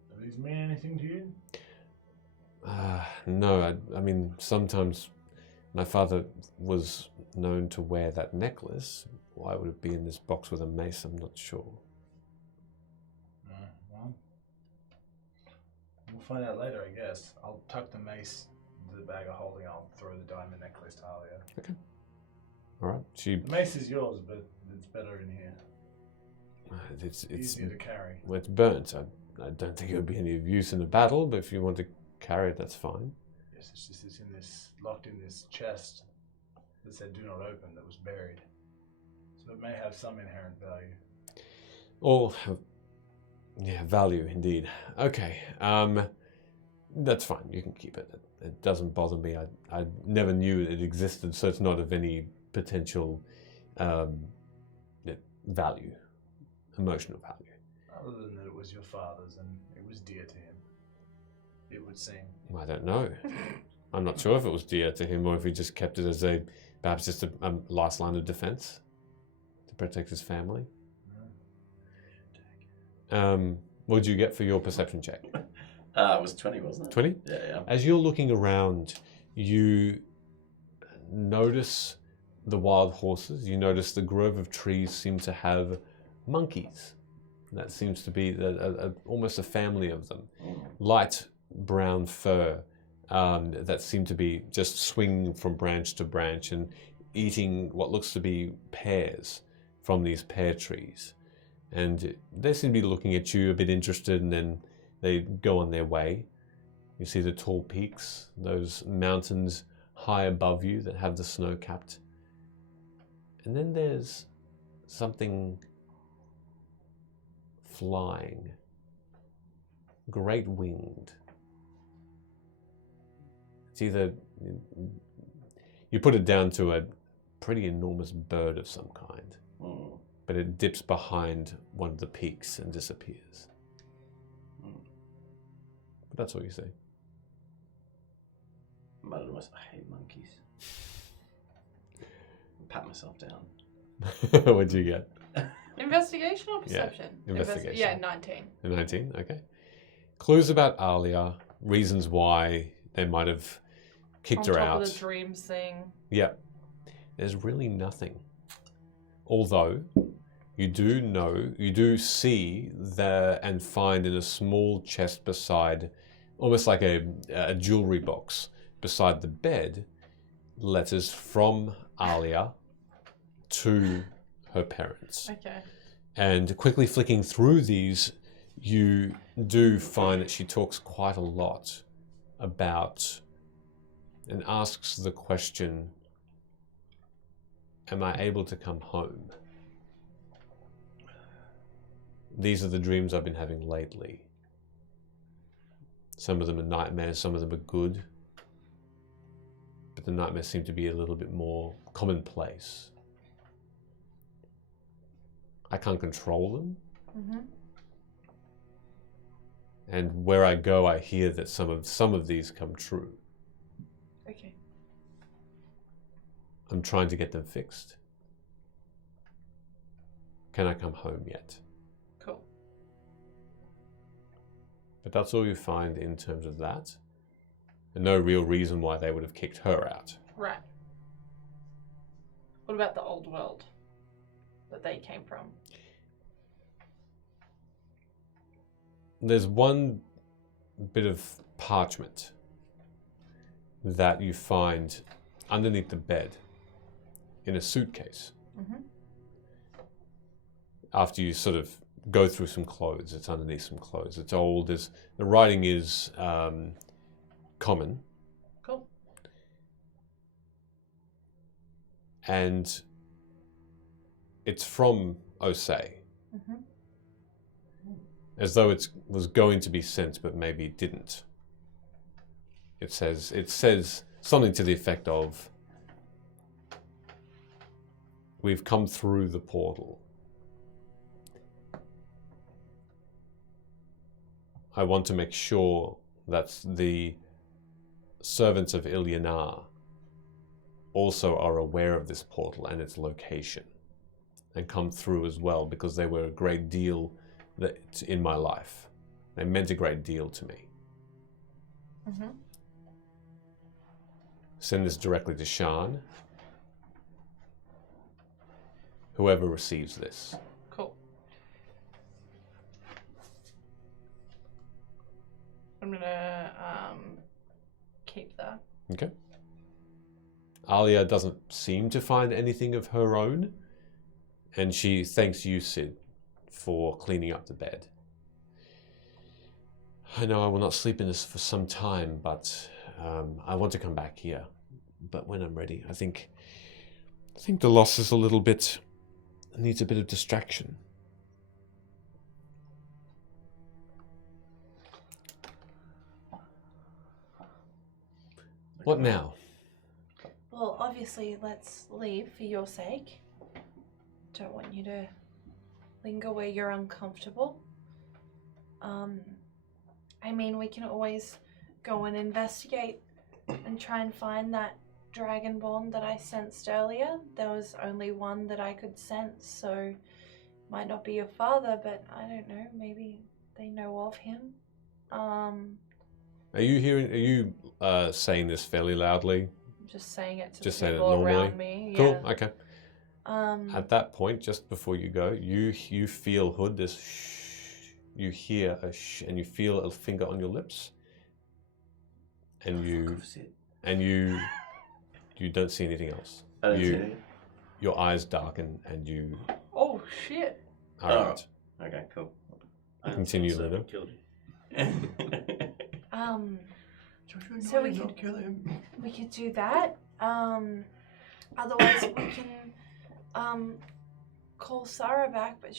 Do these mean anything to you? No, I mean, sometimes my father was known to wear that necklace. Why would it be in this box with a mace? I'm not sure. Well, we'll find out later, I guess. I'll tuck the mace into the bag of holding. I'll throw the diamond necklace to Alia. Okay. All right. The mace is yours, but it's better in here. It's Easier to carry. Well, it's burnt. I don't think it would be any use in a battle, but if you want to carry it, that's fine. Yes, it's just locked in this chest that said "Do not open" that was buried. So it may have some inherent value. Or, yeah, value indeed. Okay. That's fine. You can keep it. It doesn't bother me. I never knew it existed, so it's not of any potential value, emotional value. Other than that it was your father's and it was dear to him, it would seem. I don't know. I'm not sure if it was dear to him or if he just kept it as perhaps just a last line of defense to protect his family. What did you get for your perception check? It was 20, wasn't it? 20? Yeah. As you're looking around, you notice the wild horses. You notice the grove of trees seem to have monkeys. That seems to be almost a family of them. Light brown fur that seem to be just swinging from branch to branch and eating what looks to be pears from these pear trees. And they seem to be looking at you a bit interested, and then they go on their way. You see the tall peaks, those mountains high above you that have the snow capped. And then there's something flying, great winged. It's either, you put it down to a pretty enormous bird of some kind, but it dips behind one of the peaks and disappears. But that's all you see. I hate monkeys. Pat myself down. What'd you get? Investigation or perception? Investigation. Yeah, 19. 19, okay. Clues about Alia, reasons why they might have kicked her On top out. of the dreams thing. Yeah. There's really nothing. Although, you do see there and find in a small chest beside, almost like a jewelry box, beside the bed, letters from Alia to her parents. Okay. And quickly flicking through these, you do find that she talks quite a lot about and asks the question, am I able to come home? These are the dreams I've been having lately. Some of them are nightmares, some of them are good. But the nightmares seem to be a little bit more commonplace. I can't control them. Mm-hmm. And where I go, I hear that some of these come true. Okay. I'm trying to get them fixed. Can I come home yet? Cool. But that's all you find in terms of that. And no real reason why they would have kicked her out. Right. What about the old world that they came from? there's one bit of parchment that you find underneath the bed in a suitcase. Mhm. After you sort of go through some clothes, it's underneath some clothes. It's old. The writing is common. Cool. And it's from Osei. Mhm. As though it was going to be sent, but maybe it didn't. It says something to the effect of, we've come through the portal. I want to make sure that the servants of Ilyanar also are aware of this portal and its location and come through as well, because they were a great deal in my life. They meant a great deal to me. Mhm. Send this directly to Shan. Whoever receives this. Cool. I'm gonna keep that. Okay. Alia doesn't seem to find anything of her own, and she thanks you, Sid, for cleaning up the bed. I know I will not sleep in this for some time, but I want to come back here. But when I'm ready, I think the loss is a little bit, needs a bit of distraction. What now? Well, obviously, let's leave for your sake. Don't want you to linger where you're uncomfortable. I mean, we can always go and investigate and try and find that dragonborn that I sensed earlier. There was only one that I could sense, so might not be your father, but I don't know, maybe they know of him. Are you saying this fairly loudly? Just saying it to Just the saying it people normally? around me. Cool, Yeah. okay. At that point, just before you go, you feel Hood, this shh, you hear a shh, and you feel a finger on your lips. And you don't see anything else. I don't see anything. Your eyes darken and you Oh shit. are out. Okay, cool. Continue, So Luna. killed you. So we could kill him. We could do that. Otherwise we can call Sarah back, but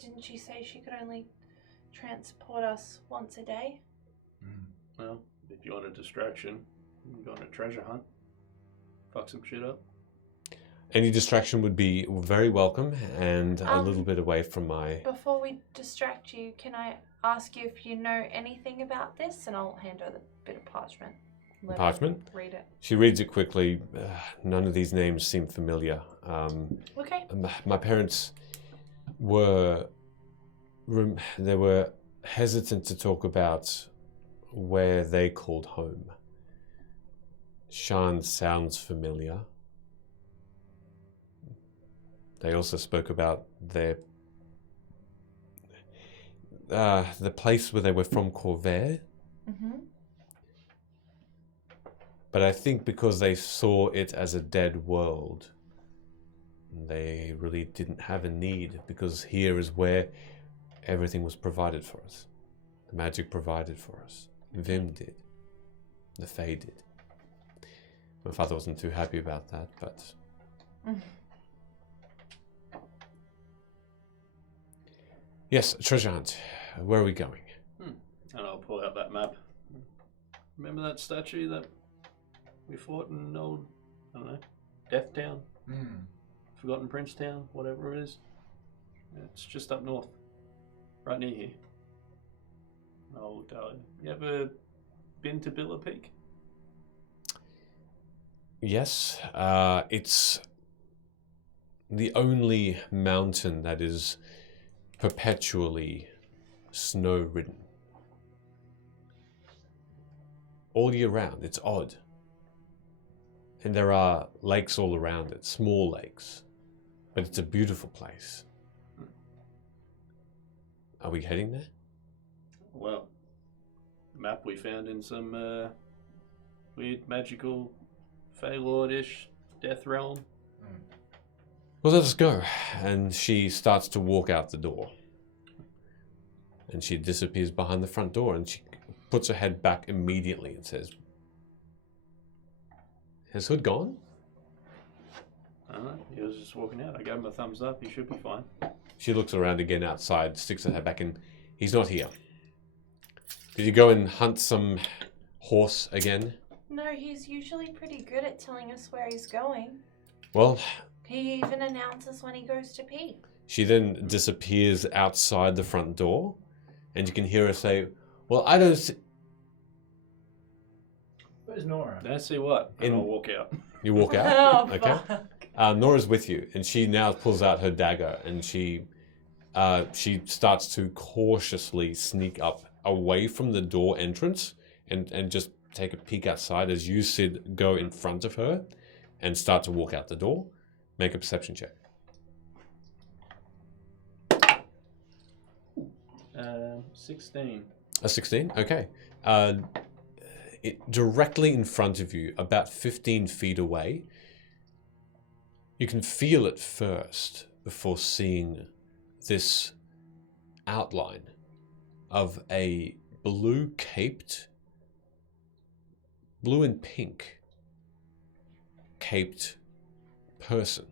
didn't she say she could only transport us once a day? Well, if you want a distraction, you can go on a treasure hunt. Fuck some shit up. Any distraction would be very welcome and a little bit away from my... Before we distract you, can I ask you if you know anything about this? And I'll hand her the bit of parchment. Let her Parchment? read it. She reads it quickly. None of these names seem familiar. Okay. My parents were... They were hesitant to talk about where they called home. Shan sounds familiar. They also spoke about their the place where they were from, Corvair. Mm-hmm. But I think because they saw it as a dead world, they really didn't have a need, because here is where everything was provided for us. The magic provided for us. Vim did. The Fae did. My father wasn't too happy about that, but... Yes, treasure hunt. Where are we going? And I'll pull out that map. Remember that statue that we fought in old, I don't know, Death Town? Forgotten Prince Town, whatever it is. It's just up north, right near here. Oh, darling. You ever been to Billa Peak? Yes, it's the only mountain that is perpetually snow-ridden. All year round, it's odd. And there are lakes all around it, small lakes. But it's a beautiful place. Are we heading there? Well, map we found in some weird magical Feylord-ish death realm. Well, let us go. And she starts to walk out the door. And she disappears behind the front door, and she puts her head back immediately and says, "Has Hood gone?" I don't know. He was just walking out. I gave him a thumbs up. He should be fine. She looks around again outside, sticks her head back in. He's not here. Did you go and hunt some horse again? No, he's usually pretty good at telling us where he's going. Well, He even announces when he goes to pee. she then disappears outside the front door, and you can hear her say, "Well, I don't see..." Where's Nora? Let's see what. And I'll walk out. You walk out. Oh, Okay. fuck. Nora's with you, and she now pulls out her dagger, and she starts to cautiously sneak up away from the door entrance and just take a peek outside as you, Sid, go in front of her and start to walk out the door. Make a perception check. 16. A 16? Okay. Directly in front of you, about 15 feet away, you can feel it first before seeing this outline of a blue and pink caped person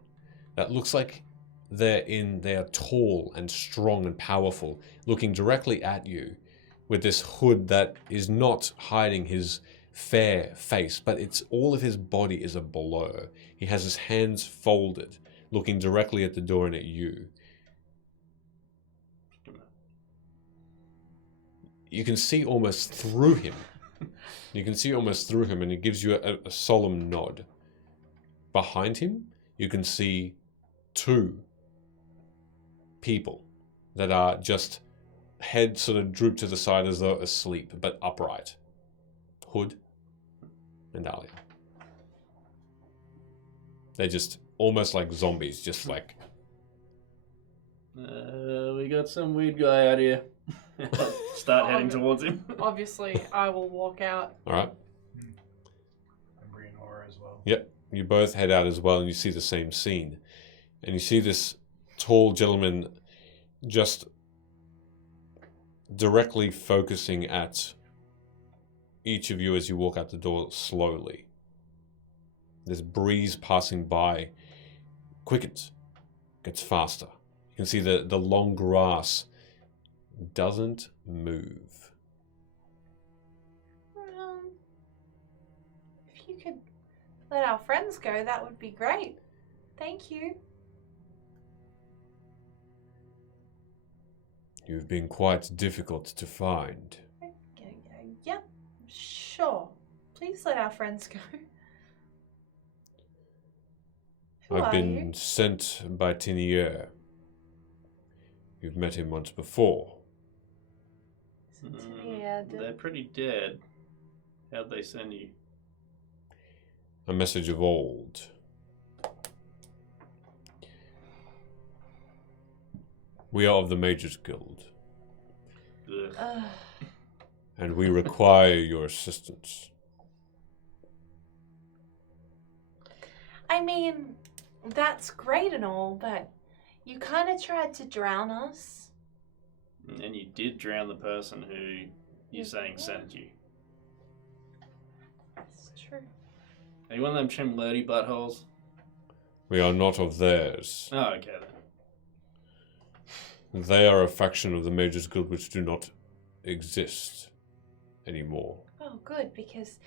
that looks like they are tall and strong and powerful, looking directly at you with this hood that is not hiding his fair face, but it's all of his body is a blur. He has his hands folded, looking directly at the door and at you. You can see almost through him. You can see almost through him, and he gives you a solemn nod. Behind him, you can see two people that are just head sort of drooped to the side as though asleep, but upright. Hood and Alia. They're just almost like zombies, just like... We got some weird guy out here. Start heading towards him. Obviously, I will walk out. All right. And Bree and Nora as well. Yep. You both head out as well, and you see the same scene. And you see this tall gentleman just directly focusing at each of you as you walk out the door slowly. This breeze passing by quickens, gets faster. You can see the long grass doesn't move. If you could let our friends go, that would be great. Thank you. You've been quite difficult to find. Yep, sure. Please let our friends go. Who I've are been you? sent by Tinier. You've met him once before. Yeah, They're pretty dead. How'd they send you? A message of old. We are of the Mages Guild, Ugh. and we require your assistance. I mean, that's great and all, but you kind of tried to drown us. And you did drown the person who you're saying sent you. That's true. Are you one of them chimlerty buttholes? We are not of theirs. Oh, okay then. They are a faction of the Mages Guild which do not exist anymore. Oh, good, because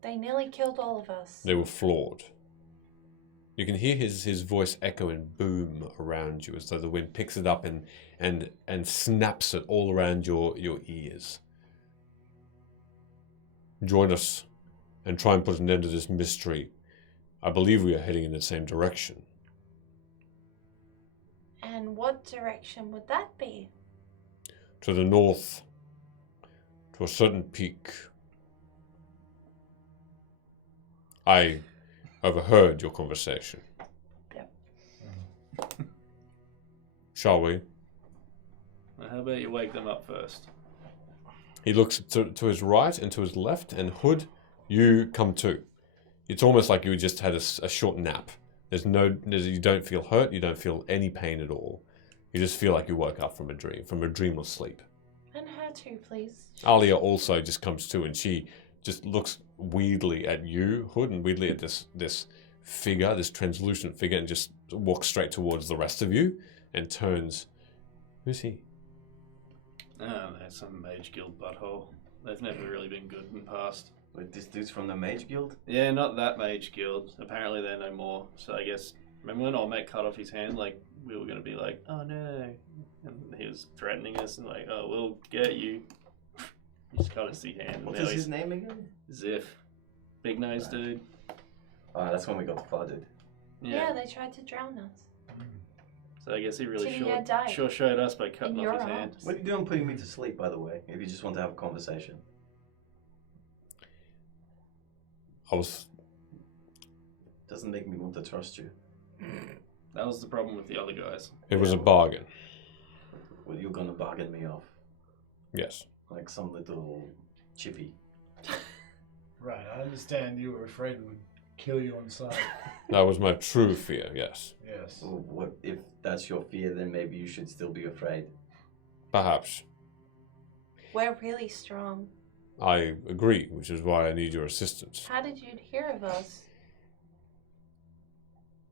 they nearly killed all of us. They were flawed. You can hear his voice echo and boom around you as though the wind picks it up and snaps it all around your ears. Join us and try and put an end to this mystery. I believe we are heading in the same direction. And what direction would that be? To the north, to a certain peak. I overheard your conversation. Yep. Shall we? Well, how about you wake them up first? He looks to his right and to his left, and Hood, you come to. It's almost like you just had a short nap. You don't feel hurt, you don't feel any pain at all. You just feel like you woke up from a dreamless sleep. And her too, please. Alia also just comes to, and she just looks weirdly at you, Hood, and weirdly at this figure, this translucent figure, and just walks straight towards the rest of you and turns. Who's he? Oh, there's some Mage Guild butthole. They've never really been good in the past. Wait, this dude's from the Mage Guild? Yeah, not that Mage Guild. Apparently they're no more. So I guess, remember when old mate cut off his hand? Like, we were going to be like, oh no. And he was threatening us and like, oh, we'll get you. He just cut his hand. What is his name again? Ziff. Big nose dude. Oh, that's when we got flooded. Yeah, they tried to drown us. So I guess he really Tinea died. sure showed us by cutting In off your his hand. arms. What are you doing putting me to sleep, by the way? If you just want to have a conversation. Doesn't make me want to trust you. That was the problem with the other guys. It was a bargain. Well, you're gonna bargain me off. Yes. Like some little chippy. Right, I understand you were afraid it would kill you on sight. That was my true fear, yes. Yes. Well, what if that's your fear, then maybe you should still be afraid. Perhaps. We're really strong. I agree, which is why I need your assistance. How did you hear of us?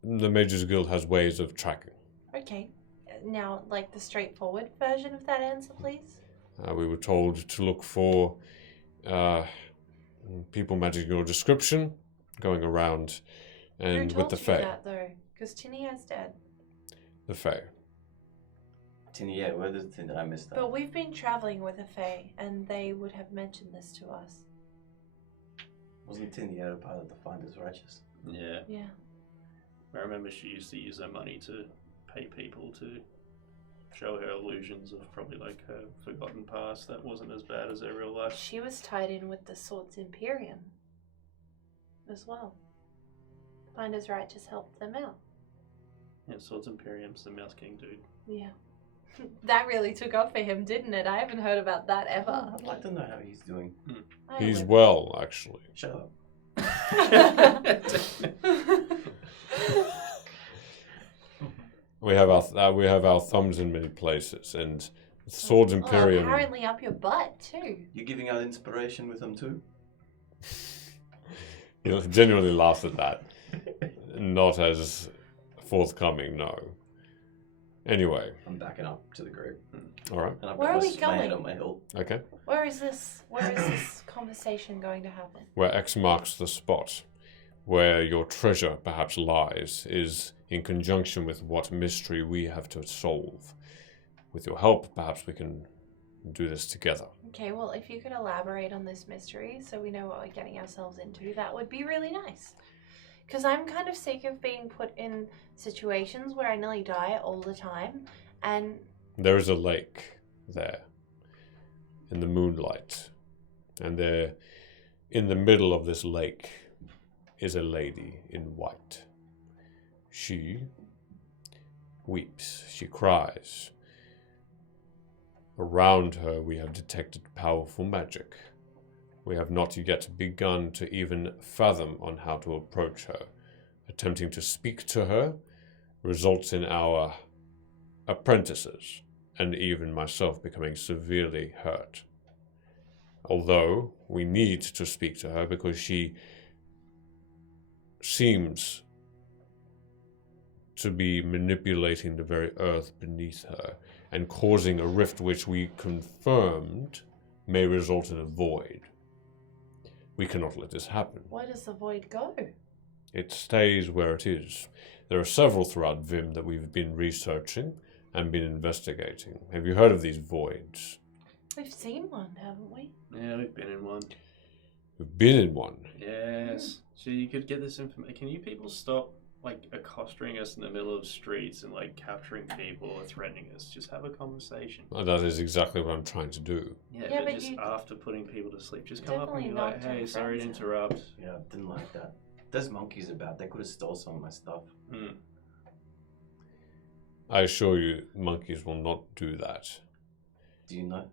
The Mages Guild has ways of tracking. Okay. Now, like the straightforward version of that answer, please. We were told to look for people matching your description, going around, and Who with told the you Fae. that though? Because Tinia's dead. The Fae. Tinea, where does Tinea? I missed that. But we've been traveling with a Fae, and they would have mentioned this to us. Wasn't Tinea a part of the Finders Righteous? Yeah. Yeah. I remember she used to use her money to pay people to show her illusions of probably like her forgotten past that wasn't as bad as her real life. She was tied in with the Swords Imperium as well. Finders Righteous helped them out. Yeah, Swords Imperium's the Mouse King dude. Yeah. That really took off for him, didn't it? I haven't heard about that ever. I'd like to know how he's doing. He's well, actually. Shut up. We have our thumbs in many places, and Swords Imperium. Apparently up your butt too. You giving out inspiration with them too? He genuinely laughs at that. Not as forthcoming, no. Anyway, I'm backing up to the group. all right, And I Where are we press my head going? on my hill. okay. Where is this conversation going to happen? Where X marks the spot, where your treasure perhaps lies, is in conjunction with what mystery we have to solve. With your help, perhaps we can do this together. Okay, well, if you could elaborate on this mystery so we know what we're getting ourselves into, that would be really nice. Because I'm kind of sick of being put in situations where I nearly die all the time, and There is a lake there, in the moonlight, and there, in the middle of this lake, is a lady in white. She weeps, she cries. Around her we have detected powerful magic. We have not yet begun to even fathom on how to approach her. Attempting to speak to her results in our apprentices, and even myself, becoming severely hurt. Although we need to speak to her because she seems to be manipulating the very earth beneath her and causing a rift which we confirmed may result in a void. We cannot let this happen. where does the void go? It stays where it is. There are several throughout Vim that we've been researching and been investigating. Have you heard of these voids? We've seen one, haven't we? Yeah, we've been in one. We've been in one. Yes. So you could get this information. Can you people stop like accosting us in the middle of streets and like capturing people or threatening us? Just have a conversation. That is exactly what I'm trying to do. Yeah, but but just you- after putting people to sleep, just come up and Definitely be not like, turn "Hey, sorry to friends out." interrupt." Yeah, didn't like that. There's monkeys about. They could have stole some of my stuff. Hmm. I assure you, monkeys will not do that. Do you know?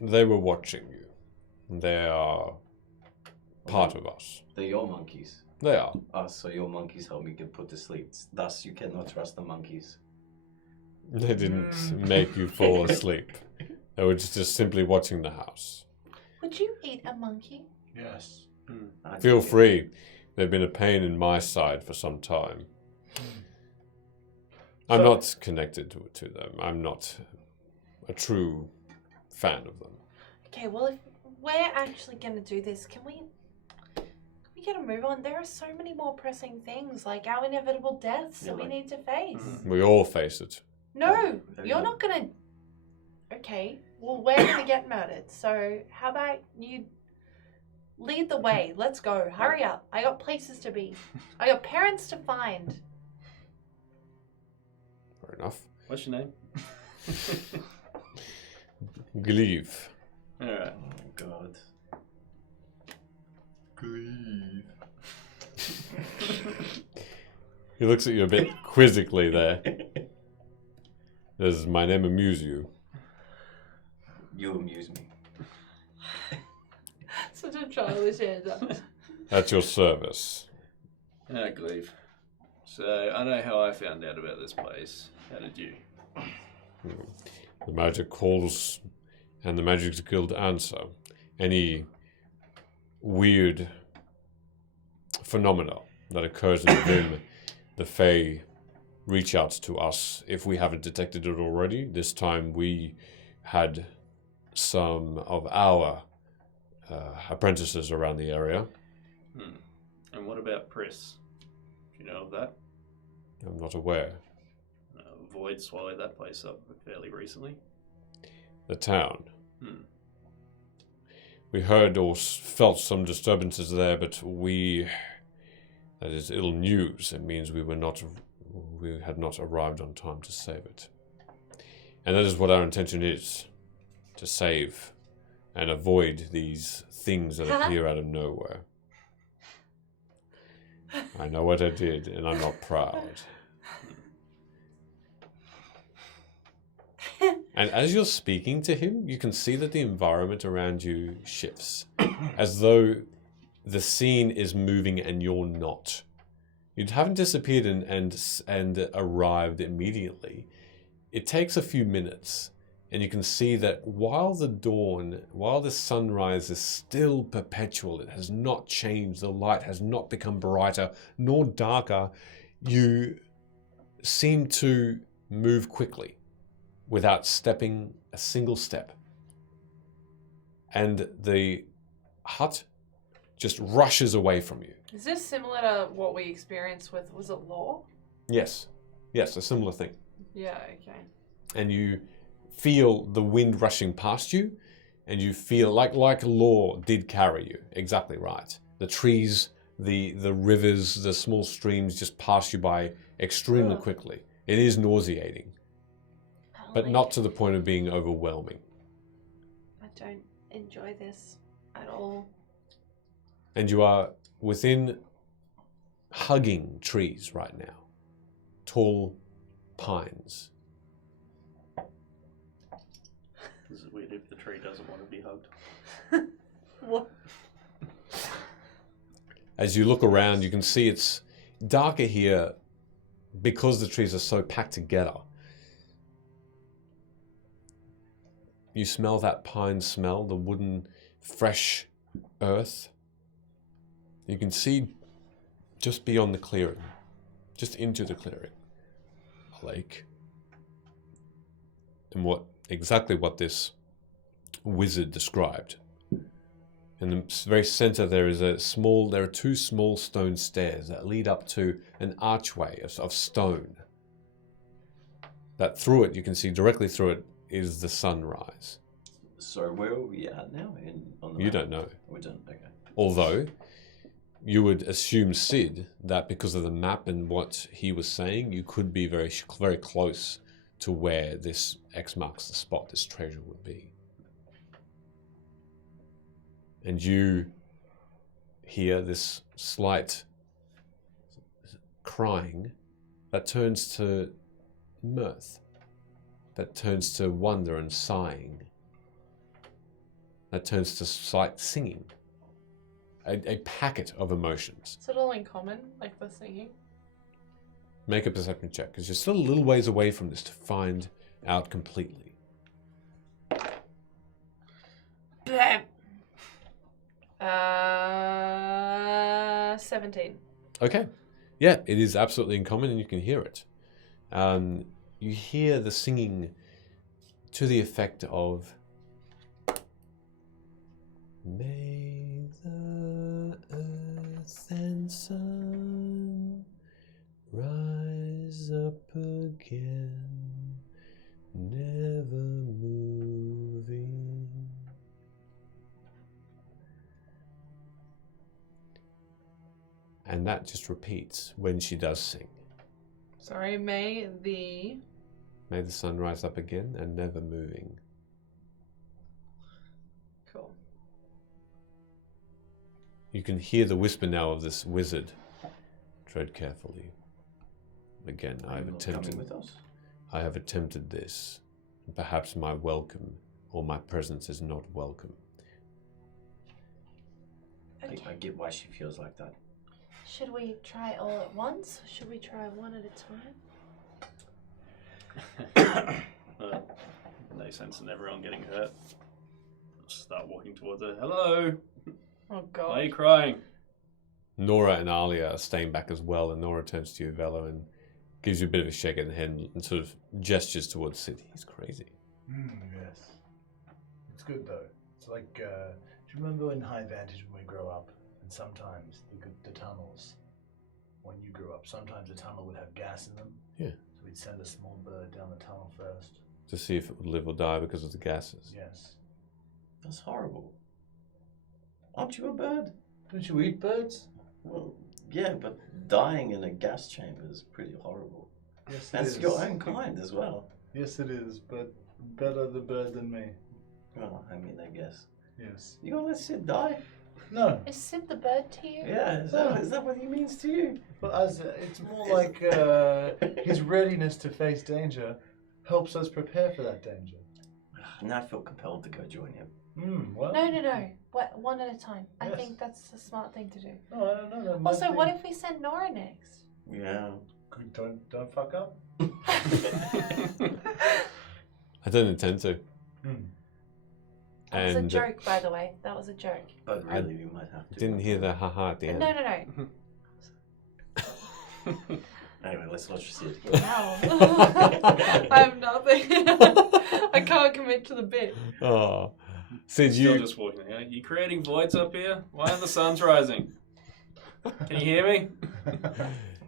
They were watching you. They are part of us. They're your monkeys. They are. So your monkeys help me get put to sleep. Thus, you cannot trust the monkeys. They didn't make you fall asleep. They were just simply watching the house. Would you eat a monkey? Yes. Feel free. They've been a pain in my side for some time. I'm So- not connected to them. I'm not a true fan of them. Okay, well, if we're actually going to do this, can we get a move on? There are so many more pressing things, like our inevitable deaths Yeah, that we like- need to face. We all face it. No, Very you're well. not going to... Okay, well, we're going to get murdered, so how about you lead the way? Let's go. Hurry up. I got places to be. I got parents to find. Fair enough. What's your name? Gleave. Alright. Oh God. Grieve. He looks at you a bit quizzically there. Does my name amuse you? You amuse me. Such a childish answer. At your service. Ah, Gleave. So, I know how I found out about this place. How did you? The magic calls and the Magic Guild answer. Any weird phenomena that occurs in the Vim, the Fae reach out to us if we haven't detected it already. This time we had some of our apprentices around the area. And what about Priss? Do you know of that? I'm not aware. Void swallowed that place up fairly recently. The town. Hmm. We heard or felt some disturbances there, but that is ill news. It means we had not arrived on time to save it. And that is what our intention is, to save and avoid these things that appear out of nowhere. I know what I did, and I'm not proud. And as you're speaking to him, you can see that the environment around you shifts, as though the scene is moving and you're not. You haven't disappeared and arrived immediately. It takes a few minutes, and you can see that while the sunrise is still perpetual, it has not changed, the light has not become brighter nor darker, you seem to move quickly without stepping a single step. And the hut just rushes away from you. Is this similar to what we experienced with, was it Law? Yes, a similar thing. Yeah, okay. And you feel the wind rushing past you, and you feel like Law did carry you. Exactly right. The trees, the rivers, the small streams just pass you by extremely Ugh. quickly. It is nauseating, but not to the point of being overwhelming. I don't enjoy this at all. And you are within hugging trees right now. Tall pines. Is it weird if the tree doesn't want to be hugged? What? As you look around, you can see it's darker here because the trees are so packed together. You smell that pine smell, the wooden, fresh earth. You can see just beyond the clearing, just into the clearing, a lake. And exactly what this wizard described. In the very center, there are two small stone stairs that lead up to an archway of stone. That through it, you can see directly through it is the sunrise. So where are we at now? On the You map? don't know. We don't. Okay. Although, you would assume, Sid, that because of the map and what he was saying, you could be very, very close to where this X marks the spot, this treasure would be. And you hear this slight crying that turns to mirth, that turns to wonder and sighing. that turns to slight singing. A packet of emotions. Is it all in common, like the singing? Make a perception check, because you're still a little ways away from this to find out completely. 17. Okay. Yeah, it is absolutely in common and you can hear it. You hear the singing to the effect of May the earth and sun rise up again, never moving. And that just repeats when she does sing. Sorry, may the sun rise up again and never moving. Cool. You can hear the whisper now of this wizard. Tread carefully. Again, I have Not attempted. coming with us. I have attempted this. Perhaps my welcome or my presence is not welcome. I get why she feels like that. Should we try all at once? Or should we try one at a time? No sense in everyone getting hurt. Just start walking towards her. Hello. Oh Why are you god. crying? Nora and Alia are staying back as well, and Nora turns to you, Velo, and gives you a bit of a shake in the head and sort of gestures towards Sid. He's crazy. Yes. It's good though. It's like, do you remember in High Vantage when we grow up, and sometimes the tunnels, when you grew up, sometimes a tunnel would have gas in them? Yeah. So we'd send a small bird down the tunnel first. To see if it would live or die because of the gases. Yes. That's horrible. Aren't you a bird? Don't you eat birds? Well, yeah, but dying in a gas chamber is pretty horrible. Yes, it That's is. your own kind as well. Yes, it is, but better the bird than me. Well, I mean, I guess. Yes. You gonna let Sid die? No. Is Sid the bird to you? Yeah, is that what he means to you? But as it's more like his readiness to face danger helps us prepare for that danger. Now I feel compelled to go join him. Well. No. One at a time. I Yes. think that's a smart thing to do. No, I don't know. That might Also, be- what if we send Nora next? Yeah. Don't fuck up. I don't intend to. That was a And joke, by the way. That was a joke. But really, we might have to. didn't hear the haha at the end. No. Anyway, let's watch Sid. Wow. I have nothing. I can't commit to the bit. Oh. Sid, Still you just walking. Are you creating voids up here? Why aren't the suns rising? Can you hear me?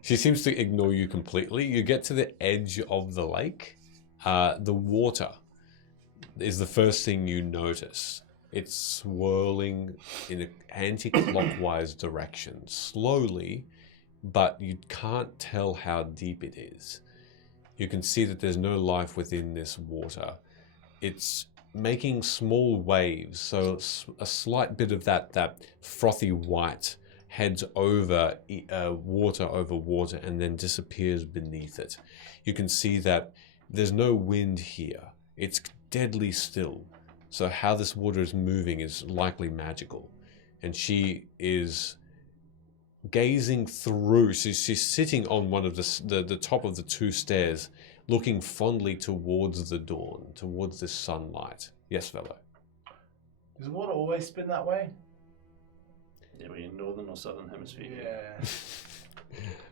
She seems to ignore you completely. You get to the edge of the lake. The water is the first thing you notice. It's swirling in an anti-clockwise direction, slowly, but you can't tell how deep it is. You can see that there's no life within this water. It's making small waves, so a slight bit of that frothy white heads over water and then disappears beneath it. You can see that there's no wind here. It's deadly still. So how this water is moving is likely magical. And she is gazing through. She's sitting on one of the top of the two stairs, looking fondly towards the dawn, towards the sunlight. Yes, fellow. Does the water always spin that way? Yeah, we in northern or southern hemisphere? Yeah.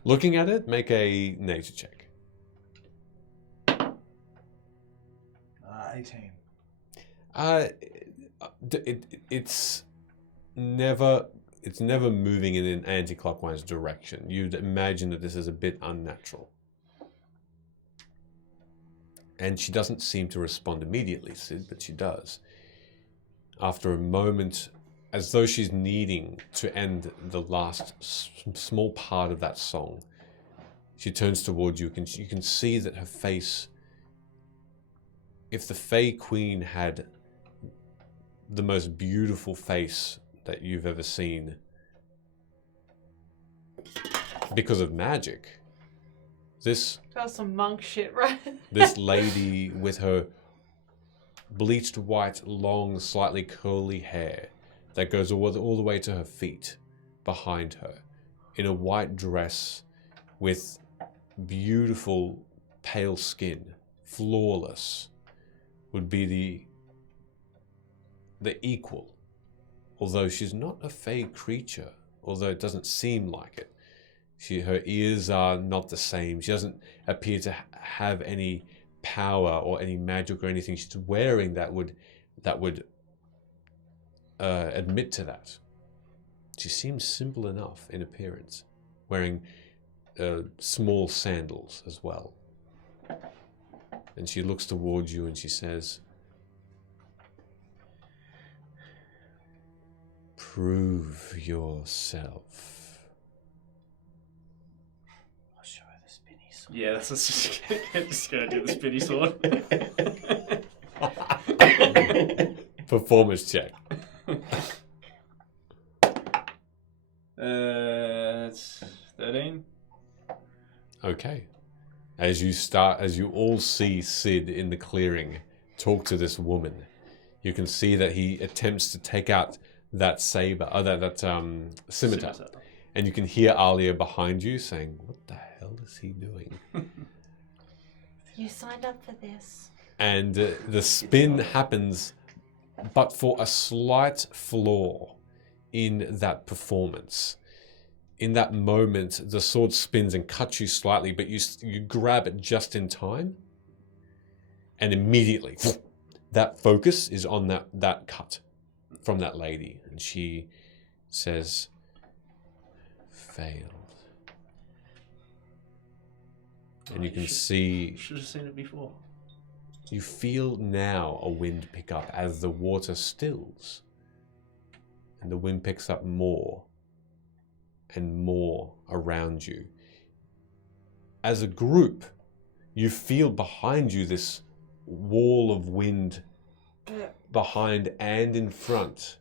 Looking at it, make a nature check. 18. It's never moving in an anti-clockwise direction. You'd imagine that this is a bit unnatural. And she doesn't seem to respond immediately, Sid, but she does. After a moment, as though she's needing to end the last small part of that song, she turns towards you. You can see that her face, if the Fey Queen had the most beautiful face that you've ever seen because of magic, That's some monk shit, right? this lady with her bleached white, long, slightly curly hair that goes all the way to her feet behind her, in a white dress with beautiful pale skin, flawless, would be the equal. Although she's not a fey creature, although it doesn't seem like it. Her ears are not the same. She doesn't appear to have any power or any magic or anything she's wearing that would admit to that. She seems simple enough in appearance, wearing small sandals as well. And she looks towards you and she says, "Prove yourself." I'll show her the spinny sword. Yeah, that's just gonna do the spinny sword. Performance check. It's 13. Okay. As you all see Sid in the clearing talk to this woman, you can see that he attempts to take out that saber, that scimitar. And you can hear Alia behind you saying, "What the hell is he doing?" You signed up for this. And the spin happens, but for a slight flaw in that performance. In that moment, the sword spins and cuts you slightly, but you grab it just in time. And immediately, that focus is on that cut from that lady. And she says, "Failed." And you can see... Should have seen it before. You feel now a wind pick up as the water stills. And the wind picks up more and more around you. As a group, you feel behind you this wall of wind behind and in front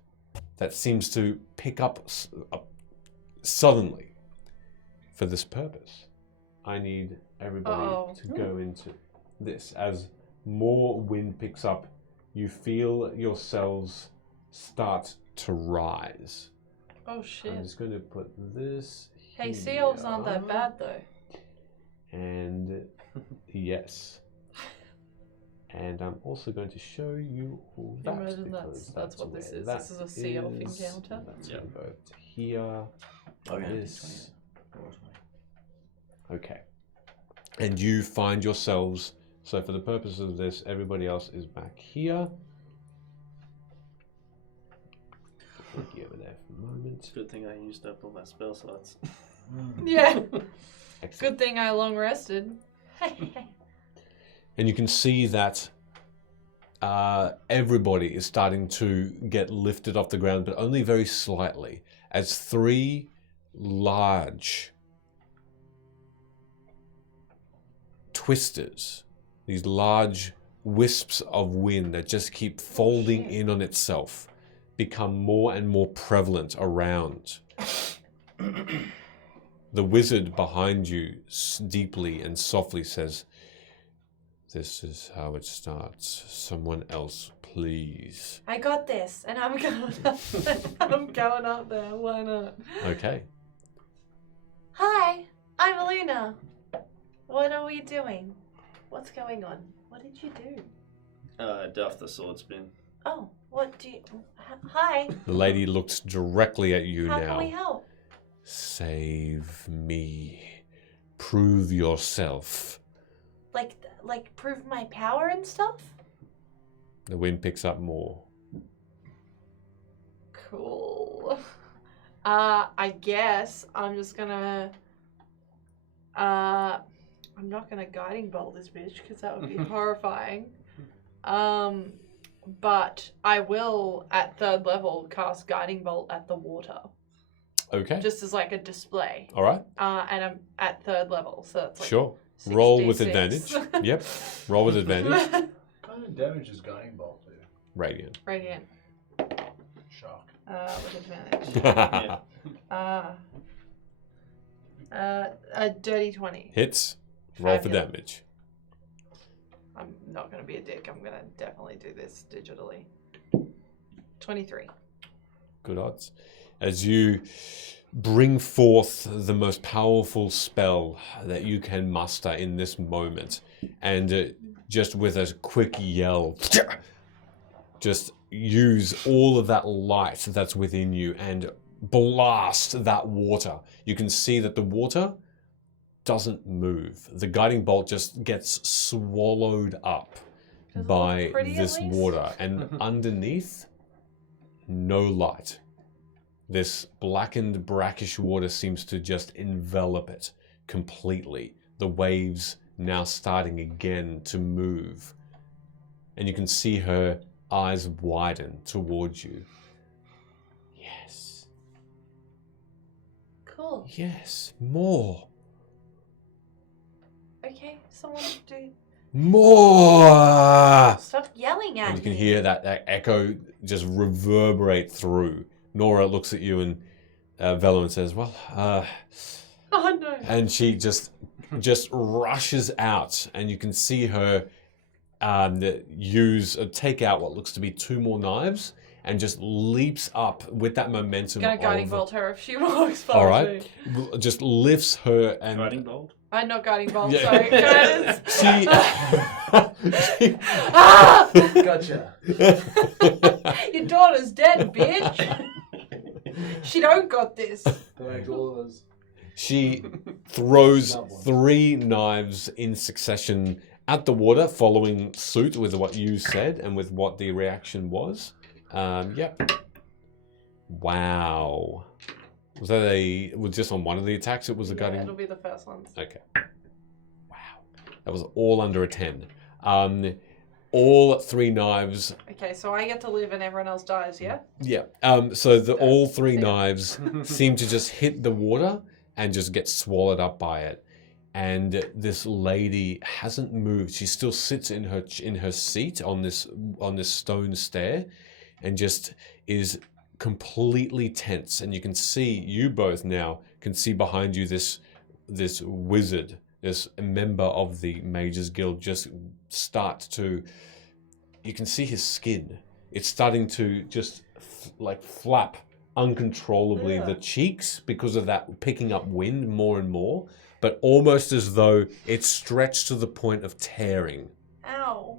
that seems to pick up suddenly. For this purpose, I need everybody to go into this. As more wind picks up, you feel yourselves start to rise. Oh shit. I'm just going to put this Hey, here. sea elves aren't that bad though. And yes. And I'm also going to show you all that. Imagine because that's what this where is. that This is a sea elf is. encounter. That's Yep. going to go to here. Okay. This. Okay. And you find yourselves, so for the purpose of this, everybody else is back here. Over there for a moment. Good thing I used up all my spell slots. Yeah. Excellent. Good thing I long rested. And you can see that everybody is starting to get lifted off the ground, but only very slightly, as three large twisters, these large wisps of wind that just keep folding in on itself, become more and more prevalent around. The wizard behind you deeply and softly says, "This is how it starts. Someone else, please." I got this, and I'm going up. I'm going up there. Why not? Okay. Hi, I'm Alina. What are we doing? What's going on? What did you do? Duff the sword spin. Oh, what do you... Hi, The lady looks directly at you how now. can we help? Save me. Prove yourself. Like prove my power and stuff? The wind picks up more. Cool. I guess I'm just gonna. I'm not gonna guiding bolt this bitch because that would be horrifying. But I will at 3rd level cast guiding bolt at the water, Okay. just as like a display. All right. And I'm at 3rd level, so that's like Sure. Roll with 6d6. advantage. Yep. Roll with advantage. What kind of damage is guiding bolt do? Radiant. Radiant. Shock. With advantage. A dirty 20. Hits. Roll for Fabulous. damage. I'm not going to be a dick. I'm going to definitely do this digitally. 23. Good odds. As you bring forth the most powerful spell that you can muster in this moment, and just with a quick yell, just use all of that light that's within you and blast that water. You can see that the water doesn't move. The guiding bolt just gets swallowed up Does it by look pretty, at this least? water, and underneath, no light. This blackened, brackish water seems to just envelop it completely. The waves now starting again to move. And you can see her eyes widen towards you. Yes. Cool. Yes. More. Okay, someone do. More! Stop yelling at And you can me. hear that echo just reverberate through. Nora looks at you and Velo and says, well, Oh no. and she just rushes out, and you can see her take out what looks to be 2 more knives, and just leaps up with that momentum. Gonna guiding bolt her if she walks past All right, me. just lifts her and Guiding bolt. I'm not guiding bolt, Yeah. sorry. Guidance. she. Ah! Gotcha. Your daughter's dead, bitch. She don't got this. That makes all of us. She throws Love one. 3 knives in succession at the water, following suit with what you said and with what the reaction was. Yep. Wow. Was that was just on one of the attacks? It was a Yeah, guiding. it'll be the first one. Okay. Wow. That was all under a 10. All 3 knives. Okay, so I get to live and everyone else dies, yeah? Yeah. So all 3 Yeah. knives seem to just hit the water and just get swallowed up by it. And this lady hasn't moved. She still sits in her seat on this stone stair, and just is completely tense. And you both now can see behind you this wizard, this member of the Mages Guild, just start to. You can see his skin. It's starting to just flap uncontrollably Yeah. the cheeks because of that picking up wind more and more, but almost as though it's stretched to the point of tearing. Ow.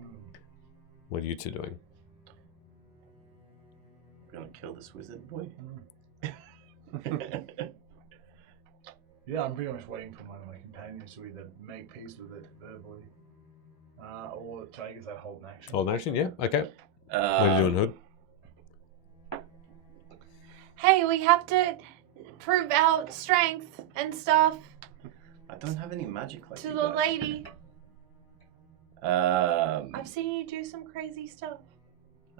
What are you two doing? We're gonna kill this wizard boy. Yeah, I'm pretty much waiting for one of my companions to either make peace with it verbally, or try to get that hold in action. Hold action, yeah, okay. What are you doing, Hood? Hey, we have to prove our strength and stuff I don't have any magic like to you the guys. lady. Um, I've seen you do some crazy stuff.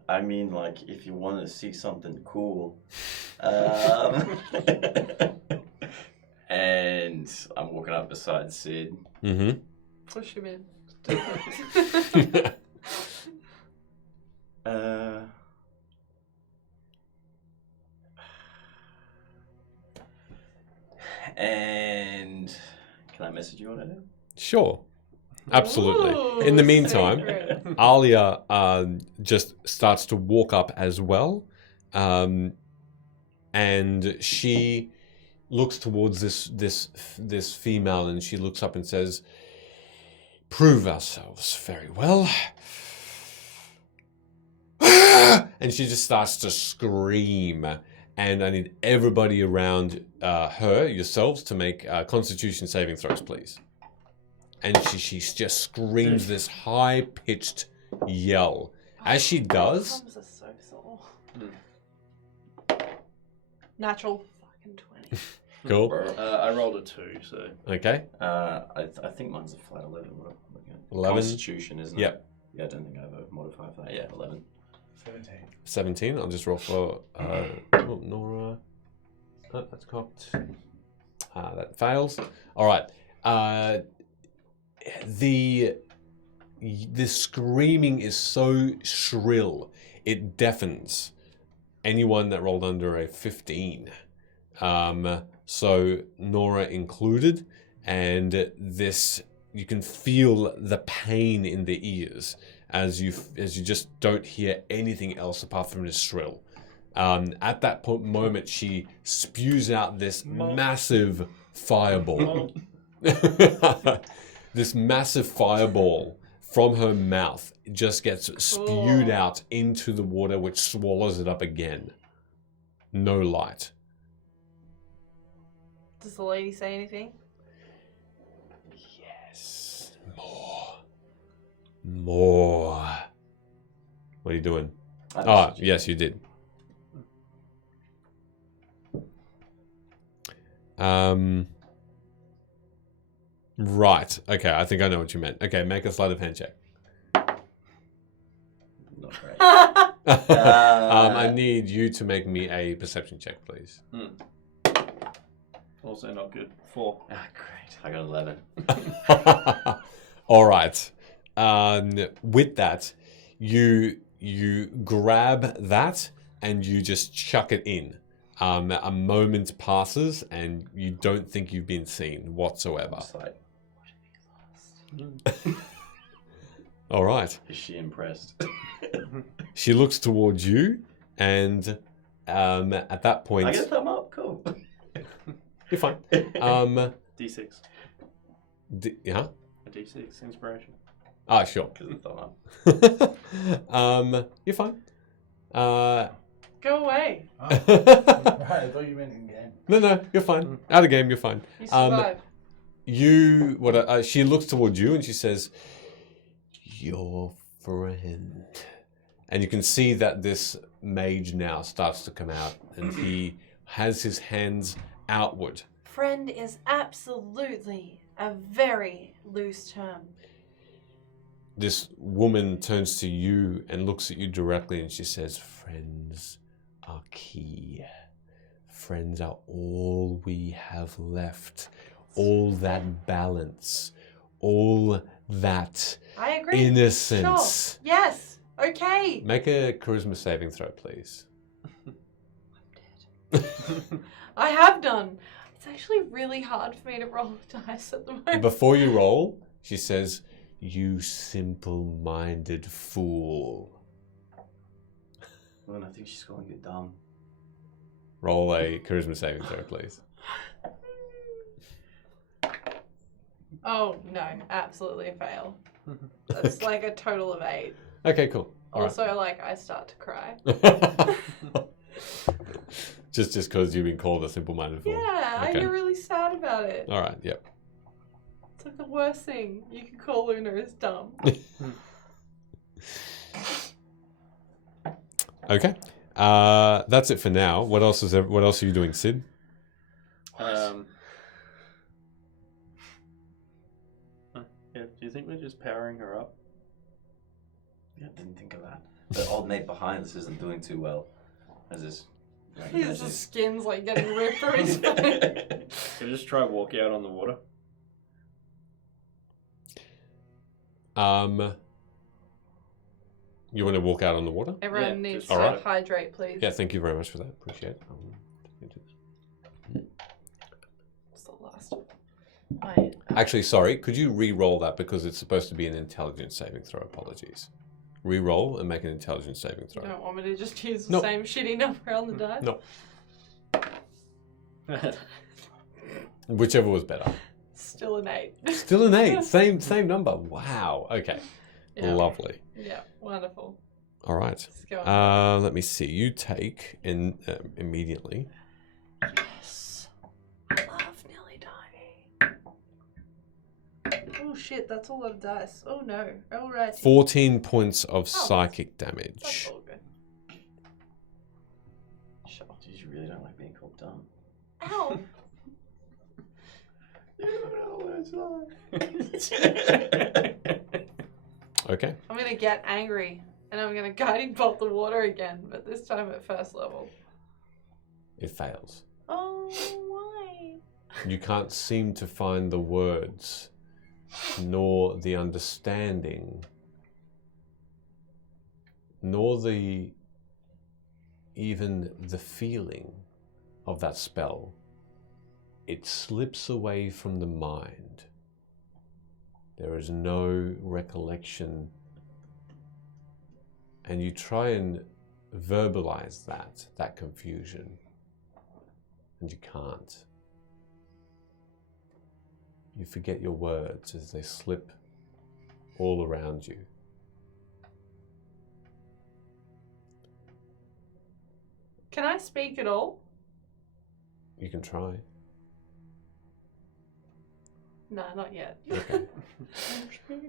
I mean, like, if you want to see something cool, and I'm walking up beside Sid. Mm-hmm. Push him in. And can I message you on it now? Sure. Absolutely. Ooh, In the meantime, secret. Alia just starts to walk up as well, and she looks towards this female, and she looks up and says, "Prove ourselves very well." And she just starts to scream. And I need everybody around her, yourselves, to make Constitution saving throws, please. And she just screams this high-pitched yell. As she does, Thumbs are so sore. Natural fucking 20. cool. I rolled a 2, so Okay, I think mine's a flat 11. 11. Constitution, isn't Yep. it? Yeah, I don't think I have a modifier for that. Yeah, 11. 17. 17. I'll just roll for Nora. Oh, that's cocked. That fails. All right. The screaming is so shrill it deafens anyone that rolled under a 15. So Nora included, and this you can feel the pain in the ears as you just don't hear anything else apart from this shrill. At that moment, she spews out this massive fireball. This massive fireball from her mouth just gets spewed out into the water, which swallows it up again. No light. Does the lady say anything? Yes. More. What are you doing? Yes, you did. Right. Okay, I think I know what you meant. Okay, make a sleight of hand check. Not great. I need you to make me a perception check, please. Also not good. 4. Great. I got 11. All right. With that, you grab that and you just chuck it in. A moment passes and you don't think you've been seen whatsoever. It's like, All right. is she impressed? She looks towards you, and at that point, I get a thumb up. Cool. you're fine. D6. Yeah. A D6 inspiration. Ah, sure. Because of the thumb up. You're fine. Go away. Right, I thought you meant in game. No, you're fine. Out of game, you're fine. You survive. She looks towards you and she says, "Your friend." And you can see that this mage now starts to come out, and he has his hands outward. Friend is absolutely a very loose term. This woman turns to you and looks at you directly, and she says, "Friends are key. Friends are all we have left. All that balance, all that I agree. innocence." Sure. Yes. Okay. Make a charisma saving throw, please. I have done. It's actually really hard for me to roll dice at the moment. Before you roll, she says, "You simple-minded fool." Well, I think she's calling you dumb. Roll a charisma saving throw, please. Oh no, absolutely a fail. That's like a total of 8. Okay, cool. All right. Also, like I start to cry. just because you've been called a simple-minded fool. Yeah, I Okay. get really sad about it. All right. Yep. It's like the worst thing you can call Luna is dumb. Okay. That's it for now. What else are you doing, Sid? Yeah, do you think we're just powering her up? Yeah, I didn't think of that. The old mate behind us isn't doing too well. As this. Like, His skin's like getting ripped from his face. So just try walk out on the water. You want to walk out on the water? Everyone Yeah, needs just- to Alright. hydrate, please. Yeah, thank you very much for that. Appreciate it. It's the last one. Actually, sorry, could you re-roll that because it's supposed to be an intelligence saving throw? Apologies. Re-roll and make an intelligence saving You throw. don't want me to just use the No. same shitty number on the die? No. Whichever was better. Still an 8. Still an 8. Same number. Wow. Okay. Yeah. Lovely. Yeah, wonderful. All right. Let's go on. Let me see. You take in immediately. Yes. Love nearly dying. Oh shit, that's a lot of dice. Oh no. Alright. 14 points of psychic That's damage. all good. Sure. Geez, you really don't like being called dumb. Ow. You don't know what it's like. Okay. I'm gonna get angry and I'm gonna guiding bolt the water again, but this time at first level. It fails. Oh, why? You can't seem to find the words, nor the understanding, nor even the feeling of that spell. It slips away from the mind. There is no recollection. And you try and verbalize that confusion. And you can't. You forget your words as they slip all around you. Can I speak at all? You can try. No, not yet. Okay.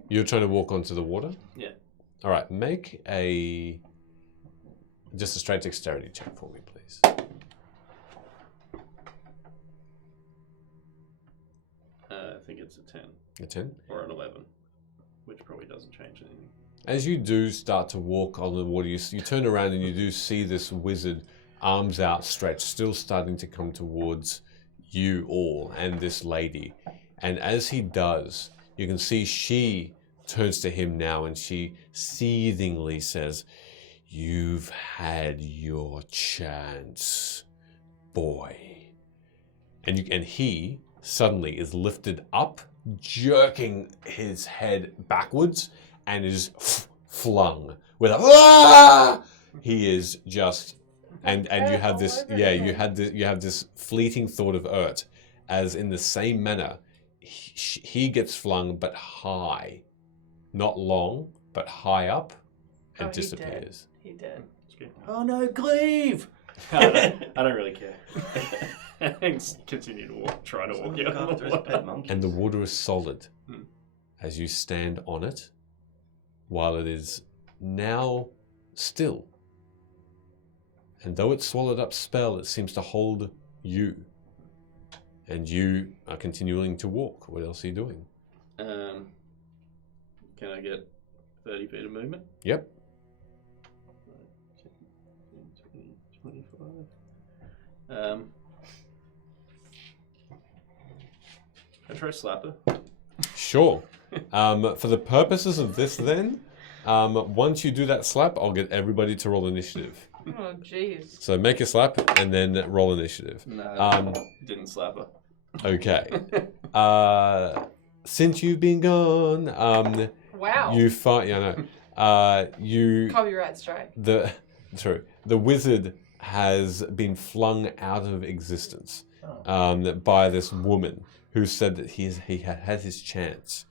You're trying to walk onto the water? Yeah. All right, make just a straight dexterity check for me, please. I think it's a 10 A 10? or an 11, which probably doesn't change anything. As you do start to walk on the water, you turn around and you do see this wizard, arms outstretched, still starting to come towards you all and this lady. And as he does, you can see she turns to him now and she seethingly says, "You've had your chance, boy." And he suddenly is lifted up, jerking his head backwards, and is flung with a "Ah!" He is just, and you have this, yeah, you have this fleeting thought of Urt, as in the same manner, he gets flung but high, not long, but high up, and disappears. He did. Oh no, Cleve! I don't really care. Continue to walk, try to walk out on After his the pet water. monkey. And the water is solid Hmm. as you stand on it, while it is now still. And though it swallowed up spell, it seems to hold you. And you are continuing to walk. What else are you doing? Can I get 30 feet of movement? Yep. 20, 25. I try slapper. Sure. For the purposes of this then, once you do that slap, I'll get everybody to roll initiative. Oh, jeez. So make a slap and then roll initiative. No, didn't slap her. Okay. Since you've been gone, Wow. you fight. Yeah, no. You Copyright strike. the wizard has been flung out of existence by this woman who said that he had his chance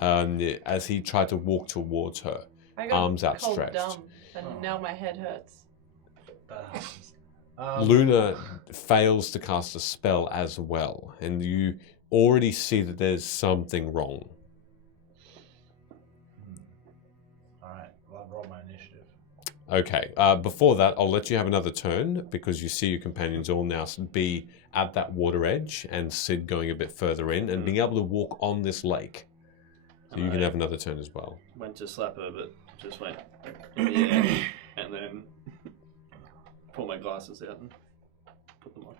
as he tried to walk towards her, I got arms called outstretched. dumb, and now my head hurts. That happens. Luna fails to cast a spell as well, and you already see that there's something wrong. Alright, well, I've rolled my initiative. Okay, before that, I'll let you have another turn because you see your companions all now be at that water edge and Sid going a bit further in and being able to walk on this lake. So you can have another turn as well. Went to slap her, but just went in the air and then pull my glasses out and put them on.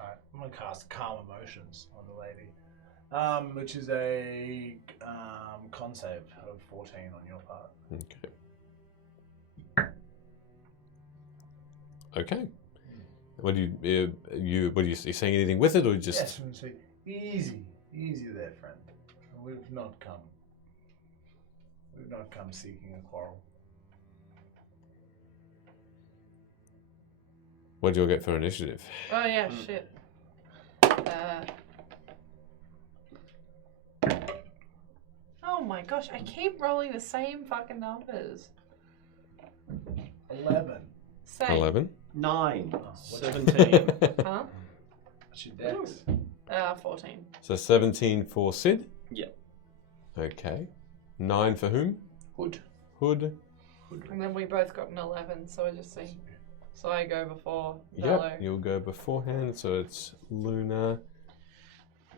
Alright, I'm gonna cast Calm Emotions on the lady, which is a con save of 14 on your part. Okay. Okay. What do you saying anything with it or just? Yes, I'm gonna say, easy there, friend. We've not come seeking a quarrel. What do you get for initiative? Oh yeah, shit. Oh my gosh, I keep rolling the same fucking numbers. 11. Same. 11. 9. Oh, what's 17. Huh? What's your dex? 14. So 17 for Sid. Yeah. Okay. 9 for whom? Hood. Hood. And then we both got an 11, so I just see. So I go before Yep. Velo. You'll go beforehand, so it's Luna,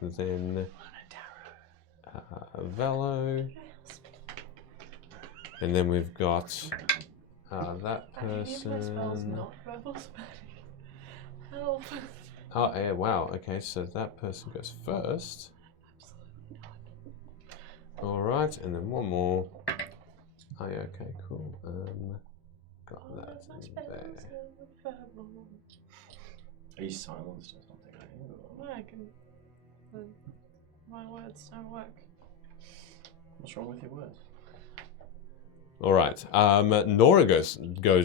then Velo, and then we've got that I can use my spells person. not verbal spelling. Help. Oh, yeah, wow. Okay, so that person goes first. Absolutely not. All right, and then one more. Oh, yeah, okay, cool. Got All that of my in spells there. are verbal. Are you silenced or something? I think? No, I can. My words don't work. What's wrong with your words? All right. Nora goes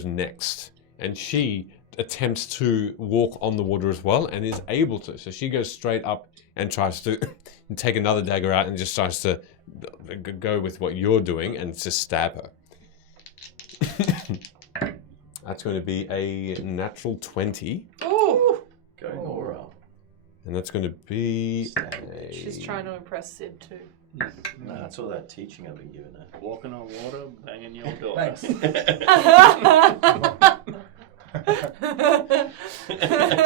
next, and she attempts to walk on the water as well, and is able to. So she goes straight up and tries to take another dagger out, and just tries to go with what you're doing, and just stab her. That's going to be a natural 20, Ooh! Go Nora. and that's going to be. She's trying to impress Sid too. No, that's all that teaching I've been giving her. Walking on water, banging your door. Thanks.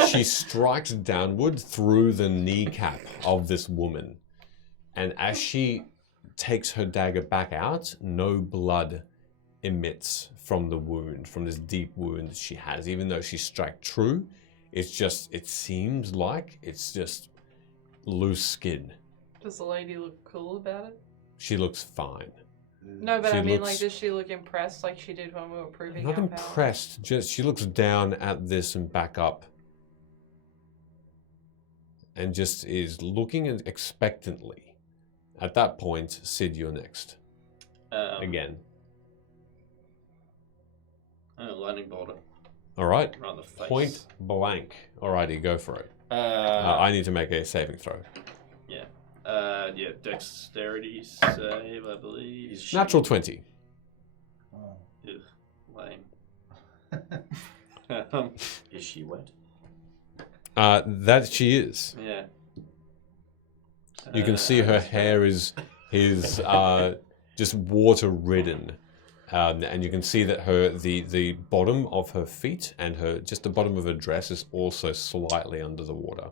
She strikes downward through the kneecap of this woman. And as she takes her dagger back out, no blood emits from the wound, from this deep wound that she has. Even though she struck true, it seems like it's just loose skin. Does the lady look cool about it? She looks fine. No, but She I mean, looks- like, does she look impressed like she did when we were proving Not our power? impressed, just she looks down at this and back up. And just is looking expectantly. At that point, Sid, you're next. Again. Lightning bolt All right. around the face. Point blank. Alrighty, go for it. I need to make a saving throw. Yeah, dexterity save, I believe. Is she- Natural 20. Ugh, lame. Is she wet? That she is. Yeah. You can see her hair is just water ridden. And you can see that the bottom of her feet and the bottom of her dress is also slightly under the water.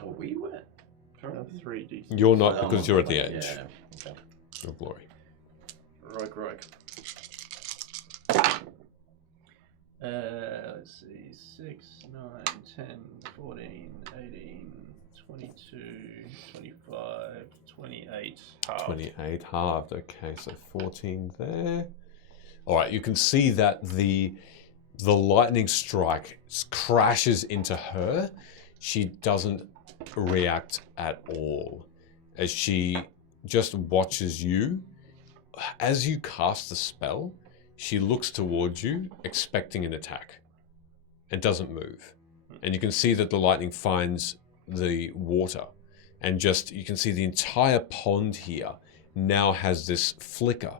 Are we wet? I have 3D. You're not Oh, because you're at the yeah, edge okay. of glory. Rogue. Let's see. 6, 9, 10, 14, 18, 22, 25, 28. Half. 28 halved. Okay, so 14 there. All right, you can see that the lightning strike crashes into her. She doesn't react at all as she just watches you. As you cast the spell, she looks towards you, expecting an attack, and doesn't move. And you can see that the lightning finds the water, and you can see the entire pond here now has this flicker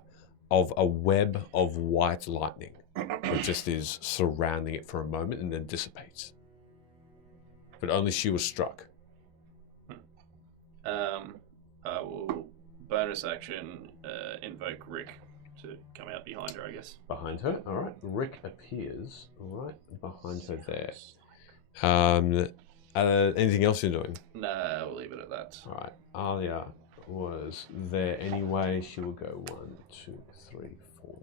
of a web of white lightning that just is surrounding it for a moment and then dissipates. But only she was struck. I will bonus action invoke Rick to come out behind her, I guess. Behind her, all right. Rick appears right behind her there. Anything else you're doing? Nah, we'll leave it at that. All right. Alia was there anyway. She will go 1, 2, 3, 4,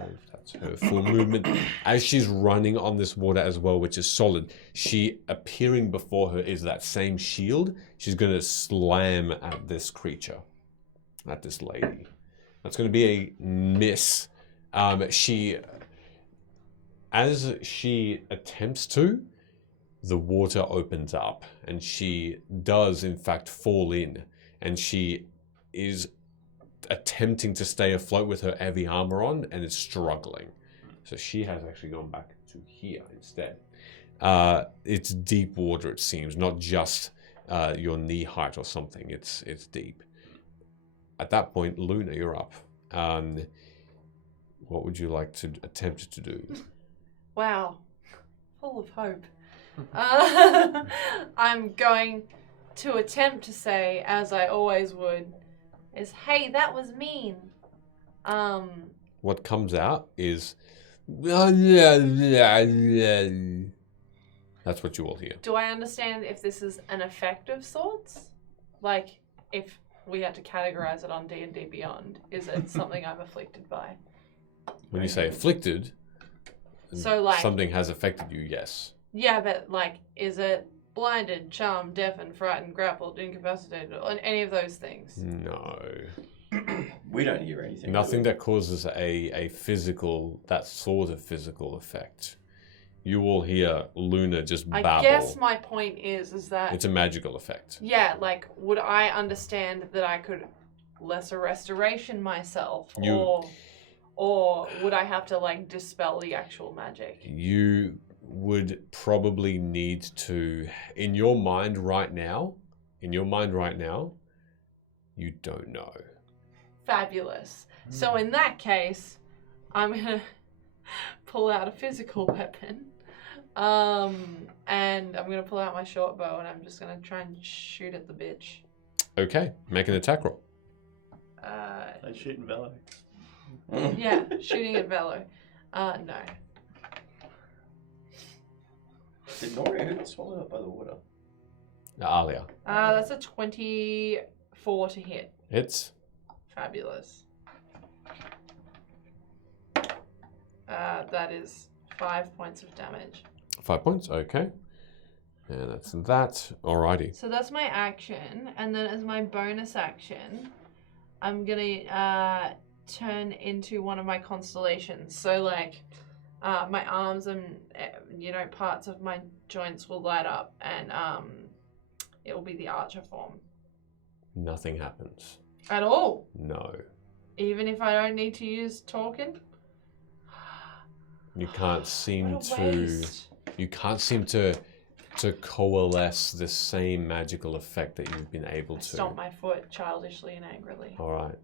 5. That's her full movement. As she's running on this water as well, which is solid, she appearing before her is that same shield. She's going to slam at this creature, at this lady. That's going to be a miss. As she attempts to, the water opens up and she does in fact fall in, and she is attempting to stay afloat with her heavy armor on and is struggling. So she has actually gone back to here instead. It's deep water, it seems, not just your knee height or something. It's deep. At that point, Luna, you're up. What would you like to attempt to do? Wow. Full of hope. I'm going to attempt to say, as I always would, is, hey, that was mean. What comes out is... That's what you all hear. Do I understand if this is an effect of sorts? Like, if we had to categorize it on D&D Beyond, is it something I'm afflicted by? When you say afflicted, So, like- something has affected you, yes. Yeah, but, like, is it blinded, charmed, deafened, frightened, grappled, incapacitated, or any of those things? No. We don't hear anything. Nothing that causes a physical, that sort of physical effect. you will hear Luna just I babble. guess my point is that It's a magical effect. yeah, like would I understand that I could lesser restoration myself, You- or would I have to like dispel the actual magic? You would probably need to, in your mind right now, you don't know. Fabulous. So in that case, I'm gonna pull out a physical weapon. And I'm gonna pull out my short bow and I'm just gonna try and shoot at the bitch. Okay, make an attack roll. They shoot in Velo. Yeah, shooting at Velo. No. Did Nori get swallowed up by the water? Alia. That's a 24 to hit. Hits. Fabulous. That is 5 points of damage. 5 points, okay. And that's that. Alrighty. So that's my action, and then as my bonus action, I'm gonna turn into one of my constellations. So like, my arms and parts of my joints will light up, and it will be the archer form. Nothing happens. At all, No. even if I don't need to use talking. You can't seem What a to. waste. You can't seem to coalesce the same magical effect that you've been able I to. stomp my foot childishly and angrily. All right.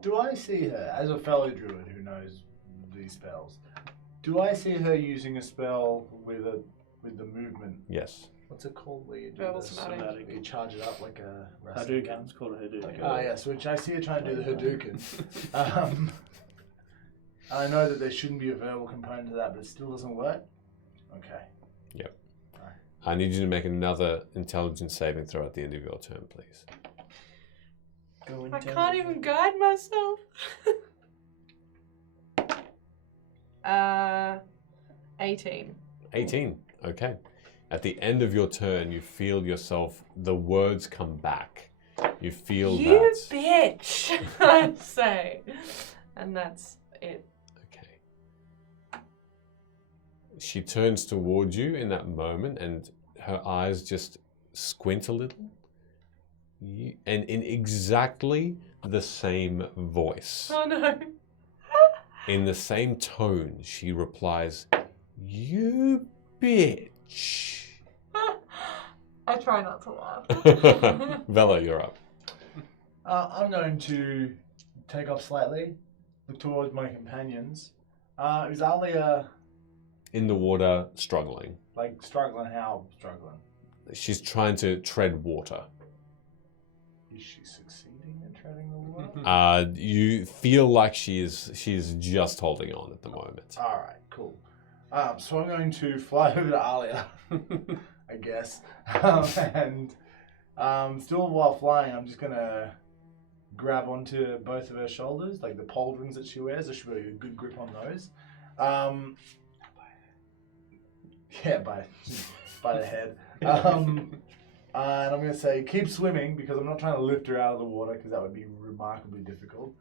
Do I see her, as a fellow druid who knows these spells, do I see her using a spell with the movement? Yes. What's it called where you do Verbal this? somatic. You charge it up like a wrestling Hadouken. gun? It's called a Hadouken. Yes, which I see her trying to do the Hadouken. I know that there shouldn't be a verbal component to that, but it still doesn't work. Okay. I need you to make another intelligence saving throw at the end of your turn, please. I can't even guide myself. 18. 18. Okay. At the end of your turn, you feel yourself, the words come back. You feel You that. bitch, I'd say. And that's it. Okay. She turns towards you in that moment and her eyes just squint a little. And in exactly the same voice, Oh no. in the same tone, she replies, "You bitch." I try not to laugh. Vela, you're up. I'm going to take off slightly, look towards my companions. Is Alia In the water, struggling. like struggling? How struggling? She's trying to tread water. Is she succeeding in treading the water? You feel like she's just holding on at the moment. All right, cool. So I'm going to fly over to Alia, I guess, and still while flying, I'm just gonna grab onto both of her shoulders, like the pauldrons that she wears. There should be a good grip on those. Yeah, by the head. And I'm going to say, keep swimming, because I'm not trying to lift her out of the water, because that would be remarkably difficult.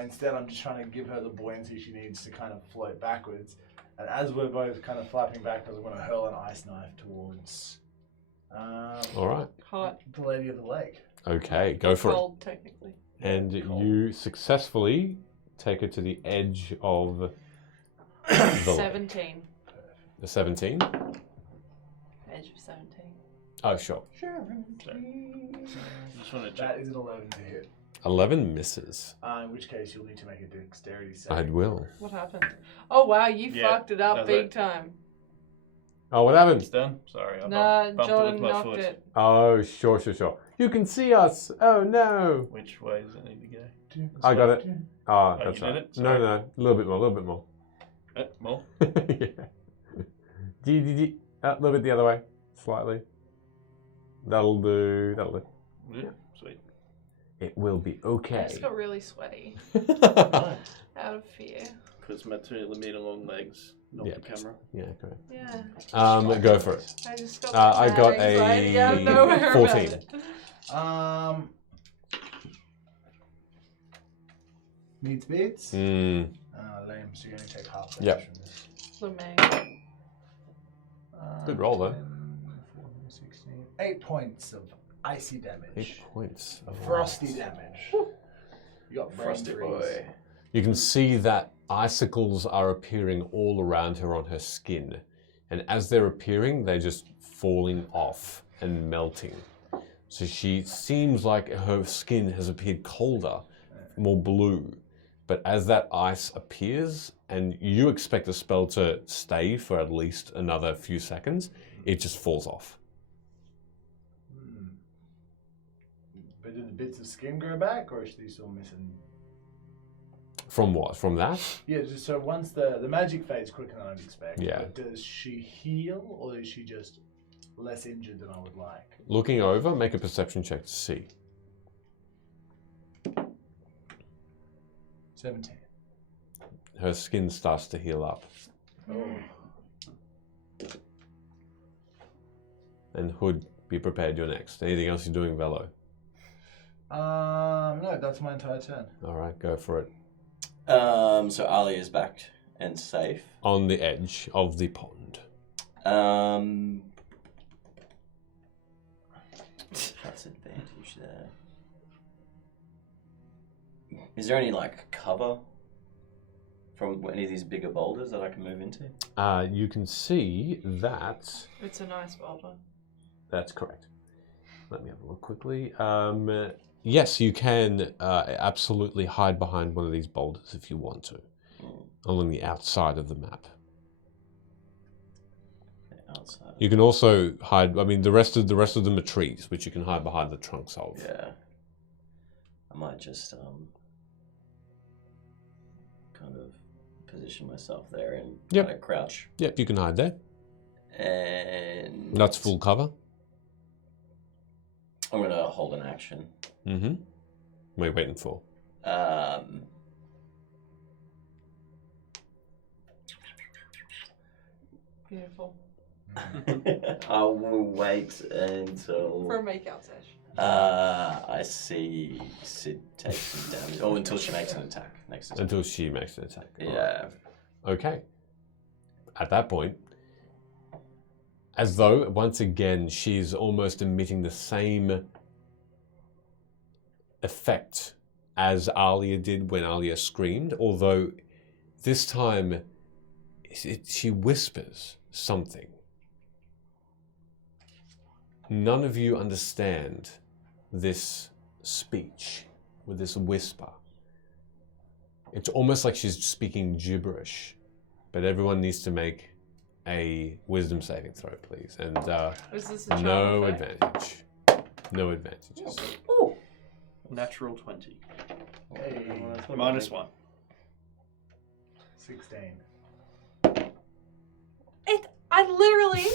Instead, I'm just trying to give her the buoyancy she needs to kind of float backwards. And as we're both kind of flapping backwards, I'm going to hurl an ice knife towards All right. Hot. the Lady of the Lake. Okay, go for Cold, technically. it. And Cold. you successfully take her to the edge of the lake. 17. The 17? Edge of 17. Oh, sure. Just want to check. That is an 11 to hit. 11 misses. In which case, you'll need to make a dexterity I save. will. What happened? Oh wow, you Yeah, fucked it up that's big it. time. Oh, what happened? It's done. Sorry, I Nah, bumped it Jordan with my knocked foot. it. Oh, sure. You can see us. Oh, no. Which way does it need to go? I got it. Oh, Oh, that's you right. did it? No, Sorry. no. A little bit more. More? Yeah. A little bit the other way. Slightly. That'll do. Yeah, sweet. It will be I okay. just got really sweaty out of fear. Because my 2 meter long legs knocked Yeah. the camera. Yeah, correct. Yeah. Go for it. I just got I got anxiety out of nowhere 14. about it. Needs beats? Mm, Lame, so you only take half Yep. damage from this. So amazing. Good roll, though. 10, 14, 16. 8 points of icy damage. 8 points of Frosty ice. damage. You got brain Frosty freeze. boy. You can see that icicles are appearing all around her on her skin. And as they're appearing, they're just falling off and melting. So she seems like her skin has appeared colder, more blue. But as that ice appears, and you expect the spell to stay for at least another few seconds, it just falls off. Hmm. But did the bits of skin grow back, or is she still missing? From what? From that? Yeah, just so once the magic fades quicker than I'd expect. Yeah. But does she heal, or is she just less injured than I would like? Looking over, make a perception check to see. 17. Her skin starts to heal up. Oh. And Hood, be prepared, you're next. Anything else you're doing, Velo? No, that's my entire turn. All right, go for it. So Alia is back and safe. On the edge of the pond. That's advantage there. Is there any like cover from any of these bigger boulders that I can move into? You can see that. It's a nice boulder. That's correct. Let me have a look quickly. Yes, you can absolutely hide behind one of these boulders if you want to, along the outside of the map. Outside. You can also hide. I mean, the rest of them are trees, which you can hide behind the trunks of. Yeah. I might just kind of position myself there and Yep. kind of crouch. Yep, you can hide there. And That's full cover. I'm gonna hold an action. Mm-hmm. What are you waiting for? Beautiful. I will wait until For a makeout session. I see Sid take some damage, or until she makes an attack next attack. Until she makes an attack. All right. Yeah. Okay. At that point, as though once again she's almost emitting the same effect as Alia did when Alia screamed, although this time she whispers something. None of you understand this speech with this whisper. It's almost like she's speaking gibberish, but everyone needs to make a wisdom saving throw, please. And Is this a no charm effect? advantage. No advantages. Ooh. Natural 20. Hey. Minus 1. 16. I literally,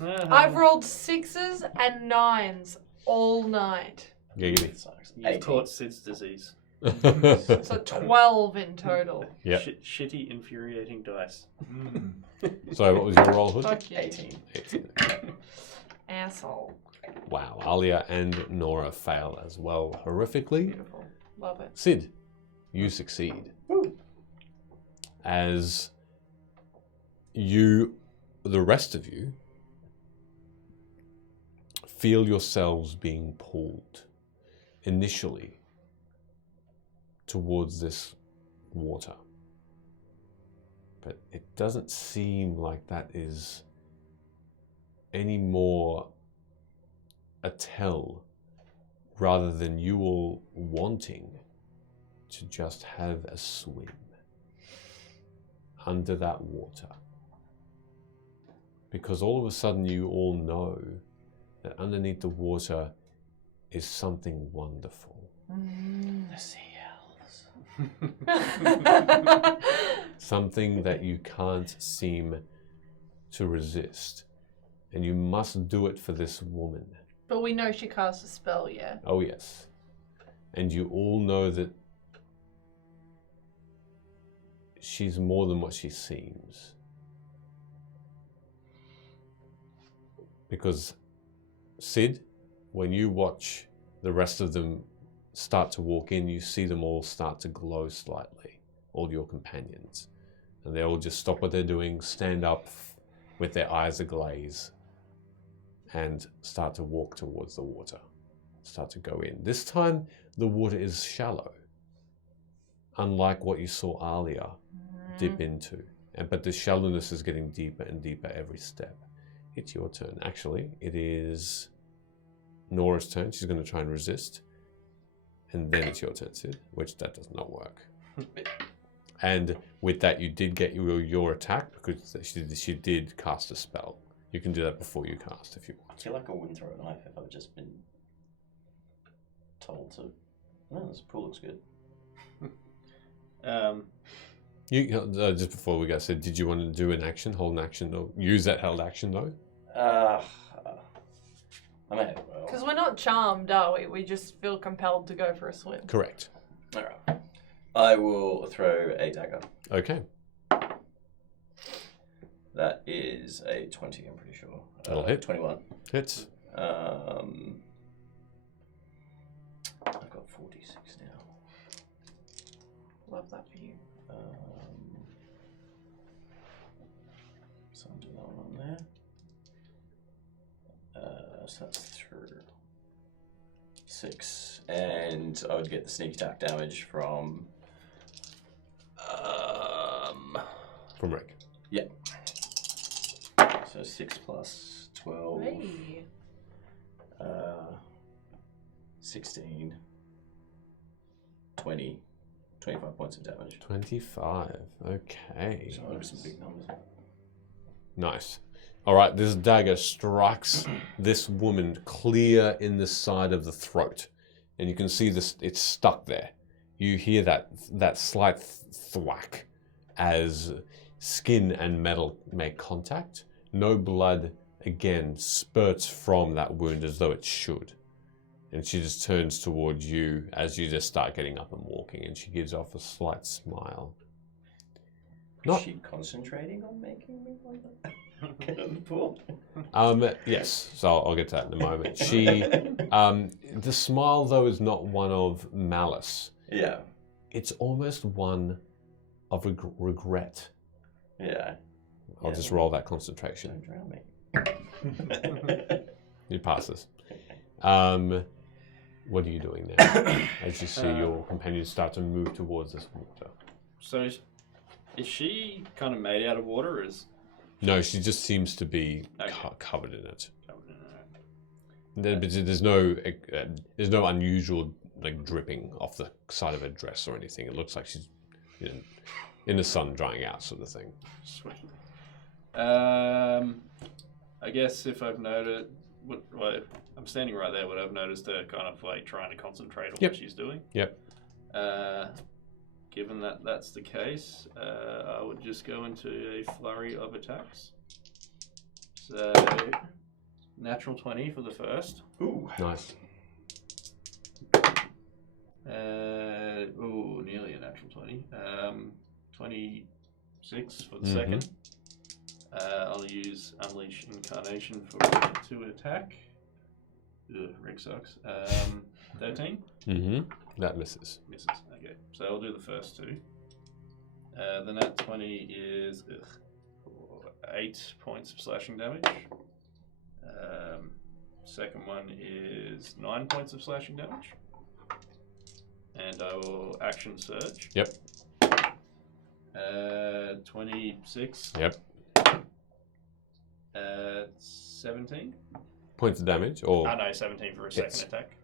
I've I've rolled 6s and 9s all night. Giggity. Sucks. You've 18. caught Sid's disease. So 12 in total. Yep. Shitty, infuriating dice. Mm. So what was your roll, Hood? Fuck you. 18. 18. Asshole. Wow. Alia and Nora fail as well horrifically. Beautiful. Love it. Sid, you succeed. As you, the rest of you, feel yourselves being pulled initially towards this water. But it doesn't seem like that is any more a tell rather than you all wanting to just have a swim under that water. Because all of a sudden you all know that underneath the water is something wonderful. The sea elves. Something that you can't seem to resist. And you must do it for this woman. But we know she cast a spell, yeah? Oh, yes. And you all know that she's more than what she seems. Because, Sid, when you watch the rest of them start to walk in, you see them all start to glow slightly, all your companions. And they all just stop what they're doing, stand up with their eyes aglaze, and start to walk towards the water. Start to go in. This time, the water is shallow, unlike what you saw Alia dip into. But the shallowness is getting deeper and deeper every step. It's your turn. Actually, it is Nora's turn. She's going to try and resist. And then it's your turn, Sid, which that does not work. And with that, you did get your attack because she did cast a spell. You can do that before you cast if you I want. feel like I wouldn't throw a knife if I've just been told to. No, this pool looks good. Just before we go, Sid, did you want to do an action, hold an action, or use that held action though? I may as well. Because we're not charmed, are we? We just feel compelled to go for a swim. Correct. All right. I will throw a dagger. Okay. That is a 20, I'm pretty sure. That'll hit. 21. Hits. I've got 46 now. Love that for you. So I'll do that one on there. So that's through 6. And I would get the sneak attack damage from... From Rick. Yeah. So 6 plus 12. Hey. 16. 20. 25 points of damage. 25. Okay. So those are some big numbers. Nice. All right, this dagger strikes this woman clear in the side of the throat. And you can see this, it's stuck there. You hear that slight thwack as skin and metal make contact. No blood, again, spurts from that wound as though it should. And she just turns towards you as you just start getting up and walking, and she gives off a slight smile. Is she concentrating on making me want to get in the pool? Yes, so I'll get to that in a moment. She, the smile though is not one of malice. Yeah. It's almost one of regret. Yeah. I'll just roll that concentration. Don't drown me. It passes. What are you doing now? As you see your companions start to move towards this water. So is she kind of made out of water, or is No, she just seems to be Okay. covered in it. covered in it? But there's no unusual like dripping off the side of her dress or anything. It looks like she's in the sun drying out, sort of thing. Sweet. I guess if I've noted, I'm standing right there. Would I've noticed her kind of like trying to concentrate on Yep. what she's doing? Yep. Given that that's the case, I would just go into a flurry of attacks. So, natural 20 for the first. Ooh. Nice. Nearly a natural 20. 26 for the second. I'll use Unleash Incarnation for 2 attack. Ugh, Rick sucks. 13. That misses. Misses. Okay, so I'll do the first 2. The nat 20 is 8 points of slashing damage. Second one is 9 points of slashing damage. And I will action surge. Yep. 26. Yep. 17. Points of damage, or Oh no, 17 for a Hits. second attack.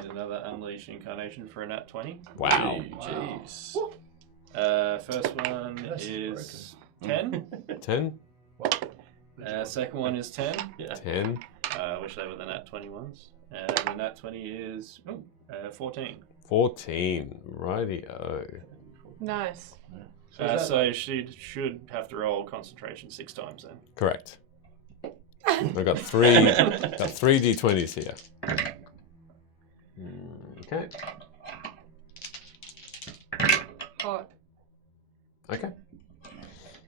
And another Unleash Incarnation for a nat 20. wow. Jeez. First one That's is 10. 10, Second one is 10. Yeah. 10, I wish they were the nat 20 ones. And the nat 20 is 14. 14. Righty-o. Nice. So she should have to roll concentration 6 times then. Correct. I've got three d20s here. Okay. Hot. Okay.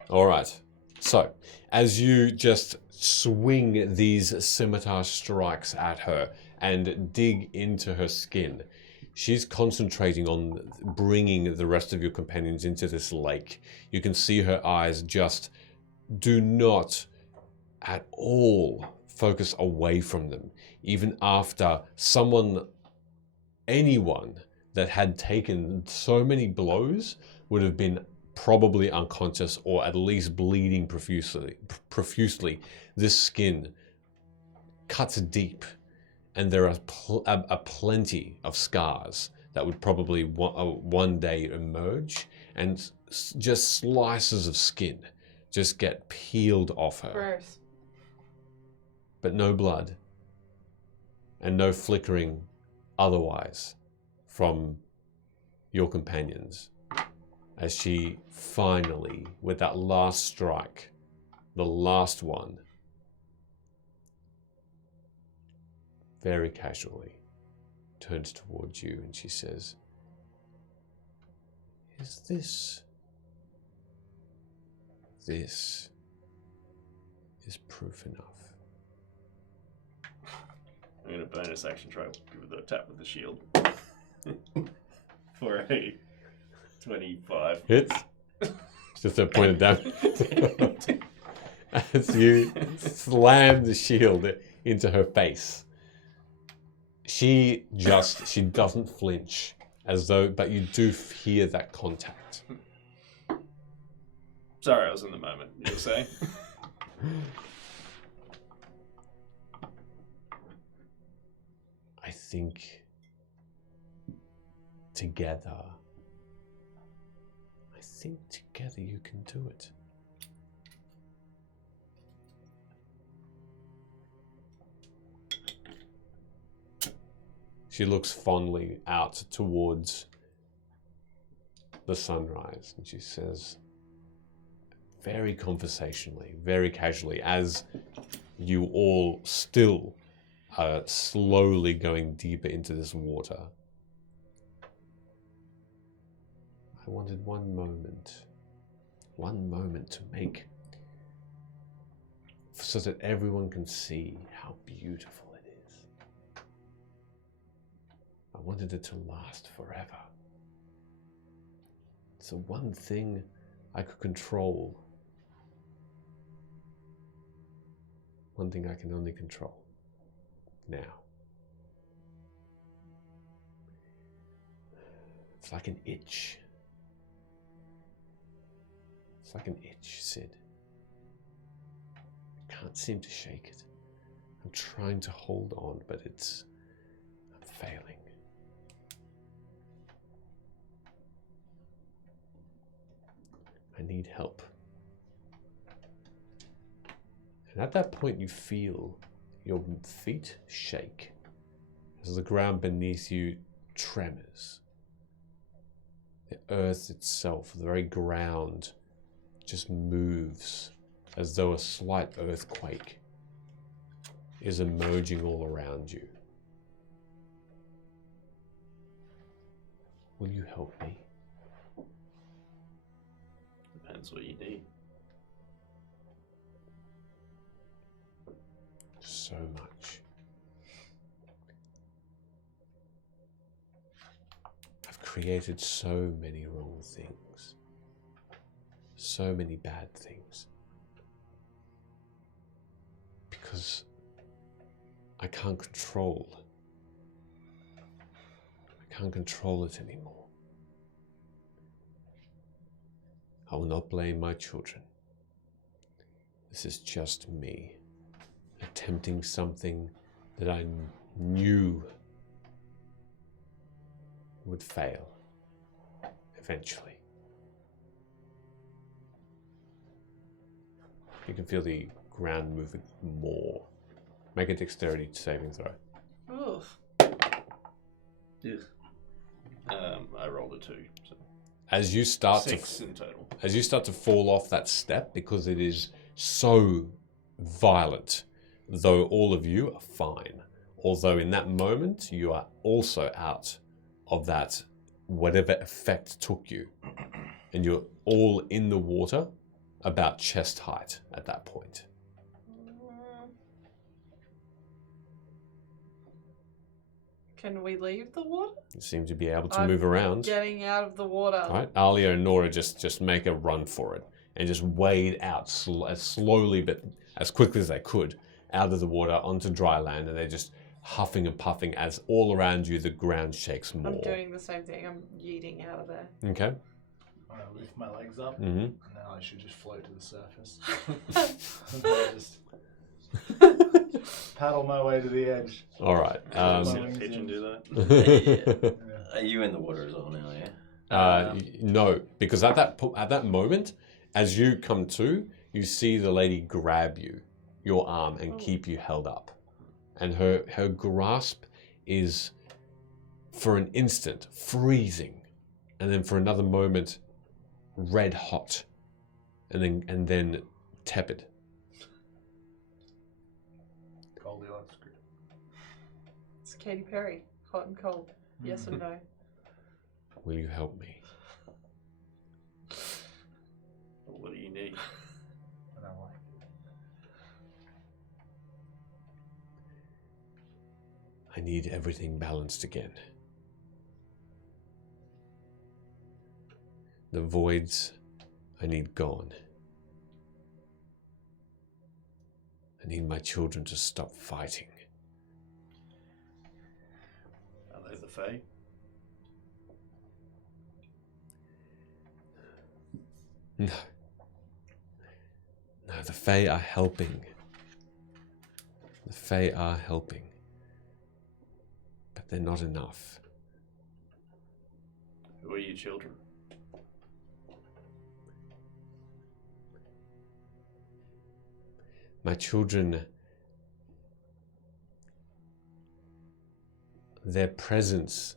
All right. So, as you just swing these scimitar strikes at her and dig into her skin, she's concentrating on bringing the rest of your companions into this lake. You can see her eyes just do not at all focus away from them, even after anyone that had taken so many blows would have been probably unconscious or at least bleeding profusely. This skin cuts deep, and there are plenty of scars that would probably one day emerge, and just slices of skin just get peeled off her. Gross. But no blood, and no flickering otherwise from your companions, as she finally, with that last strike, the last one, very casually turns towards you and she says, "Is this is proof enough?" I'm going to bonus action try with a tap with the shield. For a 25. Hits. Just a point of damage. As you slam the shield into her face. She doesn't flinch, but you do hear that contact. Sorry, I was in the moment. You were saying? I think together you can do it. She looks fondly out towards the sunrise and she says, very conversationally, very casually, as you all still are slowly going deeper into this water. I wanted one moment to make, so that everyone can see how beautiful it is. I wanted it to last forever. It's the one thing I could control. One thing I can only control now. It's like an itch. It's like an itch, Sid. I can't seem to shake it. I'm trying to hold on, but I'm failing. I need help. And at that point you feel your feet shake as the ground beneath you tremors. The earth itself, the very ground, just moves as though a slight earthquake is emerging all around you. Will you help me? Depends what you need. So much. I've created so many wrong things. So many bad things. Because I can't control it anymore. I will not blame my children. This is just me attempting something that I knew would fail eventually. You can feel the ground moving more. Make a dexterity saving throw. Oof. I rolled a 2. So As you start 6 in total. As you start to fall off that step, because it is so violent, though all of you are fine. Although in that moment, you are also out of that, whatever effect took you. And you're all in the water, about chest height at that point. Can we leave the water? You seem to be able to I'm move around. Getting out of the water. All right, Alia and Nora just make a run for it and just wade out as slowly but as quickly as they could out of the water onto dry land, and they're just huffing and puffing as all around you the ground shakes more. I'm doing the same thing. I'm yeeting out of there. Okay. I lift my legs up, Mm-hmm. and then I should just float to the surface. And then I just paddle my way to the edge. All right. I've Um, seen a pigeon do that. Are you in the water as well now, yeah? No, because at that moment, as you come to, you see the lady grab your arm, and keep you held up, and her grasp is, for an instant, freezing, and then for another moment, red hot, and then tepid. Goldilocks. It's Katy Perry. Hot and cold. Yes or no? Will you help me? What do you need? And I'm like, I need everything balanced again. The voids, I need gone. I need my children to stop fighting. Are they the Fae? No. No, the Fae are helping. The Fae are helping. But they're not enough. Who are your children? My children, their presence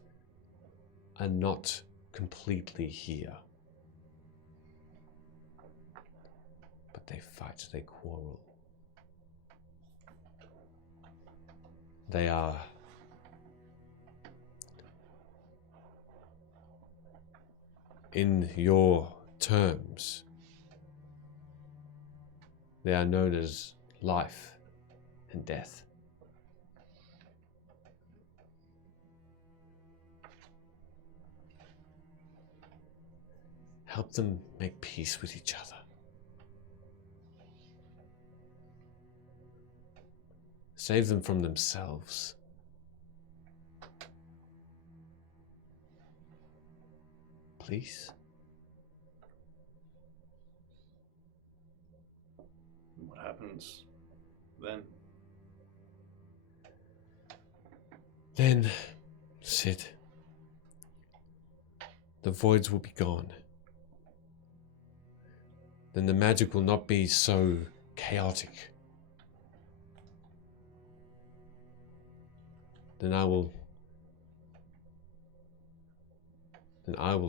are not completely here. But they fight, they quarrel. They are in your terms, they are known as life and death. Help them make peace with each other. Save them from themselves. Please? What happens then? Then, Sid, the voids will be gone. Then the magic will not be so chaotic. Then I will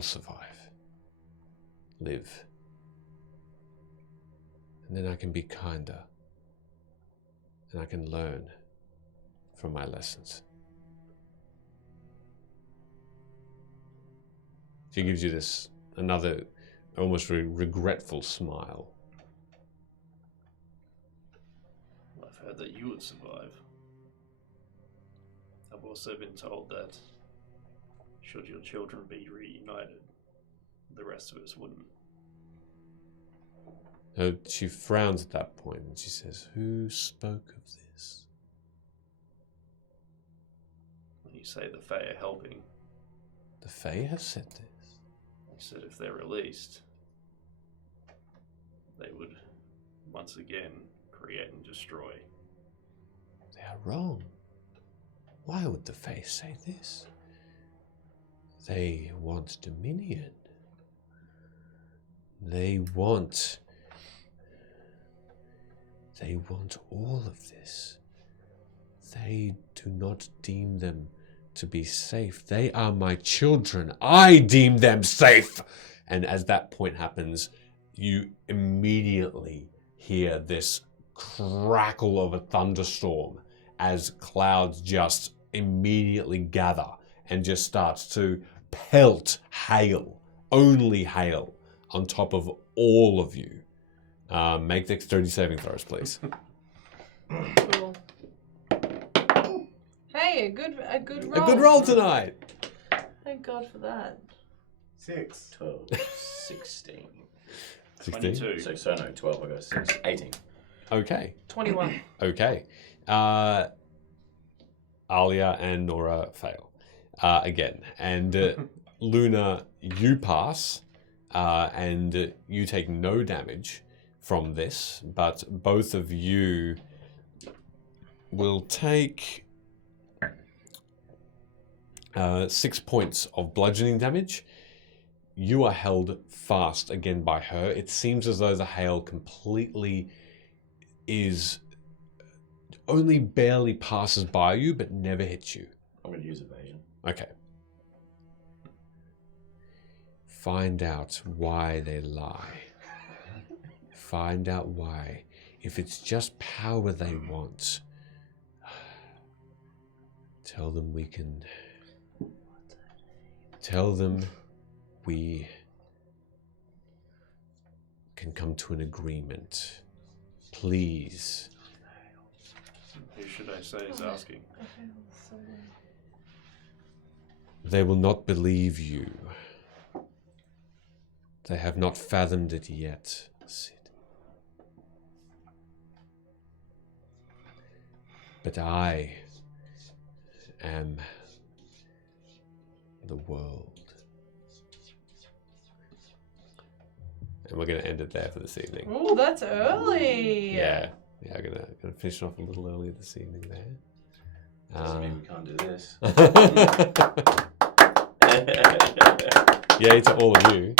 survive, live, and then I can be kinder, and I can learn from my lessons. She gives you this another almost regretful smile. I've heard that you would survive. I've also been told that should your children be reunited, the rest of us wouldn't. She frowns at that point and she says, "Who spoke of this?" When you say the Fae are helping, The Fae have said this. you said if they're released, they would once again create and destroy. They are wrong. Why would the Fae say this? They want dominion. They want all of this. They do not deem them to be safe. They are my children. I deem them safe. And as that point happens, you immediately hear this crackle of a thunderstorm as clouds just immediately gather and just starts to pelt hail, only hail, on top of all of you. Make dexterity saving throws, please. Cool. Hey, Hey, a good roll. A good roll tonight. Thank God for that. 6. 12, 16. 16. 22. So no, 12, I got 6. 18. Okay. 21. Okay. Alia and Nora fail again. And Luna, you pass and you take no damage from this, but both of you will take 6 points of bludgeoning damage. You are held fast again by her. It seems as though the hail completely is only barely passes by you, but never hits you. I'm going to use evasion. Okay. Find out why they lie. Find out why. If it's just power they want, tell them we can... Tell them we can come to an agreement. Please. Who should I say is asking? They will not believe you. They have not fathomed it yet, Sid. But I am the world. And we're going to end it there for this evening. Oh, that's early. Yeah, I'm gonna finish off a little earlier this evening there. Doesn't mean we can't do this. Yay to all of you.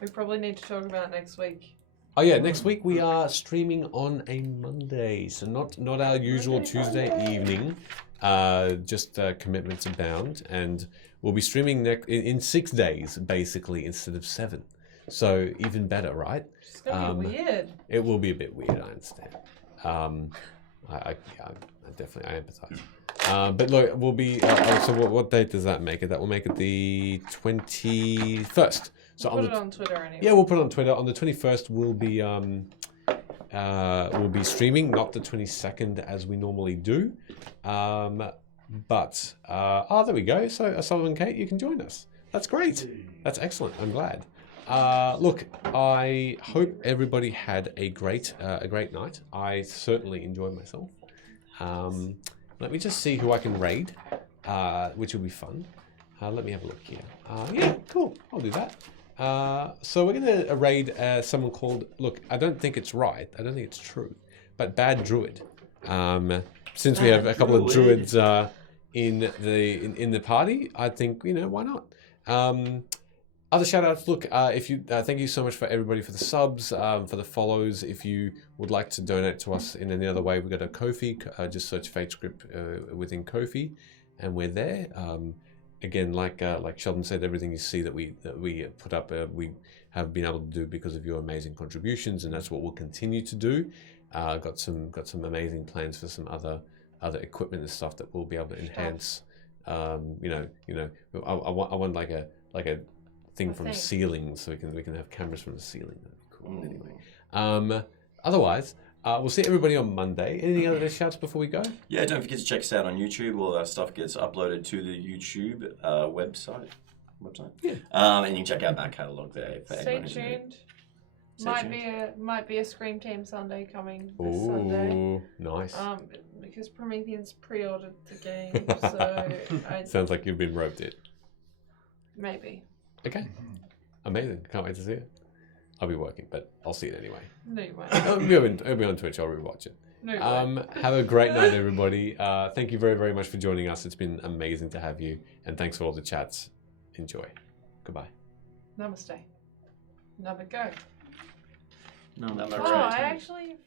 We probably need to talk about next week. Oh yeah, next week we are streaming on a Monday, so not our usual Tuesday evening. Just commitments abound, and we'll be streaming in 6 days basically instead of 7. So even better, right? It's gonna be weird. It will be a bit weird, I understand. I definitely empathize. But look, we'll be. So what date does that make it? That will make it the 21st. So Put it on Twitter anyway. Yeah, we'll put it on Twitter. On the 21st, we'll be streaming, not the 22nd as we normally do. But there we go. So Sullivan Kate, you can join us. That's great. That's excellent. I'm glad. Look, I hope everybody had a great night. I certainly enjoyed myself. Let me just see who I can raid, which will be fun. Let me have a look here. Yeah, cool. I'll do that. So we're going to raid someone called, look, I don't think it's right. I don't think it's true. But Bad Druid. Since we have a couple of druids in the party, I think, why not? Other shout outs, look, thank you so much for everybody for the subs, for the follows. If you would like to donate to us in any other way, we've got a Ko-fi, just search Fate Script within Ko-fi, and we're there. Again, like Sheldon said, everything you see that we put up, we have been able to do because of your amazing contributions, and that's what we'll continue to do. Got some amazing plans for some other equipment and stuff that we'll be able to enhance. I want like a thing from the ceiling, so we can have cameras from the ceiling. That'd be cool. Anyway, otherwise, we'll see everybody on Monday. Any other shouts before we go? Yeah, don't forget to check us out on YouTube. All our stuff gets uploaded to the YouTube website. Yeah. And you can check out that catalog there. For Stay anyone who's new. tuned. Stay Might be a Scream Team Sunday coming this Sunday. Ooh, nice. Because Promethean's pre-ordered the game, so Sounds like you've been roped in. maybe. Okay, amazing. Can't wait to see it. I'll be working, but I'll see it anyway. No, you won't. It'll be on Twitch. I'll rewatch it. No, you won't. Have a great night, everybody. Thank you very, very much for joining us. It's been amazing to have you, and thanks for all the chats. Enjoy. Goodbye. Namaste. Never go. No, Oh, I actually